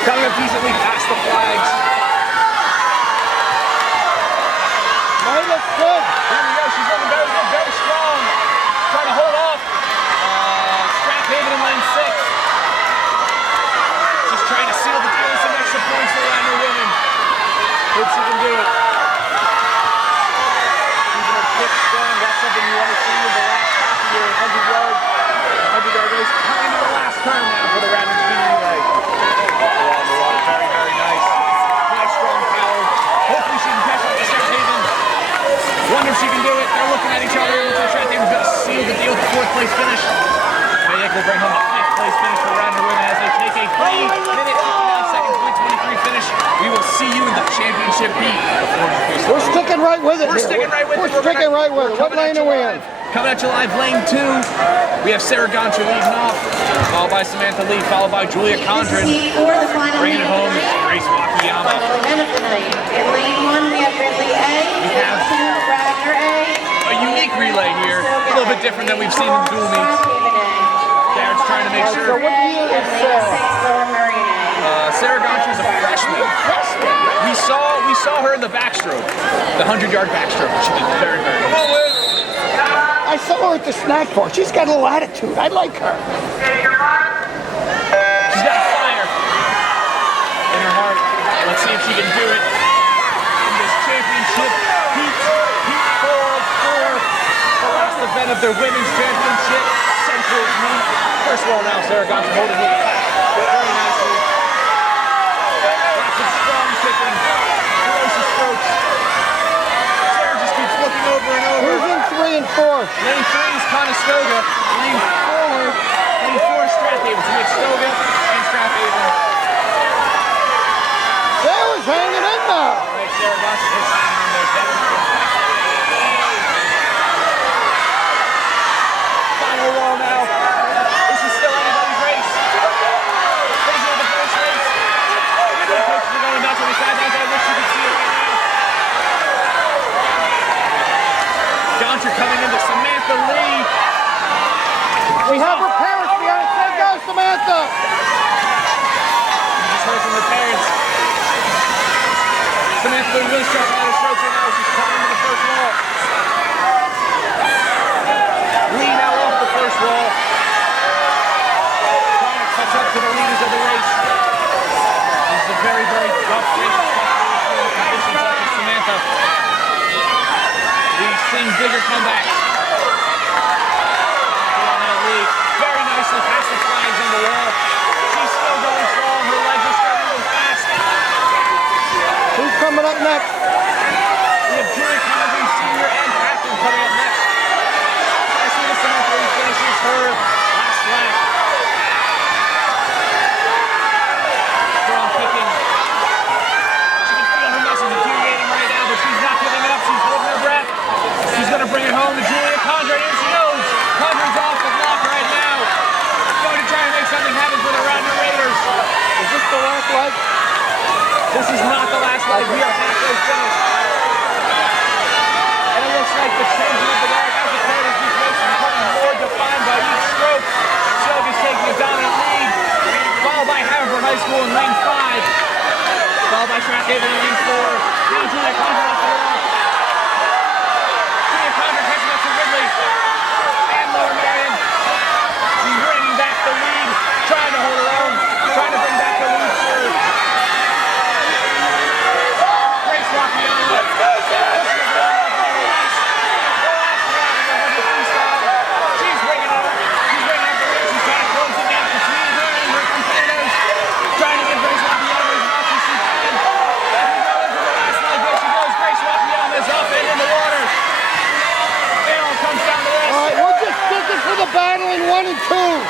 Coming up decently past the flags. May looks good. Here we go. She's looking very good, very strong. Trying to hold off. Strap Haven in lane 6. Just trying to seal the deal with some extra points for Radnor women. Hope she can do it. Keeping her kick strong. That's something you want to see in the last half of your 100-yard race. Coming to the last turn now for the Radnor speed relay. Along the water, very, very nice. Nice strong power. Hopefully she can catch up to Strap Haven. Wonder if she can do it. They're looking at each other. It looks like Strap Haven's going to seal the deal with the 4th place finish. May Yakel will bring home a 5th place finish for Radnor women as they take a 3-minute 59-second .23 finish. We will see you in the championship heat. We're sticking right with it. We're sticking right with it. We're sticking right with it. What lane are we in? Coming at you live, lane 2. We have Sarah Gontra leading off, followed by Samantha Lee, followed by Julia Condren. Bringing it home is Grace Wakayama. In lane 1, we have Ridley A. We have Radnor A. a unique relay here, a little bit different than we've seen in the dual meets. Darren's trying to make sure. So what year is We saw her in the backstroke, the 100-yard backstroke. She did very, very well. I saw her at the snack bar. She's got a little attitude. I like her. She's got fire in her heart. Let's see if she can do it in this championship. Heat 4 of 4. The last event of their women's championship. Central's meet. First of all, now Sarah Gonson holding with the pack very nicely. Lots of strong kicking. Ferocious strokes. Sarah just keeps looking over and over. Who's in 3 and 4? Lane 3 is Conestoga. Lane 4 is Strathaven. So we have Stoga and Strathaven. Sarah's hanging in there. All right, Sarah Gonson is hanging in there. Final wall now. This is still anybody's race. This is the first race. The coaches are going back to the sidelines. I wish you could see it right now. Goncher coming into Samantha Lee. We have her parents behind us. There goes Samantha. Just heard from her parents. Samantha Lee really stretching out her strokes right now. She's coming into the first wall. Lee now off the first wall. Trying to catch up to the leaders of the race. This is a very, very tough race. Samantha. We've seen bigger comebacks. Very nicely past the flags on the wall. She's still going strong. Her legs are still moving fast. Who's coming up next? We have Julie Condry, Senior, and Catherine coming up next. As soon as Samantha Lee finishes her last lap. Strong kicking. She can feel her muscles deteriorating right now, but she's not giving up. She's holding her breath. She's going to bring it home to Julia Condry. Here she goes. Condry's off the block right now. Going to try and make something happen for the Radnor Raiders. Is this the last leg? This is not the last leg. We are halfway finished. And it looks like the changing of the guard has occurred as these races are becoming more defined by each stroke. Stoga's taking a dominant lead, followed by Haverford High School in lane 5, followed by Strathaven in lane 4. Now Julia Condry off the wall. Julia Condry catching up to Ridley and Lower Marion. She's bringing back the lead, trying to hold her own, trying to bring back the lead through. Grace Wapiano. She's bringing up the lead. She's trying to close the gap between her and her competitors. Trying to get Grace Wapiano as much as she can. As we go into the last leg, there she goes. Grace Wapiano is up and in the water. It all comes down to this. All right, we're just sticking for the battle in 1 and 2.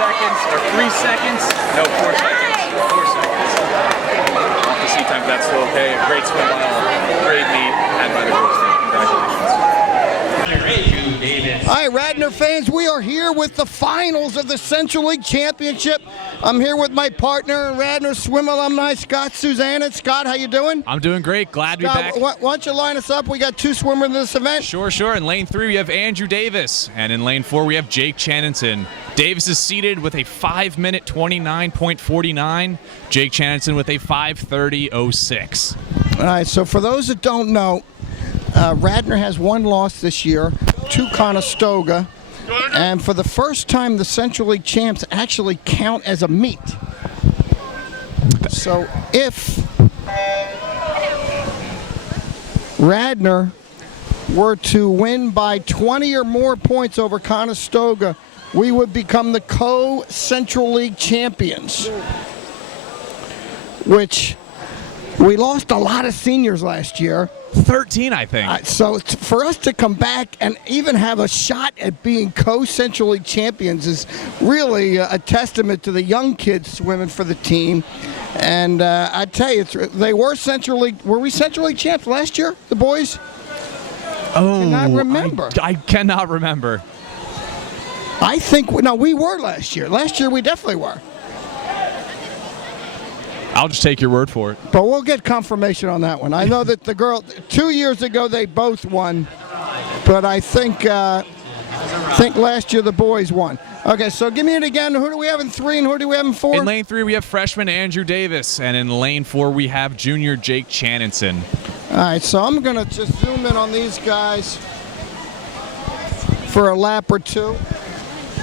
Seconds or 3 seconds? No, 4 seconds. 4 seconds. Off the seat time, that's still okay. A great swim by all. Great meet had by the girls team. Congratulations. All right, Radnor fans, we are here with the finals of the Central League Championship. I'm here with my partner and Radnor swim alumni, Scott Suzanne. Scott, how you doing? I'm doing great. Glad to be back. Why don't you line us up? We got 2 swimmers in this event. Sure. In lane 3, we have Andrew Davis. And in lane 4, we have Jake Channinson. Davis is seated with a 5-minute 29.49. Jake Channinson with a 5:30.06. All right, so for those that don't know, Radnor has 1 loss this year to Conestoga. And for the first time, the Central League champs actually count as a meet. So if Radnor were to win by 20 or more points over Conestoga, we would become the co-Central League champions, which we lost a lot of seniors last year. 13, I think. So for us to come back and even have a shot at being co-Central League champions is really a testament to the young kids swimming for the team. And I tell you, they were Central League. Were we Central League champs last year, the boys? Oh, cannot remember. I cannot remember. I think, no, we were last year. Last year we definitely were. I'll just take your word for it. But we'll get confirmation on that one. I know that the girl, 2 years ago they both won, but I think last year the boys won. Okay, so give me it again. Who do we have in 3 and who do we have in 4? In lane 3, we have freshman Andrew Davis, and in lane 4, we have junior Jake Channinson. All right, so I'm going to just zoom in on these guys for a lap or two.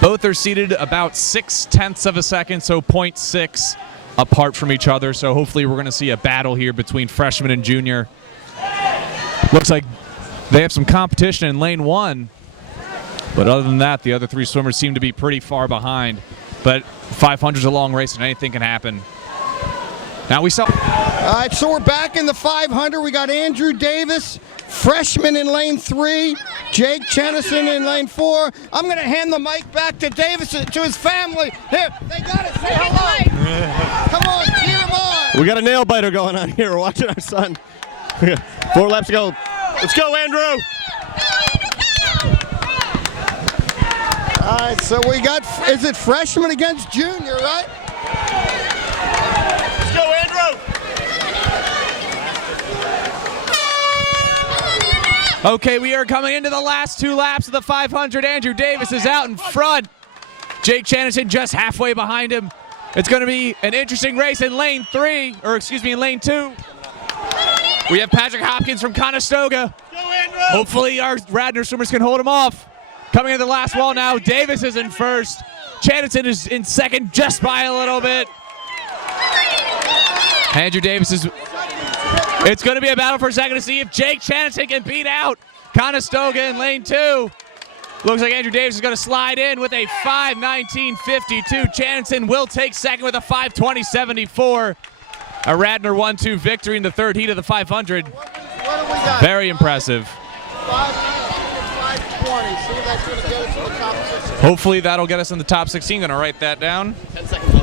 Both are seated about 0.6 of a second, so 0.6 apart from each other. So hopefully we're going to see a battle here between freshman and junior. Looks like they have some competition in lane 1. But other than that, the other 3 swimmers seem to be pretty far behind. But 500's a long race and anything can happen. Now we saw. All right, so we're back in the 500. We got Andrew Davis, freshman in lane 3, Jake Channinson in lane 4. I'm going to hand the mic back to Davis, to his family. Here, they got it. Say hello. Come on, cheer him on. We got a nail biter going on here. We're watching our son. 4 laps to go. Let's go, Andrew. All right, so we got, is it freshman against junior, right? Let's go, Andrew. Okay, we are coming into the last 2 laps of the 500. Andrew Davis is out in front. Jake Channinson just halfway behind him. It's going to be an interesting race in lane 3, or excuse me, in lane 2. We have Patrick Hopkins from Conestoga. Go, Andrew. Hopefully our Radnor swimmers can hold him off. Coming into the last wall now, Davis is in first. Channinson is in second, just by a little bit. Andrew Davis is... It's going to be a battle for a second to see if Jake Channinson can beat out Conestoga in lane 2. Looks like Andrew Davis is going to slide in with a 5:19.52. Channinson will take second with a 5:20.74. A Radnor 1-2 victory in the 3rd heat of the 500. Very impressive. 5:20. See, that's going to get us in the top 16. Hopefully that'll get us in the top 16. Going to write that down.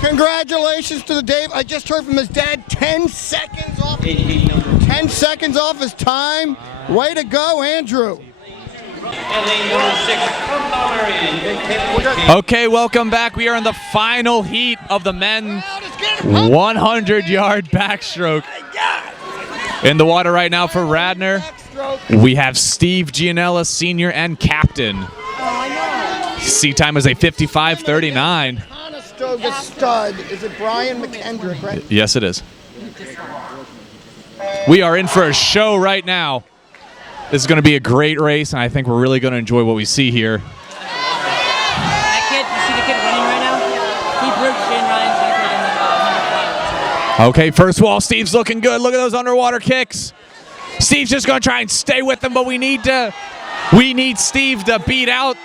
Congratulations to the Dave. I just heard from his dad. 10 seconds off. 10 seconds off his time. Way to go, Andrew. Okay, welcome back. We are in the final heat of the men 100-yard backstroke. In the water right now for Radnor, we have Steve Gianella, senior and captain. Seat time is a 55:39. Conestoga stud. Is it Brian McKendrick, right? Yes, it is. We are in for a show right now. This is going to be a great race, and I think we're really going to enjoy what we see here. That kid, you see the kid running right now? He broke Shane Ryan's record in the 100 flat. Okay, first wall, Steve's looking good. Look at those underwater kicks. Steve's just going to try and stay with them, but we need Steve to beat out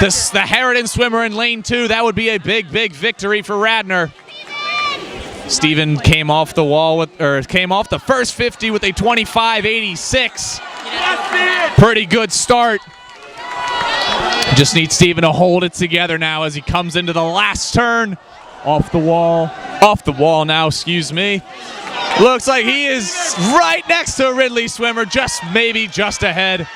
the Harridan swimmer in lane 2. That would be a big, big victory for Radnor. Steven came off the wall came off the first 50 with a 25.86. Pretty good start. Just need Steven to hold it together now as he comes into the last turn. Off the wall now, excuse me. Looks like he is right next to a Ridley swimmer, maybe just ahead.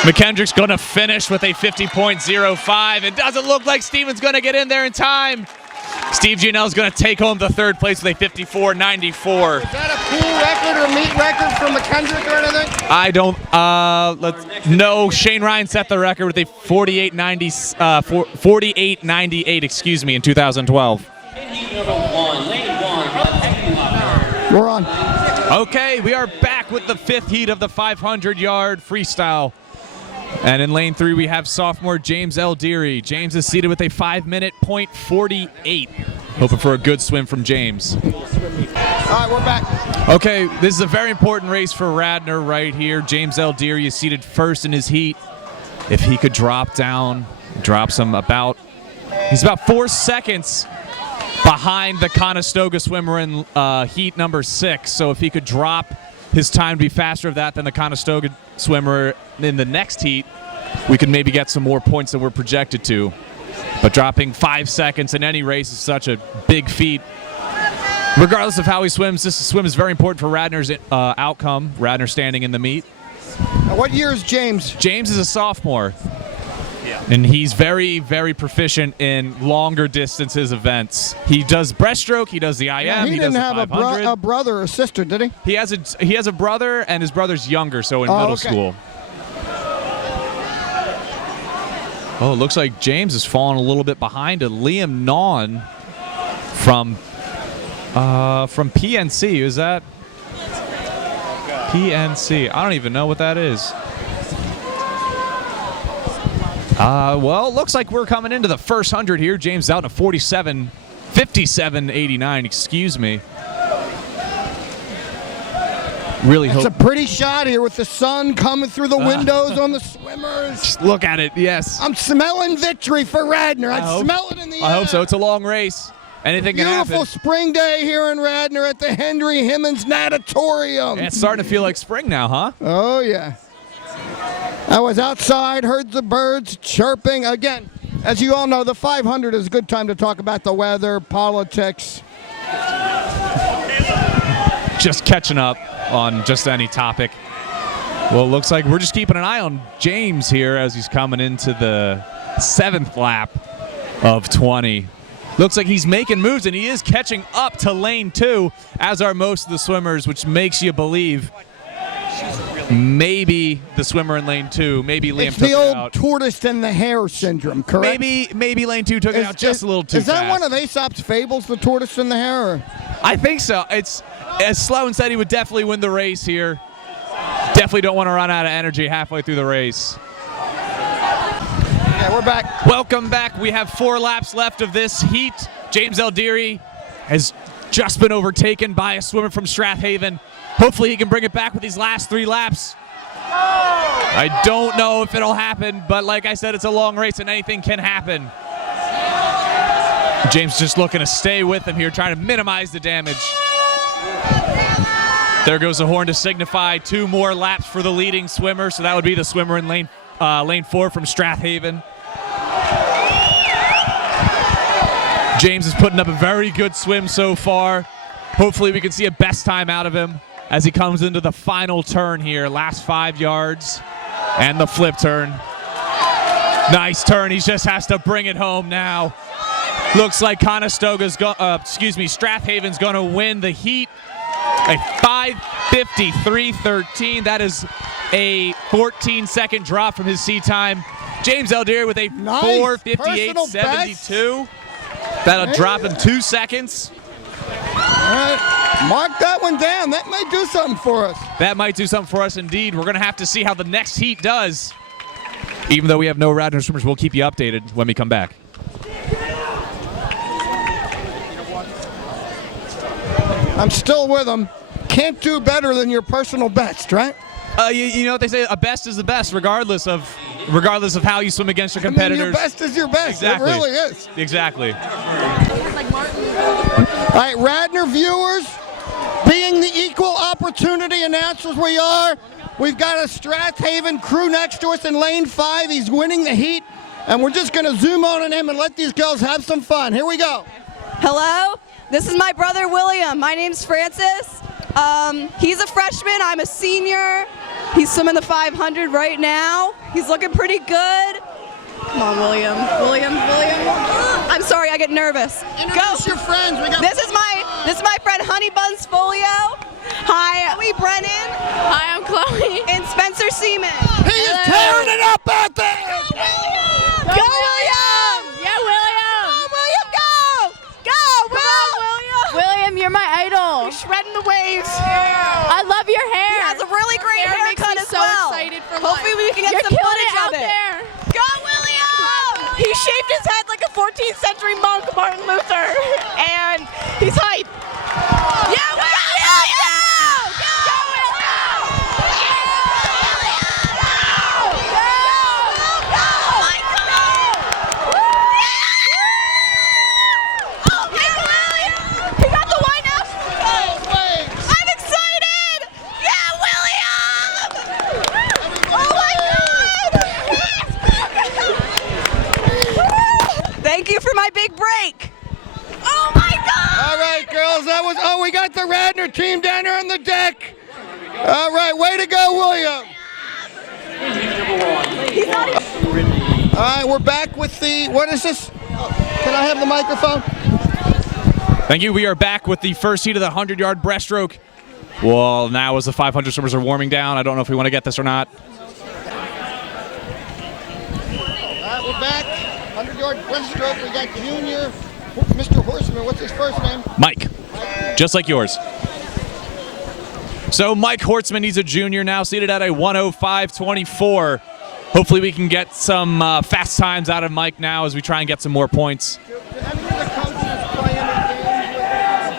McKendrick's going to finish with a 50.05. It doesn't look like Steven's going to get in there in time. Steve Gianell's going to take home the 3rd place with a 54.94. Is that a pool record or meet record for McKendrick or anything? I don't. No, Shane Ryan set the record with a 48.98. Excuse me, in 2012. We're on. Okay, we are back with the 5th heat of the 500-yard freestyle. And in lane 3, we have sophomore James L. Deary. James is seated with a 5:48. Hoping for a good swim from James. All right, we're back. Okay, this is a very important race for Radnor right here. James Eldery is seated first in his heat. If he could drop down, drops him he's about 4 seconds behind the Conestoga swimmer in heat number 6. So if he could drop his time to be faster of that than the Conestoga swimmer in the next heat, we could maybe get some more points than we're projected to. But dropping 5 seconds in any race is such a big feat. Regardless of how he swims, this swim is very important for Radnor's outcome. Radnor standing in the meet. What year is James? James is a sophomore. Yeah. And he's very, very proficient in longer distances events. He does breaststroke, he does the IM, Yeah, he does didn't the have 500. a brother or sister, did he? He has a brother, and his brother's younger, so in middle school. Oh, it looks like James is falling a little bit behind to Liam Nawn from PNC. Is that PNC? I don't even know what that is. Well, it looks like we're coming into the first 100 here. James out in a 57.89, excuse me. Really It's hope. a pretty shot here with the sun coming through the windows on the swimmers. Just look at it, yes. I'm smelling victory for Radnor. I smell it in the air. I hope so. It's a long race. Anything can happen. Beautiful spring day here in Radnor at the Henry Himmons Natatorium. It's starting to feel like spring now, huh? Oh, yeah. I was outside, heard the birds chirping. Again, as you all know, the 500 is a good time to talk about the weather, politics. Just catching up on just any topic. Well, it looks like we're just keeping an eye on James here as he's coming into the 7th lap of 20. Looks like he's making moves, and he is catching up to lane 2, as are most of the swimmers, which makes you believe maybe the swimmer in lane 2, maybe Liam It's took the it old out. tortoise and the hare syndrome, correct? Maybe lane 2 took it out just a little too fast. Is that fast. one of Aesop's fables, the tortoise and the hare? Or? I think so. It's as Sloan said, he would definitely win the race here. Definitely don't want to run out of energy halfway through the race. Yeah, we're back. Welcome back. We have 4 laps left of this heat. James Eldery has just been overtaken by a swimmer from Strathaven. Hopefully he can bring it back with these last 3 laps. I don't know if it'll happen, but like I said, it's a long race and anything can happen. James just looking to stay with him here, trying to minimize the damage. There goes the horn to signify 2 more laps for the leading swimmer, so that would be the swimmer in lane 4 from Strathaven. James is putting up a very good swim so far. Hopefully we can see a best time out of him as he comes into the final turn here. Last 5 yards and the flip turn. Nice turn. He just has to bring it home now. Looks like Strathaven's going to win the heat. A 5:53.13. That is a 14-second drop from his seat time. James Eldery with a 4:58.72. That'll drop in 2 seconds. All right. Mark that one down. That might do something for us. That might do something for us indeed. We're going to have to see how the next heat does. Even though we have no Radnor swimmers, we'll keep you updated when we come back. I'm still with him. Can't do better than your personal best, right? You know what they say, a best is the best, regardless of how you swim against your competitors. I mean, your best is your best. Exactly. It really is. Exactly. All right, Radnor viewers, being the equal opportunity announcers we are, we've got a Strathaven crew next to us in lane 5. He's winning the heat, and we're just going to zoom on him and let these girls have some fun. Here we go. Hello, this is my brother William. My name's Francis. He's a freshman, I'm a senior. He's swimming the 500 right now. He's looking pretty good. Come on, William. I'm sorry, I get nervous. Introduce your friends. This is my friend Honey Buns Folio. Hi, Chloe Brennan. Hi, I'm Chloe. And Spencer Seaman. He is tearing it up out there. Go, William! Yeah, William! Go, William, go! Go, William! William, you're my idol. You're shredding the waves. I love your hair. He has a really great haircut as so well. Excited for Hopefully we can get You're some killing footage it out of it. there. Go, William! He shaved shaved his head like a 14th century monk, Martin Luther. And he's hype. Yeah, William! He got the White House. I'm excited! Yeah, William! Oh my God! Thank you for my big break. Oh my God! All right, girls, that was, oh, we got the Radnor team down there on the deck. All right, way to go, William. All right, we're back with the, what is this? Can I have the microphone? Thank you. We are back with the first heat of the 100-yard breaststroke. Well, now as the 500 swimmers are warming down, I don't know if we want to get this or not. All right, we're back. 100-yard breaststroke. We got Junior, Mr. Horseman. What's his first name? Mike, just like yours. So Mike Hortzman, he's a junior now, seated at a 105.24. Hopefully we can get some fast times out of Mike now as we try and get some more points. Do any of the coaches play any games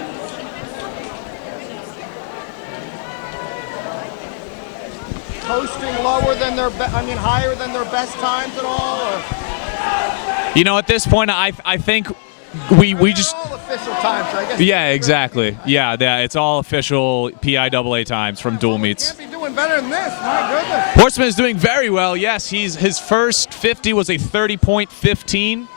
with posting lower than their, higher than their best times at all? Or? You know, at this point, I think we just all official times, I guess. Yeah, exactly. Yeah, it's all official PIAA times from dual meets. Can't be doing better than this. My goodness. Horseman is doing very well. Yes, his first 50 was a 30.15.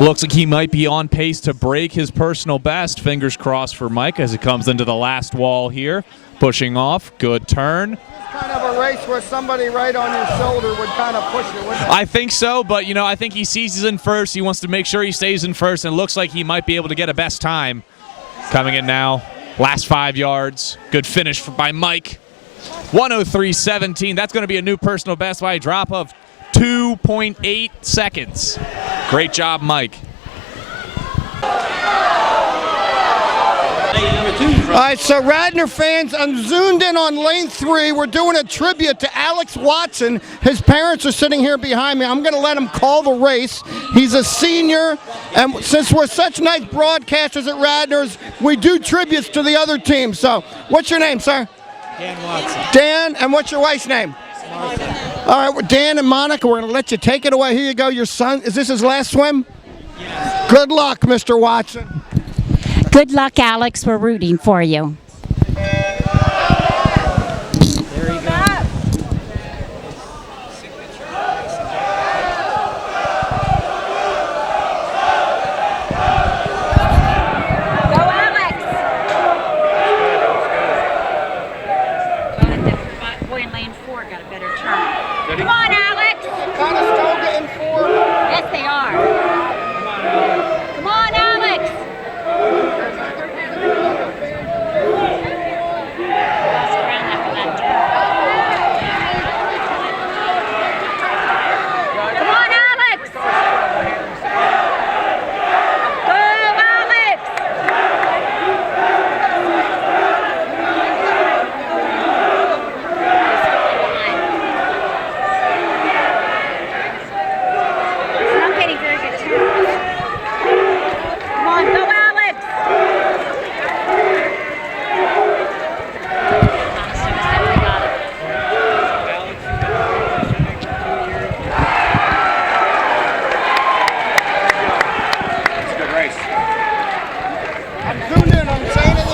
Looks like he might be on pace to break his personal best. Fingers crossed for Mike as he comes into the last wall here. Pushing off. Good turn. Kind of a race where somebody right on your shoulder would kind of push you, wouldn't it? I think so, but you know, I think he sees he's in first. He wants to make sure he stays in first, and it looks like he might be able to get a best time. Coming in now, last 5 yards. Good finish by Mike. 103.17. That's going to be a new personal best by a drop of 2.8 seconds. Great job, Mike. All right, so Radnor fans, I'm zoomed in on lane 3. We're doing a tribute to Alex Watson. His parents are sitting here behind me. I'm going to let him call the race. He's a senior, and since we're such nice broadcasters at Radnor's, we do tributes to the other team. So, what's your name, sir? Dan Watson. Dan, and what's your wife's name? Martha. All right, well, Dan and Monica, we're going to let you take it away. Here you go. Your son, is this his last swim? Yes. Good luck, Mr. Watson. Good luck, Alex. We're rooting for you. There you go. Go, Alex! Boy in lane 4 got a better turn. Come on, Alex! Conestoga in 4. Yes, they are. Come on, Alex! Come on, Alex! Go, Alex! It's not getting very good turns. Come on, go, Alex! It's a good race. I'm zoomed in. I'm saying it.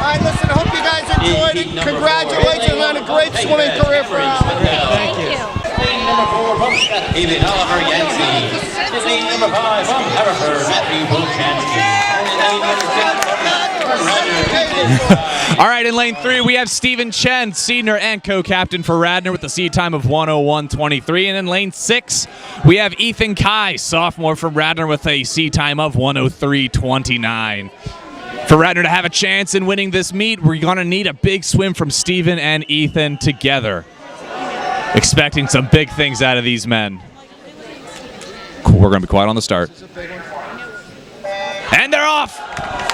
All right, listen, I hope you guys enjoyed it. Congratulations on a great swimming career for Alex. Thank you. Number 4 from Stephen Oliver Yancey. Sydney number 5 from Hereford, Matthew Bolchansky. All right, in lane 3, we have Stephen Chen, senior and co-captain for Radnor with a seed time of 101.23. And in lane 6, we have Ethan Kai, sophomore from Radnor with a seed time of 103.29. For Radnor to have a chance in winning this meet, we're going to need a big swim from Stephen and Ethan together. Expecting some big things out of these men. We're going to be quiet on the start. And they're off.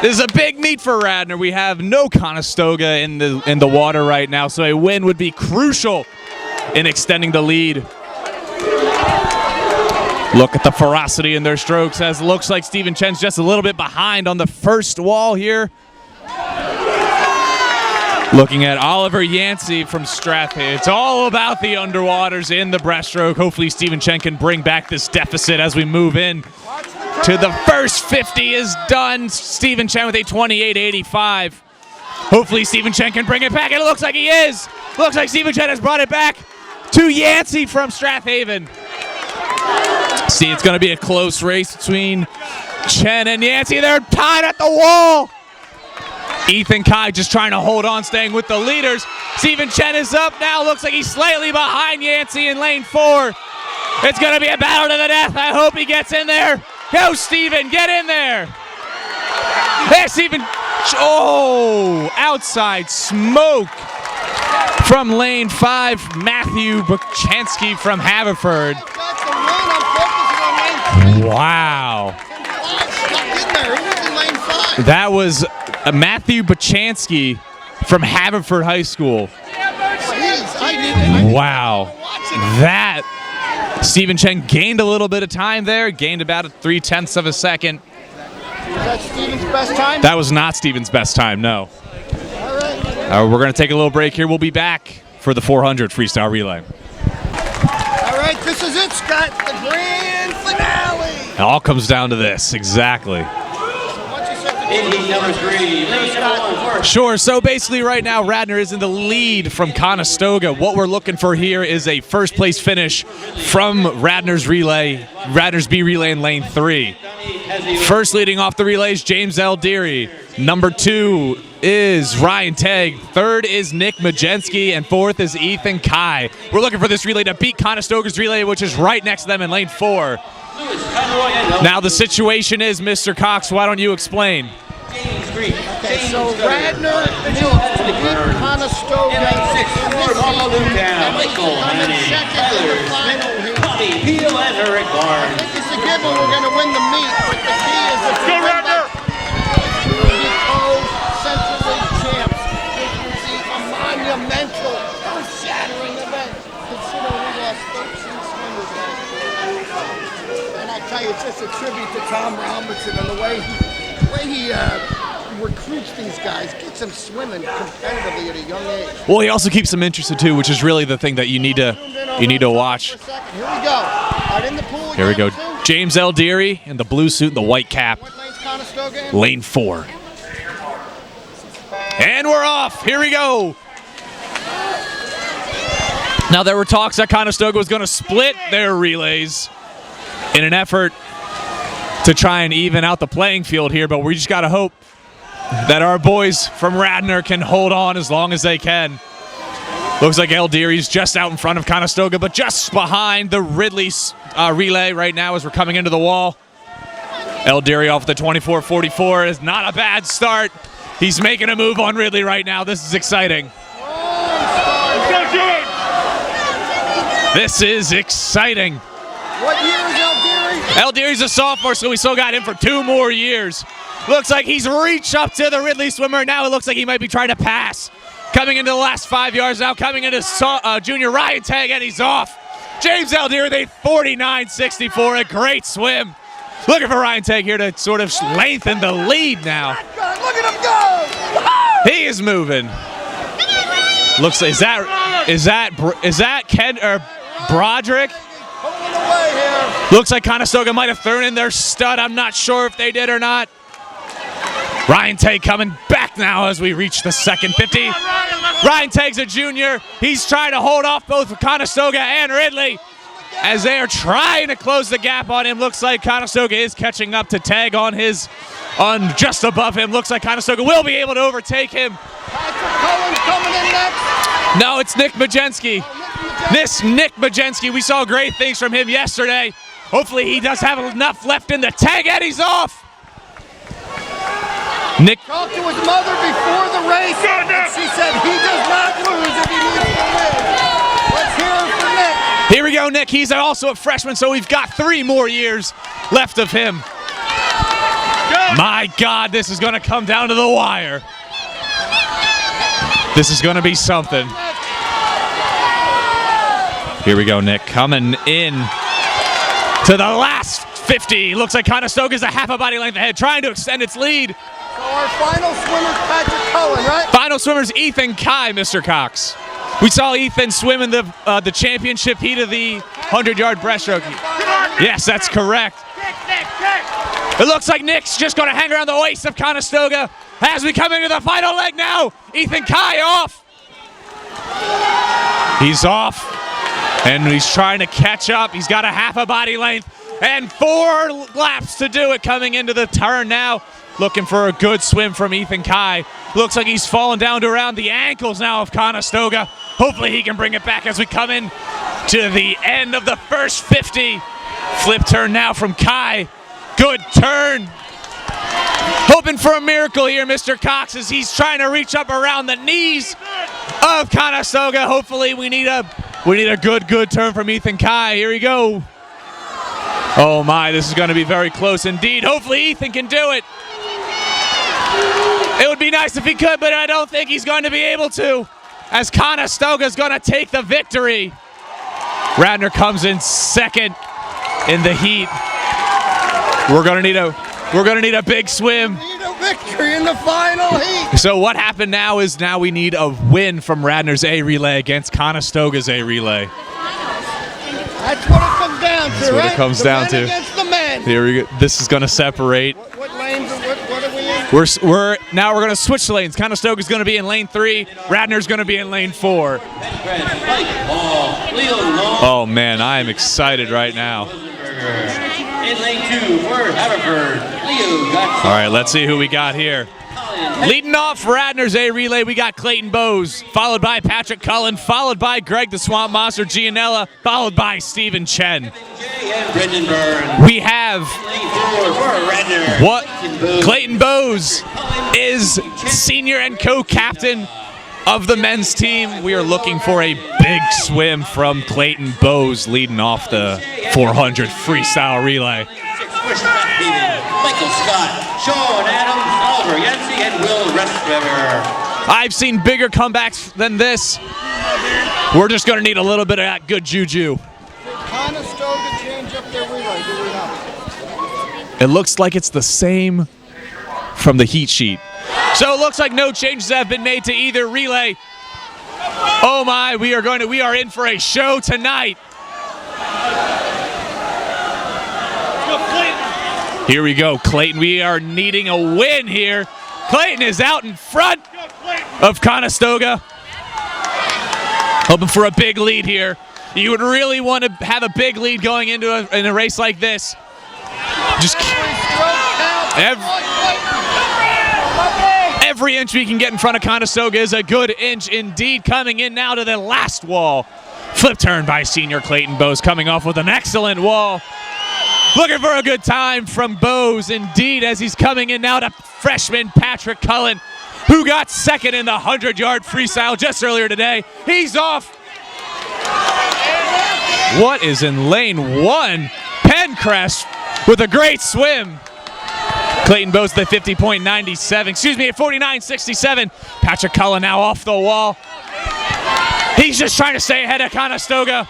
This is a big meet for Radnor. We have no Conestoga in the water right now, so a win would be crucial in extending the lead. Look at the ferocity in their strokes, as it looks like Stephen Chen's just a little bit behind on the first wall here. Looking at Oliver Yancey from Strathhaven. It's all about the underwaters in the breaststroke. Hopefully Stephen Chen can bring back this deficit as we move in to the first 50 is done. Stephen Chen with a 28.85. Hopefully Stephen Chen can bring it back, and it looks like he is. Looks like Stephen Chen has brought it back to Yancey from Strathhaven. See, it's going to be a close race between Chen and Yancey. They're tied at the wall. Ethan Kai just trying to hold on, staying with the leaders. Stephen Chen is up now. Looks like he's slightly behind Yancey in lane 4. It's going to be a battle to the death. I hope he gets in there. Go, Stephen, get in there. There, Stephen. Oh, outside smoke from lane 5. Matthew Buchansky from Haverford. Wow. That was Matthew Buchansky from Haverford High School. Wow. That, Stephen Chen gained a little bit of time there, gained about 3/10 of a second. Was that Stephen's best time? That was not Stephen's best time, no. All right. We're going to take a little break here. We'll be back for the 400 freestyle relay. All right, this is it, Scott. The grand finale. It all comes down to this, exactly. Indy number 3, race number 1. Sure, so basically right now Radnor is in the lead from Conestoga. What we're looking for here is a first place finish from Radnor's relay, Radnor's B relay in lane 3. First leading off the relays, James L. Deary. Number 2 is Ryan Tegg. Third is Nick Majensky, and fourth is Ethan Kai. We're looking for this relay to beat Conestoga's relay, which is right next to them in lane 4. Now the situation is, Mr. Cox, why don't you explain? Okay, so Radnor needs to beat Conestoga in this second in the final here. I think it's a given we're going to win the meet, but the key is if we win that Central League champs, it will be a monumental, earth-shattering event, considering we lost 13 swimmers last year. And I tell you, it's just a tribute to Tom Robinson and the way he recruits these guys, gets them swimming competitively at a young age. Well, he also keeps them interested too, which is really the thing that you need to watch. Here we go. Out in the pool. Here we go. James L. Deary in the blue suit and the white cap. What lane's Conestoga in? Lane 4. And we're off. Here we go. Now there were talks that Conestoga was going to split their relays in an effort to try and even out the playing field here, but we just got to hope that our boys from Radnor can hold on as long as they can. Looks like El Deary's just out in front of Conestoga, but just behind the Ridley relay right now as we're coming into the wall. El Deary off the 24.44 is not a bad start. He's making a move on Ridley right now. This is exciting. This is exciting. What year is El Deary? El Deary's a sophomore, so we still got him for 2 more years. Looks like he's reached up to the Ridley swimmer. Now it looks like he might be trying to pass. Coming into the last 5 yards now, coming into junior Ryan Tegg, and he's off. James L. Deary, they 49.64, a great swim. Looking for Ryan Tegg here to sort of lengthen the lead now. Look at him go! He is moving. Looks like, is that Ken or Broderick? Looks like Conestoga might have thrown in their stud. I'm not sure if they did or not. Ryan Tegg coming back now as we reach the second 50. Ryan Tegg's a junior. He's trying to hold off both Conestoga and Ridley as they are trying to close the gap on him. Looks like Conestoga is catching up to Tegg on just above him. Looks like Conestoga will be able to overtake him. Coming in next. No, it's Nick Majensky. This Nick Majensky, we saw great things from him yesterday. Hopefully he does have enough left in the tank, and he's off. Nick talked to his mother before the race, and she said he does not lose if he needs to win. Let's hear it for Nick. Here we go, Nick. He's also a freshman, so we've got 3 more years left of him. My God, this is going to come down to the wire. This is going to be something. Here we go, Nick. Coming in to the last 50. Looks like Conestoga's a half a body length ahead, trying to extend its lead. So our final swimmer's Patrick Cullen, right? Final swimmer's Ethan Kai, Mr. Cox. We saw Ethan swim in the championship heat of the 100-yard breaststroke. Yes, that's correct. It looks like Nick's just going to hang around the waist of Conestoga as we come into the final leg now. Ethan Kai off. He's off, and he's trying to catch up. He's got a half a body length and 4 laps to do it coming into the turn now. Looking for a good swim from Ethan Kai. Looks like he's fallen down to around the ankles now of Conestoga. Hopefully he can bring it back as we come in to the end of the first 50. Flip turn now from Kai. Good turn. Hoping for a miracle here, Mr. Cox, as he's trying to reach up around the knees of Conestoga. Hopefully we need a good turn from Ethan Kai. Here we go. Oh my, this is going to be very close indeed. Hopefully Ethan can do it. It would be nice if he could, but I don't think he's going to be able to, as Conestoga's going to take the victory. Radnor comes in second in the heat. We're going to need a big swim. We need a victory in the final heat. So what happened now is we need a win from Radnor's A relay against Conestoga's A relay. That's what it comes down to, That's what it comes down to. Against the men. Here we go. This is going to separate. What lanes? What are we in? We're going to switch lanes. Conestoga's going to be in lane 3. Radnor's going to be in lane 4. Oh man, I am excited right now. In lane 2 for Haverford, Leo got. All right, let's see who we got here. Leading off Radnor's A relay, we got Clayton Bowes, followed by Patrick Cullen, followed by Greg the Swamp Monster Gianella, followed by Stephen Chen. We have Clayton Bowes is senior and co-captain of the men's team. We are looking for a big swim from Clayton Bowes leading off the 400 freestyle relay. Michael Scott, Sean Adams, Oliver Yancey, and Will Restweber. I've seen bigger comebacks than this. We're just going to need a little bit of that good juju. Conestoga change up their relay, do we not? It looks like it's the same from the heat sheet. So it looks like no changes have been made to either relay. Oh my, we are in for a show tonight. Here we go, Clayton. We are needing a win here. Clayton is out in front of Conestoga. Hoping for a big lead here. You would really want to have a big lead going into a race like this. Just every inch we can get in front of Conestoga is a good inch indeed. Coming in now to the last wall. Flip turn by senior Clayton Bowes, coming off with an excellent wall. Looking for a good time from Bowes indeed, as he's coming in now to freshman Patrick Cullen, who got second in the 100-yard freestyle just earlier today. He's off. What is in lane 1? Pencrest with a great swim. Clayton Bowes the 50.97, excuse me, at 49.67. Patrick Cullen now off the wall. He's just trying to stay ahead of Conestoga.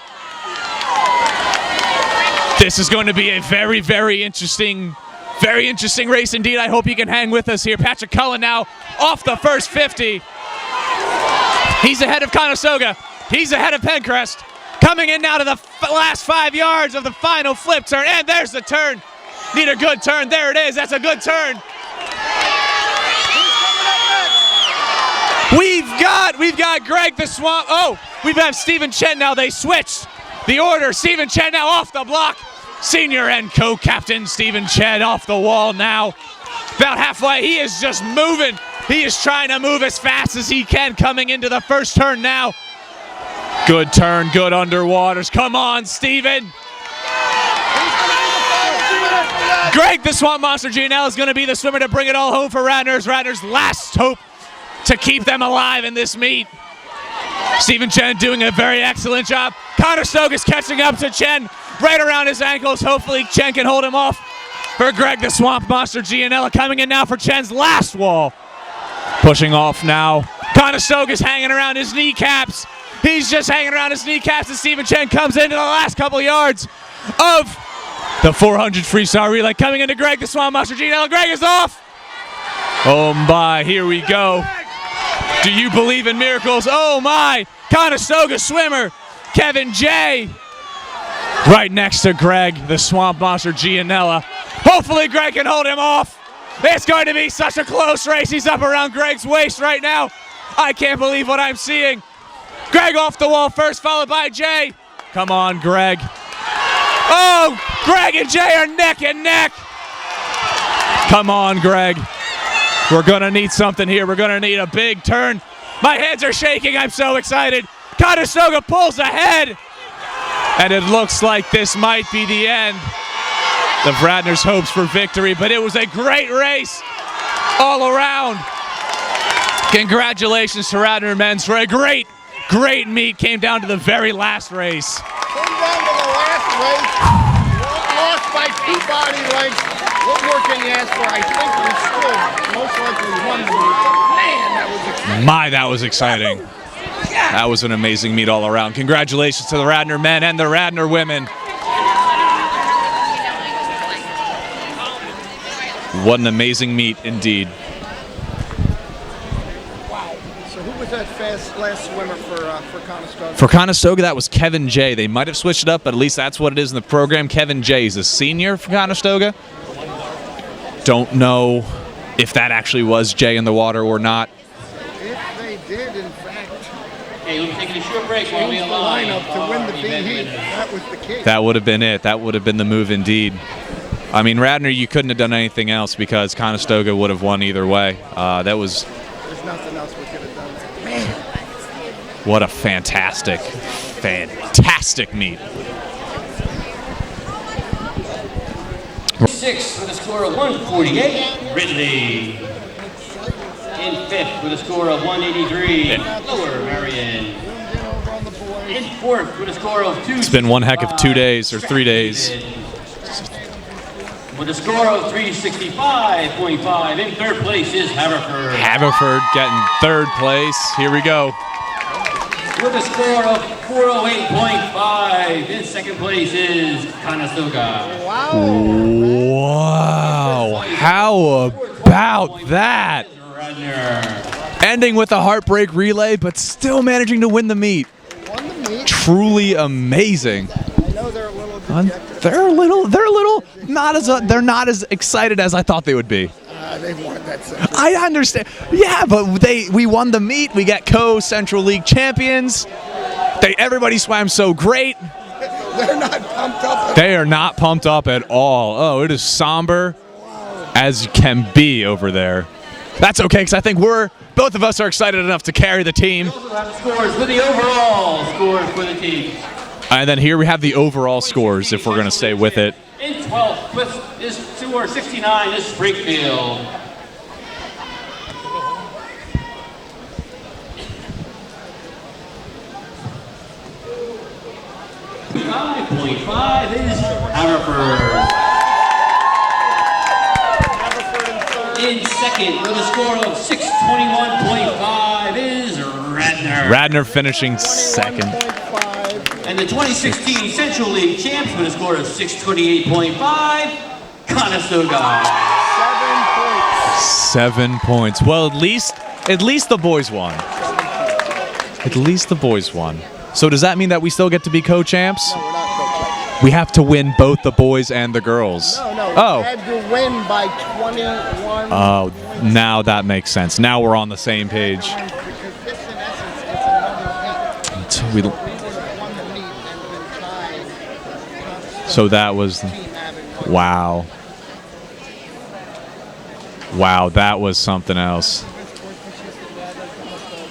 This is going to be a very, very interesting race indeed. I hope you can hang with us here. Patrick Cullen now off the first 50. He's ahead of Conestoga. He's ahead of Pencrest. Coming in now to the last 5 yards of the final flip turn. And there's the turn. Need a good turn. There it is. That's a good turn. We've got Greg the Swamp. Oh, we have Stephen Chen now. They switched the order. Stephen Chen now off the block. Senior and co-captain Stephen Chen off the wall now. About halfway. He is just moving. He is trying to move as fast as he can coming into the first turn now. Good turn, good underwaters. Come on, Stephen. Greg the Swamp Monster Gianella is going to be the swimmer to bring it all home for Radnor's last hope to keep them alive in this meet. Stephen Chen doing a very excellent job. Conestoga's catching up to Chen right around his ankles. Hopefully Chen can hold him off for Greg the Swamp Monster Gianella. Coming in now for Chen's last wall. Pushing off now. Conestoga's hanging around his kneecaps. He's just hanging around his kneecaps as Stephen Chen comes into the last couple yards of The 400 freestyle relay coming into Greg, the Swamp Monster Gianella. Greg is off. Oh my, here we go. Do you believe in miracles? Oh my, Conestoga swimmer, Kevin J. Right next to Greg, the Swamp Monster Gianella. Hopefully Greg can hold him off. It's going to be such a close race. He's up around Greg's waist right now. I can't believe what I'm seeing. Greg off the wall first, followed by Jay. Come on, Greg. Oh, Greg and Jay are neck and neck. Come on, Greg. We're going to need something here. We're going to need a big turn. My hands are shaking. I'm so excited. Conestoga pulls ahead. And it looks like this might be the end of Radnor's hopes for victory, but it was a great race all around. Congratulations to Radnor men's for a great meet. Came down to the very last race. Came down to the last race. Lost by 2 body lengths. What more can you ask for? I think we still most likely won the meet. Man, that was exciting. My, that was exciting. That was an amazing meet all around. Congratulations to the Radnor men and the Radnor women. What an amazing meet indeed. Wow. So who was that fast last swimmer for Conestoga? For Conestoga, that was Kevin J. They might have switched it up, but at least that's what it is in the program. Kevin J. is a senior for Conestoga. Don't know if that actually was Jay in the water or not. If they did, in fact, Hey, we're taking a short break while we change the align lineup to win the B-Heat, that was the key. That would have been it. That would have been the move indeed. I mean, Radnor, you couldn't have done anything else because Conestoga would have won either way. There's nothing else we could have done. Man. What a fantastic meet. 6 with a score of 148, Ridley. In 5th with a score of 183, Lower Marion. In 4th with a score of 2. It's been one heck of 2 days or 3 days. With a score of 365.5. In 3rd place is Haverford. Haverford getting 3rd place. Here we go. With a score of 408.5. In 2nd place is Conestoga. Wow. How about that? Ending with a heartbreak relay, but still managing to win the meet. Truly amazing. I know they're a little dejected. They're not as excited as I thought they would be. They wanted that I understand. Yeah, but we won the meet. We got co-Central League champions. Everybody swam so great. They're not pumped up. They are not pumped up at all. Oh, it is somber as can be over there. That's okay, because I think both of us are excited enough to carry the team. Scores for the overall scores for the team. And then here we have the overall scores, if we're going to stay with it. In 12th with is 269 is Springfield. .5 is Haverford. In 2nd with a score of 621.5 is Radnor. Radnor finishing 2nd. And the 2016 Central League champs with a score of 628.5, Conestoga. 7 points. Well, at least the boys won. At least the boys won. So does that mean that we still get to be co-champs? No, we're not co-champs. We have to win both the boys and the girls. No. Oh. We had to win by 21. Oh, now that makes sense. Now we're on the same page. Because this, in essence, is another We, won the meet and been tied. so that was, wow. Wow, that was something else.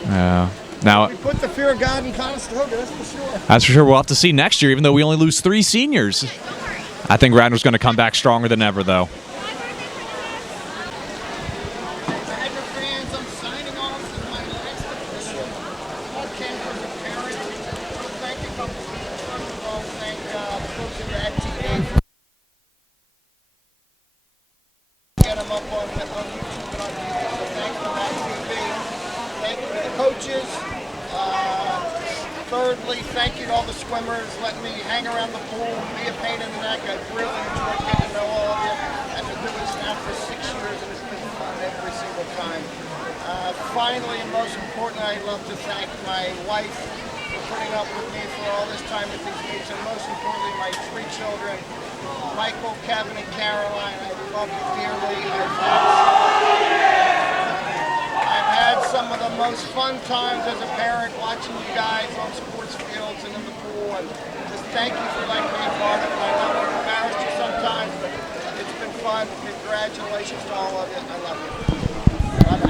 Yeah. Now, We put the fear of God in Conestoga, that's for sure. that's for sure. We'll have to see next year, even though we only lose 3 seniors. I think Radnor's going to come back stronger than ever, though. thirdly, thank you to all the swimmers letting me hang around the pool, be a pain in the neck. I really enjoyed getting to know all of you. I've been doing this now for 6 years and it's been fun every single time. Finally, and most importantly, I'd love to thank my wife for putting up with me for all this time at these meets, and most importantly, my 3 children, Michael, Kevin, and Caroline. I love you dearly. I've had some of the most fun times as a parent watching you guys on sports fields and in the pool, and just thank you for letting me be a part of it. I know I've embarrassed you sometimes, but it's been fun. Congratulations to all of you. I love you. Bye-bye.